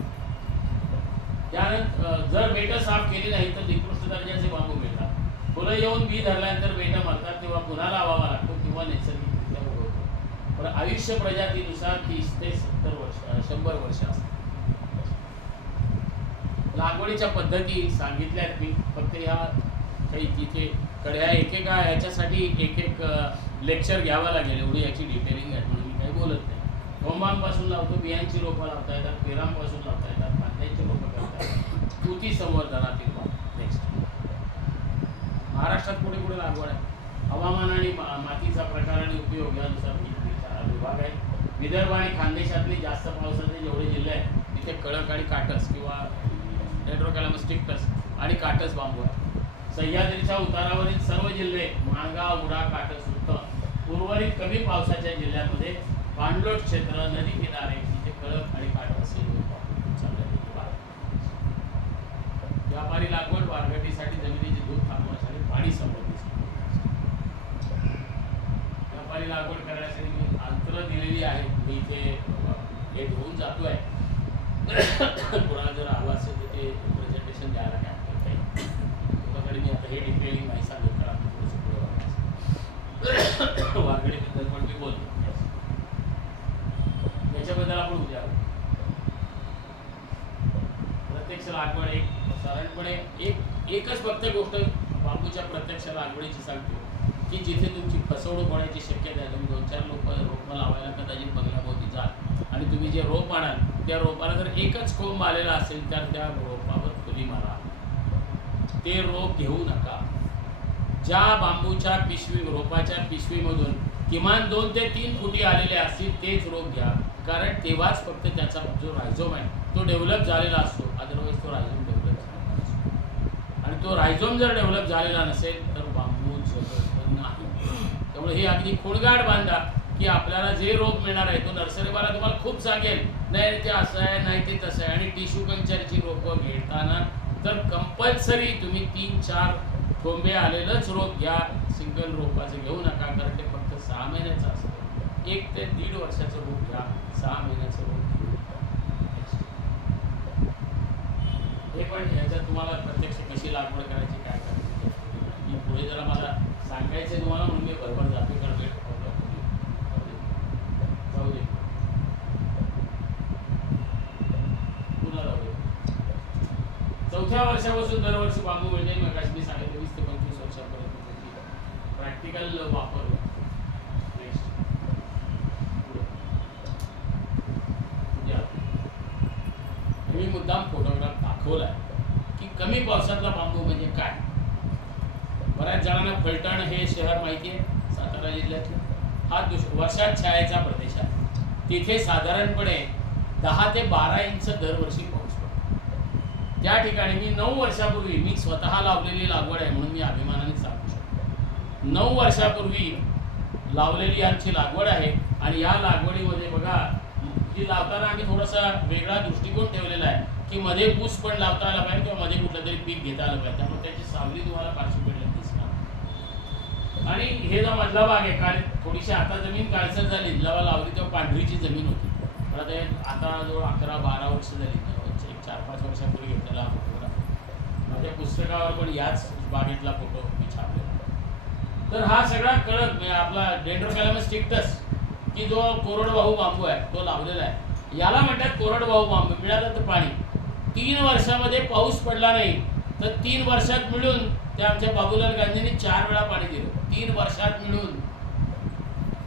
त्यानंतर जर बेटं साफ केली नाही तर निकृष्ट दर्जाचे बांबू मिळतात. फुलं येऊन बी धरल्यानंतर बेटं मरतात, तेव्हा पुन्हा लावावा लागतो किंवा नैसर्गिकरित्या उगवतो. पण आयुष्य प्रजातीनुसार 30 ते 70 वर्ष 100 वर्ष असतात. लागवडीच्या पद्धती सांगितल्यात मी, फक्त ह्या काही तिथे कड्या एकेका ह्याच्यासाठी एक लेक्चर घ्यावं लागेल, एवढी याची डिटेलिंग आहे म्हणून मी काही बोलत नाही. होमांपासून लावतो, बियांची रोपं लावता येतात, पेरांपासून लावता येतात, कांद्याची रोपं करता येतात. तुती संवर्धनातील बाब नेक्स्ट. महाराष्ट्रात कुठे कुठे लागवड आहे, हवामान आणि मातीचा प्रकार आणि उपयोग यानुसार विभाग आहे. विदर्भ आणि खानदेशातली जास्त पावसाचे जेवढे जिल्हे आहेत तिथे कडक आणि काटस किंवा डेंड्रोकॅलामस स्ट्रिक्टस आणि काटस बांबू आहे. सह्याद्रीच्या उतारावरील सर्व जिल्हे माणगाव, मुळा, काटस, उत्तम. उर्वरित कमी पावसाच्या जिल्ह्यांमध्ये पाणलोट क्षेत्र, नदी किनारे तिथे कडक आणि काटस व्यापारी लागवड वारगटीसाठी जमिनीची धूप थांबवण्यासाठी पाणी समृद्धी. व्यापारी लागवड करण्यासाठी मी अंतरं दिलेली आहे. मी इथे हे घेऊन जातोय. कोणाला जर हवं असेल तर ते प्रेझेंटेशन द्यायला काय करता येईल. तुझ्याकडे मी आता हे डिटेलिंग नाही सांगत तर आम्ही थोडंसं पुढे वारगडीबद्दल पण मी बोलतो. याच्याबद्दल आपण उद्या प्रत्यक्ष लागवड साधारणपणे एकच फक्त गोष्ट बांबूच्या प्रत्यक्ष लागवडीची सांगतो की जिथे तुमची फसवणूक होण्याची शक्यता आहे. तुम्ही 2-4 रोपं लावायला कदाचित बंगल्याभोवती जाल आणि तुम्ही जे रोप आणाल त्या रोपाला जर एकच कोंब आलेला असेल तर त्या रोपावर फुली मारा, ते रोप घेऊ नका. ज्या बांबूच्या रोपाच्या पिशवीमधून किमान 2 ते 3 फुटी आलेले असतील तेच रोप घ्या, कारण तेव्हाच फक्त त्याचा जो रायझोम आहे तो डेव्हलप झालेला असतो. अदरवाईज तो रायझोम डेव्हलप झालेला असतो. आणि तो रायझोम जर डेव्हलप झालेला नसेल तर बांबू जगत नाही. त्यामुळे हे अगदी खोडगाड बांधा की आपल्याला जे रोग मिळणार आहे तो नर्सरीवाला तुम्हाला खूप सांगेल, नाही ते असं आहे, नाही ते तसं आहे. आणि टिश्यू कल्चरची रोपं घेताना तर कंपल्सरी तुम्ही 3-4 ठोंबे आलेलंच रोप घ्या. सिंगल रोपाचं घेऊ नका, कारण ते फक्त 6 महिन्याचं असतं. 1 ते 1.5 वर्षाचं रोप घ्या, 6 महिन्याचं रोप घेऊ. हे पण ह्याच्यात तुम्हाला प्रत्यक्ष कशी लागवड करायची, काय करायची, मी पुढे जरा मला सांगायचं तुम्हाला म्हणून मी बरोबर जातो. कारण वेळ जाऊ दे, पुन्हा जाऊ दे. 4थ्या वर्षापासून दरवर्षी बांबू म्हणजे मग मी सांगितलं 20 ते 25 वर्षापर्यंत प्रॅक्टिकल वापर. नेक्स्ट मी मुद्दाम फोटोग्राफ दाखवलाय की कमी पावसातला बांबू म्हणजे काय. बऱ्याच जणांना फलटण हे शहर माहिती आहे, सातारा जिल्ह्यातलं. हा वर्षात छायेचा प्रदेश आहे. तिथे साधारणपणे 10 ते 12 इंच दरवर्षी पाऊस पडतो. त्या ठिकाणी मी 9 वर्षापूर्वी, मी स्वतः लावलेली लागवड आहे म्हणून मी अभिमानाने सांगू शकतो, 9 वर्षापूर्वी लावलेली आमची लागवड आहे. आणि या लागवडीमध्ये बघा, ती लावताना आम्ही थोडासा वेगळा दृष्टिकोन ठेवलेला आहे की मध्ये ऊस पण लावता आला पाहिजे किंवा मध्ये कुठलं तरी पीक घेता आलं पाहिजे. त्यामुळे त्याची सावली तुम्हाला फारशी पडलेली दिसणार. आणि हे जो मधला भाग आहे, काळ थोडीशी आता जमीन काळसर झाली, जेव्हा लावली तेव्हा पांढरीची जमीन होती. पण आता जो 11-12 वर्ष झाली, 4-5 वर्षापूर्वी घेतलेला हा फोटोग्राफ माझ्या पुस्तकावर पण याच बागेतला फोटो मी छापलेला. तर हा सगळा कळत म्हणजे आपला डेंड्रोकॅलमस स्ट्रिक्टस की जो कोरडवाहू बांबू आहे तो लावलेला आहे. याला म्हणतात कोरडवाहू बांबू. मिळालं तर पाणी 3 वर्षामध्ये पाऊस पडला नाही तर 3 वर्षात मिळून ते आमच्या बाबूलाल गांधींनी 4 वेळा पाणी दिलं, 3 वर्षात मिळून.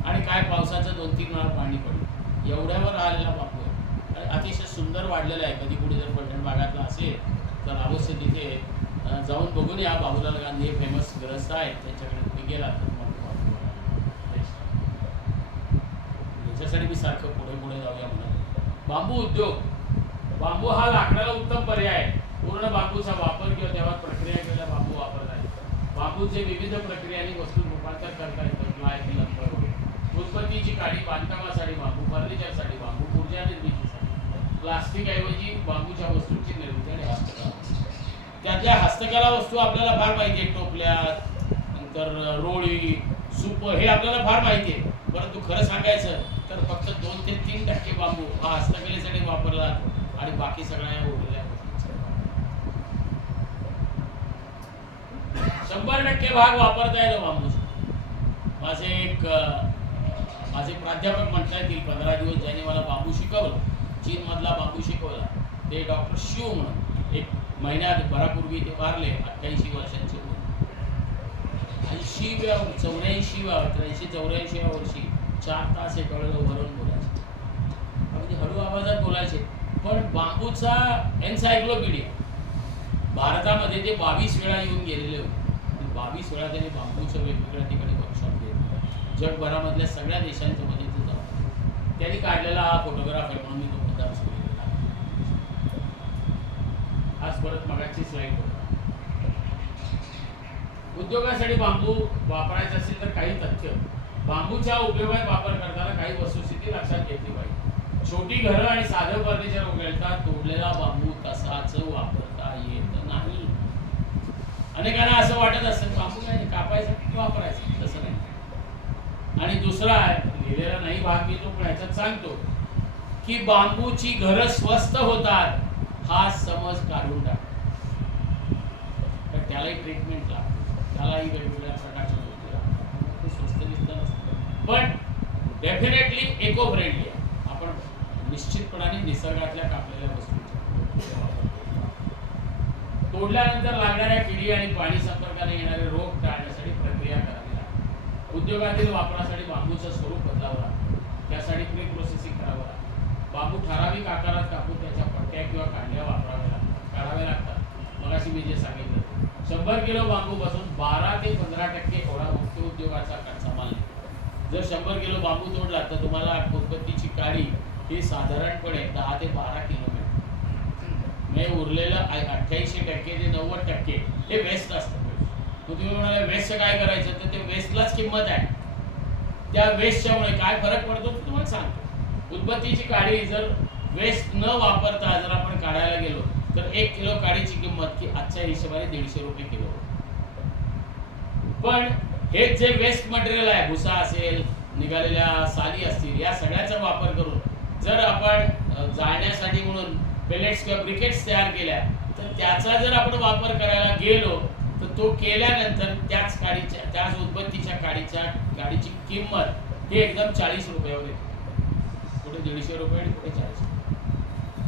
आणि काय पावसाचं 2-3 वेळा पाणी पडलं, एवढ्यावर आलेला बांबू आहे. आणि अतिशय सुंदर वाढलेला आहे. कधी कुठे जर फलटण भागातला असेल तर अवश्य तिथे जाऊन बघून या. बाबूलाल गांधी हे फेमस ग्रस्त आहेत, त्यांच्याकडे तुम्ही गेला तर याच्यासाठी मी सारखं पुढे पुढे जाऊया म्हणून. बांबू उद्योग. बांबू हा लाकडाला उत्तम पर्याय आहे. पूर्ण बांबूचा वापर किंवा तेव्हा प्रक्रिया केलेला बांबू वापरला आहे. बांबूचे विविध प्रक्रियांनी वस्तू रूपांतर करता येतं. प्लाय, उत्पत्तीची काडी, बांधकामासाठी बांबू, फर्निचरसाठी बांबू, ऊर्जा निर्मितीसाठी, प्लास्टिक ऐवजी बांबूच्या वस्तूंची निर्मिती आणि हस्तकला. त्यातल्या हस्तकला वस्तू आपल्याला फार माहिती आहे. टोपल्या, नंतर रोळी, सूप, हे आपल्याला फार माहिती आहे. परंतु खरं सांगायचं तर फक्त 2 ते 3% बांबू हा हस्तकलेसाठी वापरला आणि बाकी सगळ्या उरलेल्या गोष्टी 100% भाग वापरता येतो बांबूचा. माझे प्राध्यापक म्हणता येतील 15 दिवस ज्यांनी मला बांबू शिकवलं, चीनमधला बांबू शिकवला, ते डॉक्टर शिव म्हणून. 1 महिन्याभरापूर्वी ते वारले, 88 वर्षांचे. 84व्या वर्षी 4 तास एका वेळेला उभारून बोलायचे, अगदी हळू आवाजात बोलायचे. पण बांबूचा एन्सायक्लोपीडिया, भारतामध्ये ते 22 वेळा येऊन गेलेले होते. 22 वेळा त्यांनी बांबूच्या वेगवेगळ्या ठिकाणी वर्कशॉप घेतले. जगभरामधल्या सगळ्या देशांच्या मध्ये ते जाऊन त्यांनी काढलेला हा फोटोग्राफ आहे म्हणून मी तो मुद्दाम सांगितलेला. आज परत मगाची स्लाईड होता. उद्योगासाठी बांबू वापरायचा असेल तर काही तथ्य, बांबूच्या उपयोगात वापर करताना काही वस्तुस्थिती लक्षात घेतली पाहिजे. छोटी घरं आणि साधं फर्निचर उघडता तोडलेला बांबू तसाच वापरता येत नाही. अनेकांना असं वाटत असेल बांबू काय कापायचं वापरायचं, तसं नाही. आणि दुसरा लिहिलेला नाही भाग मी तो पण ह्याच्यात सांगतो की बांबूची घरं स्वस्त होतात हा समज काढून टाक. तर त्यालाही ट्रीटमेंट लागते, त्यालाही वेगवेगळ्या प्रकारच्या गोष्टी लागतात. ते स्वस्त दिसत नसतं पण डेफिनेटली इको फ्रेंडली आहे. आपण निश्चितपणाने निसर्गातल्या कापलेल्या वस्तूंचा तोडल्यानंतर लागणाऱ्या किडी आणि पाणी संपर्काने येणारे रोग टाळण्यासाठी प्रक्रिया करावी लागते. उद्योगातील वापरासाठी बांबूचं स्वरूप बदलावं लागतं, त्यासाठी प्री प्रोसेसिंग करावं लागतं. बांबू ठराविक आकारात कापून त्याच्या पट्ट्या किंवा कांड्या काढाव्या लागतात. मगाशी मी जे सांगितलं 100 किलो बांबूपासून 12 ते 15% एवढा मुख्य उद्योगाचा कच्चा माल निघतो. जर 100 किलो बांबू तोडला तर तुम्हाला उत्पत्तीची काडी ही साधारणपणे 10 ते 12 किलो मिळते. म्हणजे उरलेलं 88% ते 90% हे वेस्ट असतं. मग तुम्ही म्हणाले वेस्ट काय करायचं, तर ते वेस्टलाच किंमत आहे. त्या वेस्टच्यामुळे काय फरक पडतो ते तुम्हाला सांगतो. उदबत्तीची काडी जर वेस्ट न वापरता जर आपण काढायला गेलो तर 1 किलो काडीची किंमत की आजच्या हिशोबाने 150 रुपये किलो. पण हे जे वेस्ट मटेरियल आहे, भुसा असेल, निघालेल्या साली असतील, या सगळ्याचा वापर करून जर आपण जाळण्यासाठी म्हणून पेलेट्स किंवा ब्रिकेट्स तयार केल्या, तर त्याचा जर आपण वापर करायला गेलो तर तो केल्यानंतर त्याच उदबत्तीच्या काडीची किंमत ही एकदम 40 रुपयावर येते. कुठे 150 रुपये आणि कुठे 40.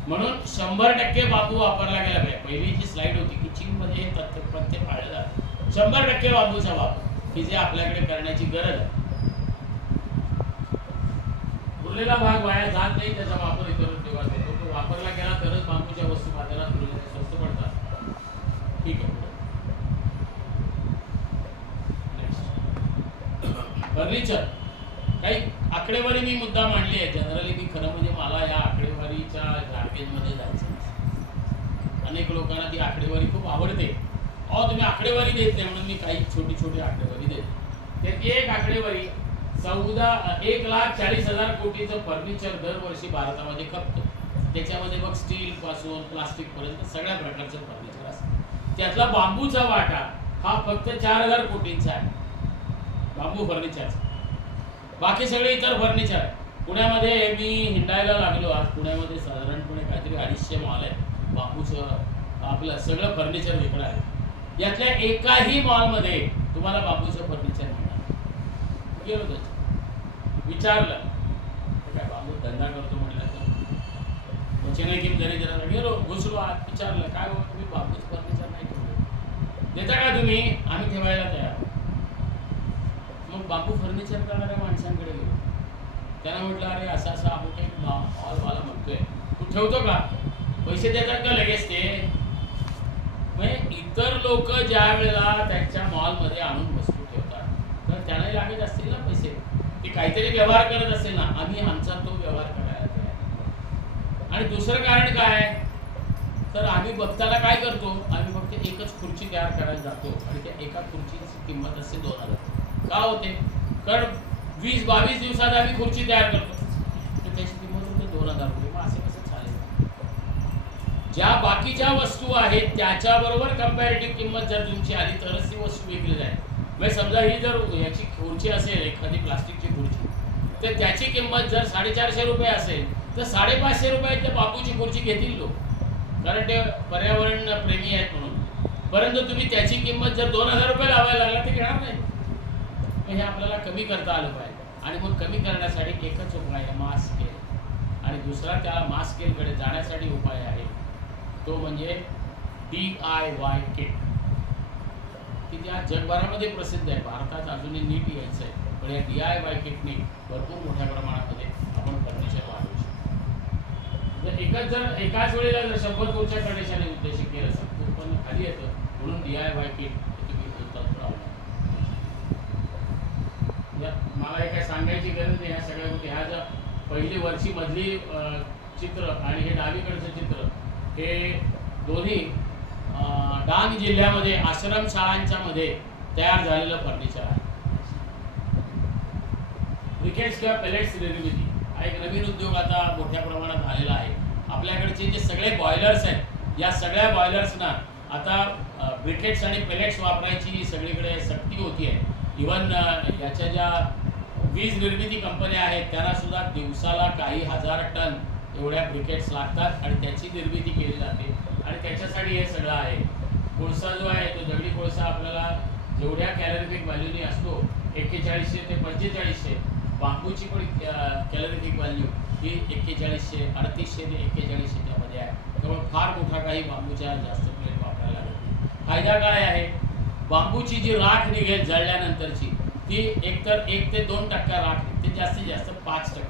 म्हणून 100% बांबू वापरला गेला पाहिजे. पहिली जी स्लाइड होती की चीनमध्ये पथ्य पाळलं जातं 100% बांबूचा वापर, की जे आपल्याकडे करण्याची गरज आहे. उरलेला भाग वाया जात नाही, त्याचा वापर इतर उद्योगात होतो. तो वापरला गेला तरच बांबूच्या वस्तू बाजारात स्वस्त पडतात. ठीक आहे. फर्निचर काही आकडेवारी मी मुद्दा मांडली आहे. जनरली मी खरं म्हणजे मला या आकडेवारीच्या जार्गेनमध्ये जायचं नाही. अनेक लोकांना ती आकडेवारी खूप आवडते. तुम्ही आकडेवारी देत नाही म्हणून मी काही छोटी आकडेवारी देते. त्याची एक आकडेवारी 1,40,000 कोटीचं फर्निचर दरवर्षी भारतामध्ये खपतं. त्याच्यामध्ये मग स्टील पासून प्लास्टिक पर्यंत सगळ्या प्रकारचं फर्निचर असतं. त्यातला बांबूचा वाटा हा फक्त 4,000 कोटींचा आहे, बांबू फर्निचरचा. बाकी सगळे इतर फर्निचर आहे. पुण्यामध्ये मी हिंडायला लागलो आज. पुण्यामध्ये साधारणपणे काहीतरी 250 मॉल आहे बांबूचं. आपलं सगळं फर्निचर वेगळं आहे. यातल्या एकाही मॉलमध्ये तुम्हाला बांबूचं फर्निचर मिळणार. गेलो त्याच्या विचारलं काय बांबू धंदा करतो म्हटलं तर चेन्नई किम जरी जरा गेलो, घुसलो आत, विचारलं काय हो तुम्ही बांबूचं फर्निचर नाही ठेवलं, देता का तुम्ही? आम्ही ठेवायला तयार. मग बांबू फर्निचर करणाऱ्या माणसांकडे गेलो. त्यांना म्हटलं अरे असं आपण काही मॉलवाला म्हणतोय, तू ठेवतो का? पैसे देतात का लगेच ते? म्हणजे इतर लोक ज्या वेळेला त्यांच्या मॉलमध्ये आणून वस्तू ठेवतात तर त्यांनाही लागत असतील ना पैसे. ते काहीतरी व्यवहार करत असेल ना, आम्ही आमचा तो व्यवहार करायला तयार. आणि दुसरं कारण काय, तर आम्ही बघताना काय करतो, आम्ही फक्त एकच खुर्ची तयार करायला जातो आणि त्या एका खुर्चीची किंमत असते 2,000. का होते? कारण 20-22 दिवसात आम्ही खुर्ची तयार करतो, तर त्याची किंमत होते 2,000 रुपये. मग असे कसं चालेल? ज्या बाकीच्या वस्तू आहेत त्याच्याबरोबर कंपॅरेटिव्ह किंमत जर तुमची आली तरच ती वस्तू विकली जाईल. म्हणजे समजा ही जर याची खुर्ची असेल, एखादी प्लास्टिकची खुर्ची, तर त्याची किंमत जर 450 रुपये असेल तर 550 रुपयात त्या बांबूची खुर्ची घेतील लोक, कारण ते पर्यावरण प्रेमी आहेत म्हणून. परंतु तुम्ही त्याची किंमत जर 2,000 रुपये लावायला लागला ते घेणार नाही. हे आपल्याला कमी करता आलं पाहिजे. आणि मग कमी करण्यासाठी एकच उपाय आहे, मास स्केल. आणि दुसरा त्या मास स्केलकडे जाण्यासाठी उपाय आहे, तो म्हणजे DIY किट, की ज्या जगभरामध्ये प्रसिद्ध आहे. भारतात अजूनही नीट यायचं आहे, पण या DIY किटने भरपूर मोठ्या प्रमाणामध्ये आपण फर्निचर वाढवू शकतो. जर एकाच वेळेला जर 100 कोटीच्या कंडिशनने उद्देश केलं तर उत्पन्न खाली येतं. म्हणून DIY किट तुम्ही मला हे काय सांगायची गरज नाही. ह्या सगळ्या गोष्टी ह्या ज्या पहिली वर्षी मधली चित्र आणि हे डावीकडचं चित्र, हे दोन्ही डांग जिल्ह्यामध्ये आश्रमशाळांच्या मध्ये तयार झालेलं फर्निचर आहे. ब्रिकेट्स किंवा पेलेट्स निर्मिती हा एक नवीन उद्योग आता मोठ्या प्रमाणात आलेला आहे. आपल्याकडचे जे सगळे बॉयलर्स आहेत, या सगळ्या बॉयलर्सना आता ब्रिकेट्स आणि पेलेट्स वापरायची सगळीकडे सक्ती होती आहे. इव्हन याच्या ज्या वीज निर्मिती कंपन्या आहेत त्यांना सुद्धा दिवसाला काही हजार टन एवढ्या ब्रिकेट्स लागतात आणि त्याची निर्मिती केली जाते. आणि त्याच्यासाठी हे सगळं आहे. कोळसा जो आहे तो दगडी कोळसा आपल्याला जेवढ्या कॅलरिफिक व्हॅल्यूनी असतो 4100 ते 4500, बांबूची पण कॅलरिफिक व्हॅल्यू ही 4100, 3800 ते 4100 मध्ये आहे. त्यामुळे फार मोठा काही बांबूच्या जास्त प्लेट वापरायला लागत नाही. फायदा काय आहे? बांबूची जी राख निघेल जळल्यानंतरची ती एकतर 1 ते 2% राख निघते, जास्तीत जास्त 5%.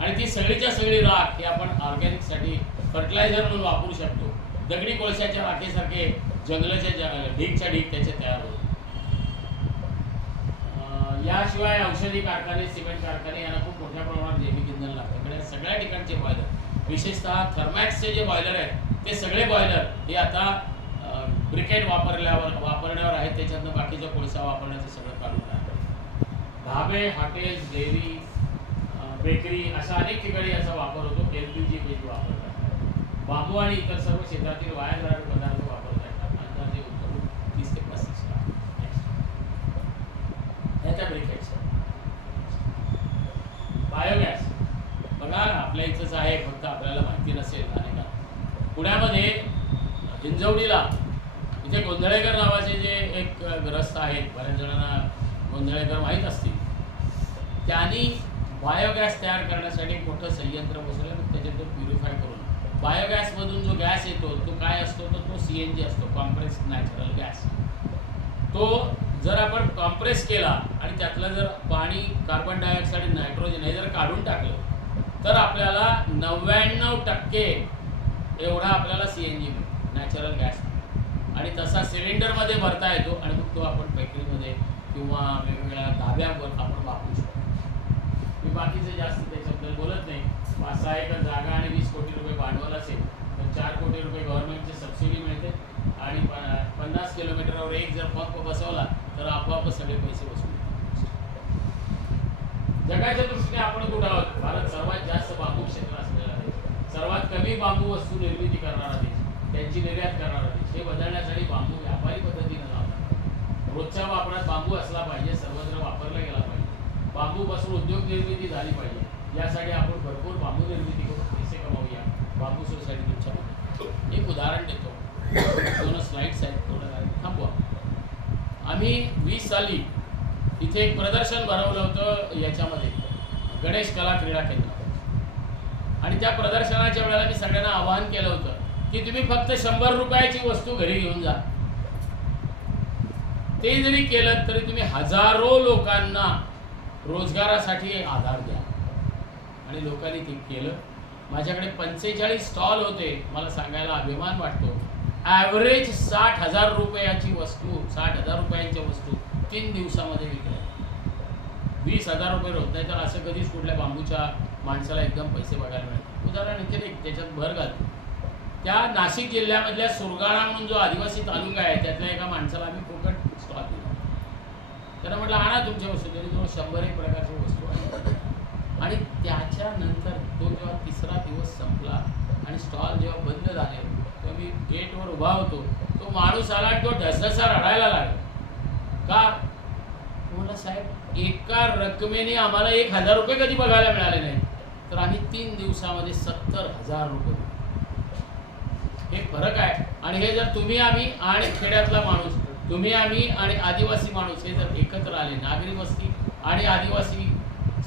आणि ती सगळीच्या सगळी राख ही आपण ऑर्गॅनिकसाठी फर्टिलायझर म्हणून वापरू शकतो. दगडी कोळशाच्या राखेसारखे जंगलाच्या ढीगच्या ढीग त्याचे तयार होतात. याशिवाय औषधी कारखाने, सिमेंट कारखाने यांना खूप मोठ्या प्रमाणात जैविक इंधन लागतं. सगळ्या ठिकाणचे बॉयलर, विशेषतः थर्मॅक्सचे जे बॉयलर आहेत ते सगळे बॉयलर हे आता ब्रिकेट वापरण्यावर आहेत. त्याच्यातनं बाकीचा कोळसा वापरण्याचं सगळं काढून टाकलं. ढाबे, हॉटेल्स, डेअरी, बेकरी अशा अनेक ठिकाणी याचा वापर होतो. LPG वापर करतात. बांबू आणि इतर सर्व क्षेत्रातील वाया जाणारे पदार्थ वापरता येतात. अंदाजे उत्तम 30 ते 35 ह्याच्या ब्रिकेट्स. बायोगॅस बघा आपल्या इथंच आहे, फक्त आपल्याला माहिती नसेल. आणि पुण्यामध्ये हिंजवडीला इथे गोंधळेकर नावाचे जे एक ग्रस्त आहेत, बऱ्याच जणांना गोंधळेकर माहीत असतील, त्यांनी बायोगॅस तयार करण्यासाठी एक मोठं संयंत्र बसवलं. त्याच्यातून प्युरिफाय करून बायोगॅसमधून जो गॅस येतो तो काय असतो, तर तो CNG असतो, कॉम्प्रेस्ड नॅचरल गॅस. तो जर आपण कॉम्प्रेस केला आणि त्यातलं जर पाणी, कार्बन डायऑक्साईड, नायट्रोजन हे जर काढून टाकलं तर आपल्याला 99% एवढा आपल्याला CNG मिळतो, नॅचरल गॅस. आणि तसा सिलेंडरमध्ये भरता येतो आणि मग तो आपण बेकरीमध्ये किंवा वेगवेगळ्या धाब्यावर आपण वापरू शकतो. मी बाकीचे जास्त त्याच्याबद्दल बोलत नाही. 5-6 एकर जागा आणि 20 कोटी रुपये भांडवल असेल तर 4 कोटी रुपये गव्हर्नमेंटची सबसिडी मिळते आणि 50 किलोमीटरवर एक जर पंप बसवला तर आपोआप सगळे पैसे वसूल. जगाच्या दृष्टीने आपण कुठं आहोत? भारत सर्वात जास्त बांबू क्षेत्र असलेला देश, सर्वात कमी बांबू वस्तू निर्मिती करणारा देश, त्यांची निर्यात करणारा देश. हे बदलण्यासाठी बांबू व्यापारी पद्धतीने लावतात. रोजच्या वापरात बांबू असला पाहिजे, सर्वत्र वापरला गेला पाहिजे. बांबूपासून उद्योग निर्मिती झाली पाहिजे. यासाठी आपण भरपूर बांबू निर्मिती करून पैसे कमावूया. बांबू सोसायटी तुमच्यामध्ये एक उदाहरण देतो. 2 स्लाइड्स आहेत, थोडं थांबवा. आम्ही 20 साली इथे एक प्रदर्शन भरवलं होतं याच्यामध्ये, गणेश कला क्रीडा केंद्रात. आणि त्या प्रदर्शनाच्या वेळेला मी सगळ्यांना आवाहन केलं होतं की तुम्ही फक्त 100 रुपयाची वस्तू घरी घेऊन जा. ते जरी केलं तरी तुम्ही हजारो लोकांना रोजगारासाठी आधार द्या. आणि लोकांनी ते केलं. माझ्याकडे 45 स्टॉल होते. मला सांगायला अभिमान वाटतो. ॲव्हरेज 60,000 रुपयाची वस्तू, 60,000 रुपयांच्या वस्तू 3 दिवसामध्ये विकल्या. 20,000 रुपये होत नाही तर असं कधीच कुठल्या बांबूच्या माणसाला एकदम पैसे बघायला मिळतात. उदाहरण इथे त्याच्यात भर घालतो. त्या नाशिक जिल्ह्यामधल्या सुरगाणा म्हणून जो आदिवासी तालुका आहे त्यातल्या एका माणसाला आम्ही फुकट स्टॉल दिला. त्यांना म्हटलं आणा तुमच्या वस्तू. तरी जवळ 100 प्रकारच्या वस्तू आहेत. आणि त्याच्यानंतर तो जेव्हा 3रा दिवस संपला आणि स्टॉल जेव्हा बंद झाले तेव्हा मी गेटवर उभा होतो. तो माणूस आला आणि तो ढसढसा रडायला लागला. का? म्हणलं साहेब एका रकमेने आम्हाला 1,000 रुपये कधी बघायला मिळाले नाही, तर आम्ही 3 दिवसामध्ये 70,000 रुपये. हे फरक आहे. आणि हे जर तुम्ही आम्ही आणि खेड्यातला माणूस, तुम्ही आम्ही आणि आदिवासी माणूस हे जर एकत्र आले, नागरी वस्ती आणि आदिवासी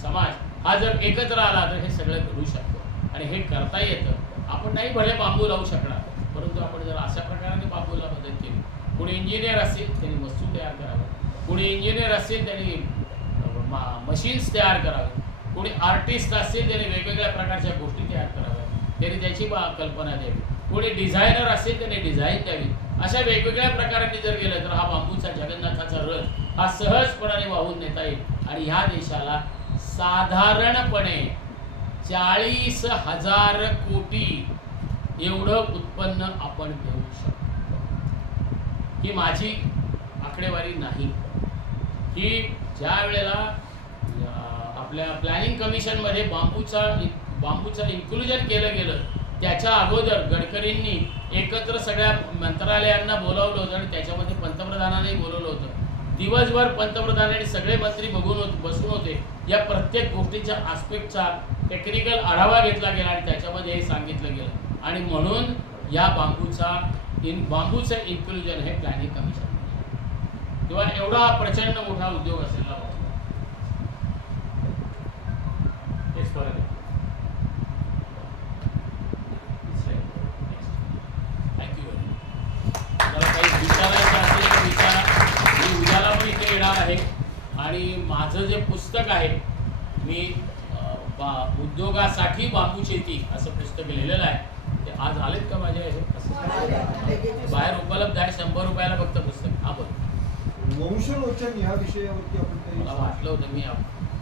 समाज हा जर एकत्र आला तर हे सगळं घडू शकतो. आणि हे करता येतं. आपण नाही भले बांबू लावू शकणार, परंतु आपण जर अशा प्रकारे बांबूला मदत केली. कोणी इंजिनियर असतील त्यांनी वस्तू तयार कराव्या, कोणी इंजिनियर असतील त्यांनी मशीन्स तयार करावे, कोणी आर्टिस्ट असतील त्यांनी वेगवेगळ्या प्रकारच्या गोष्टी तयार कराव्या, त्यांनी त्याची कल्पना द्यावी, कोणी डिझायनर असेल त्याने डिझाईन द्यावी. अशा वेगवेगळ्या प्रकारांनी जर गेलं तर हा बांबूचा जगन्नाथाचा रथ हा सहजपणाने वाहून नेता येईल. आणि ह्या देशाला साधारणपणे 40,000 कोटी एवढं उत्पन्न आपण देऊ शकतो. ही माझी आकडेवारी नाही. ही ज्या वेळेला आपल्या प्लॅनिंग कमिशनमध्ये बांबूचं इन्क्लुजन केलं गेलं त्याच्या अगोदर गडकरींनी एकत्र सगळ्या मंत्रालयांना बोलावलं होतं आणि त्याच्यामध्ये पंतप्रधानांनाही बोलवलं होतं. दिवसभर पंतप्रधान आणि सगळे मंत्री बसून होते. या प्रत्येक गोष्टीच्या आस्पेक्टचा टेक्निकल आढावा घेतला गेला आणि त्याच्यामध्ये हे सांगितलं गेलं. आणि म्हणून या बांबूचं इन्क्लुजन हे प्लॅनिंग कमिशन किंवा एवढा प्रचंड मोठा उद्योग असेल. हेच फरक आहे. Thank you very much. मला काही विचारायचं असेल तर विचारा. मी उद्याला पण इथे येणार आहे. आणि माझं जे पुस्तक आहे, मी उद्योगासाठी बांबू शेती असं पुस्तक लिहिलेलं आहे. ते आज आलेत का माझ्या हे? बाहेर उपलब्ध आहे. 100 रुपयाला फक्त पुस्तक. हा बोल. वंशलोचन या विषयावरती आपण मला वाटलं होतं, मी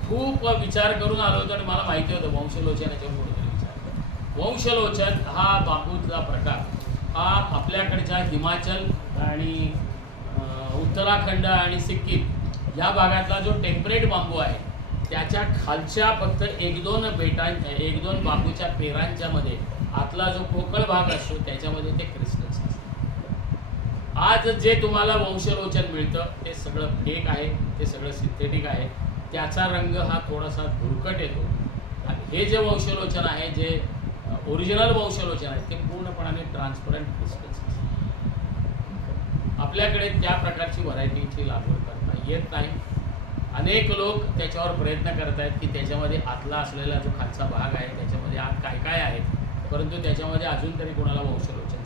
खूप विचार करून आलो होतो आणि मला माहिती होतं वंशलोचनाच्या कुठेतरी विचार. वंशलोचन हा बांबूचा प्रकार हा आपल्याकडच्या हिमाचल आणि उत्तराखंड आणि सिक्कीम या भागातला जो टेम्परेट बांबू आहे त्याच्या खालच्या फक्त एक दोन बांबूच्या पेरांच्या मध्ये आतला जो पोकळ भाग असतो त्याच्यामध्ये ते क्रिस्टल्स असतात. आज जे तुम्हाला वंशलोचन मिळतं ते सगळं फेक आहे, ते सगळं सिंथेटिक आहे. त्याचा रंग हा थोडासा धुरकट येतो. आणि हे जे वंशलोचन आहे, जे ओरिजिनल वंशलोचन आहे, ते पूर्णपणाने ट्रान्सपरंट क्रिस्टल्स असतात. आपल्याकडे त्या प्रकारची व्हरायटीची लागवड करता येत नाही. अनेक लोक त्याच्यावर प्रयत्न करत आहेत की त्याच्यामध्ये आतला असलेला जो खालचा भाग आहे त्याच्यामध्ये आत काय काय आहे, परंतु त्याच्यामध्ये अजून तरी कोणाला वंशलोचन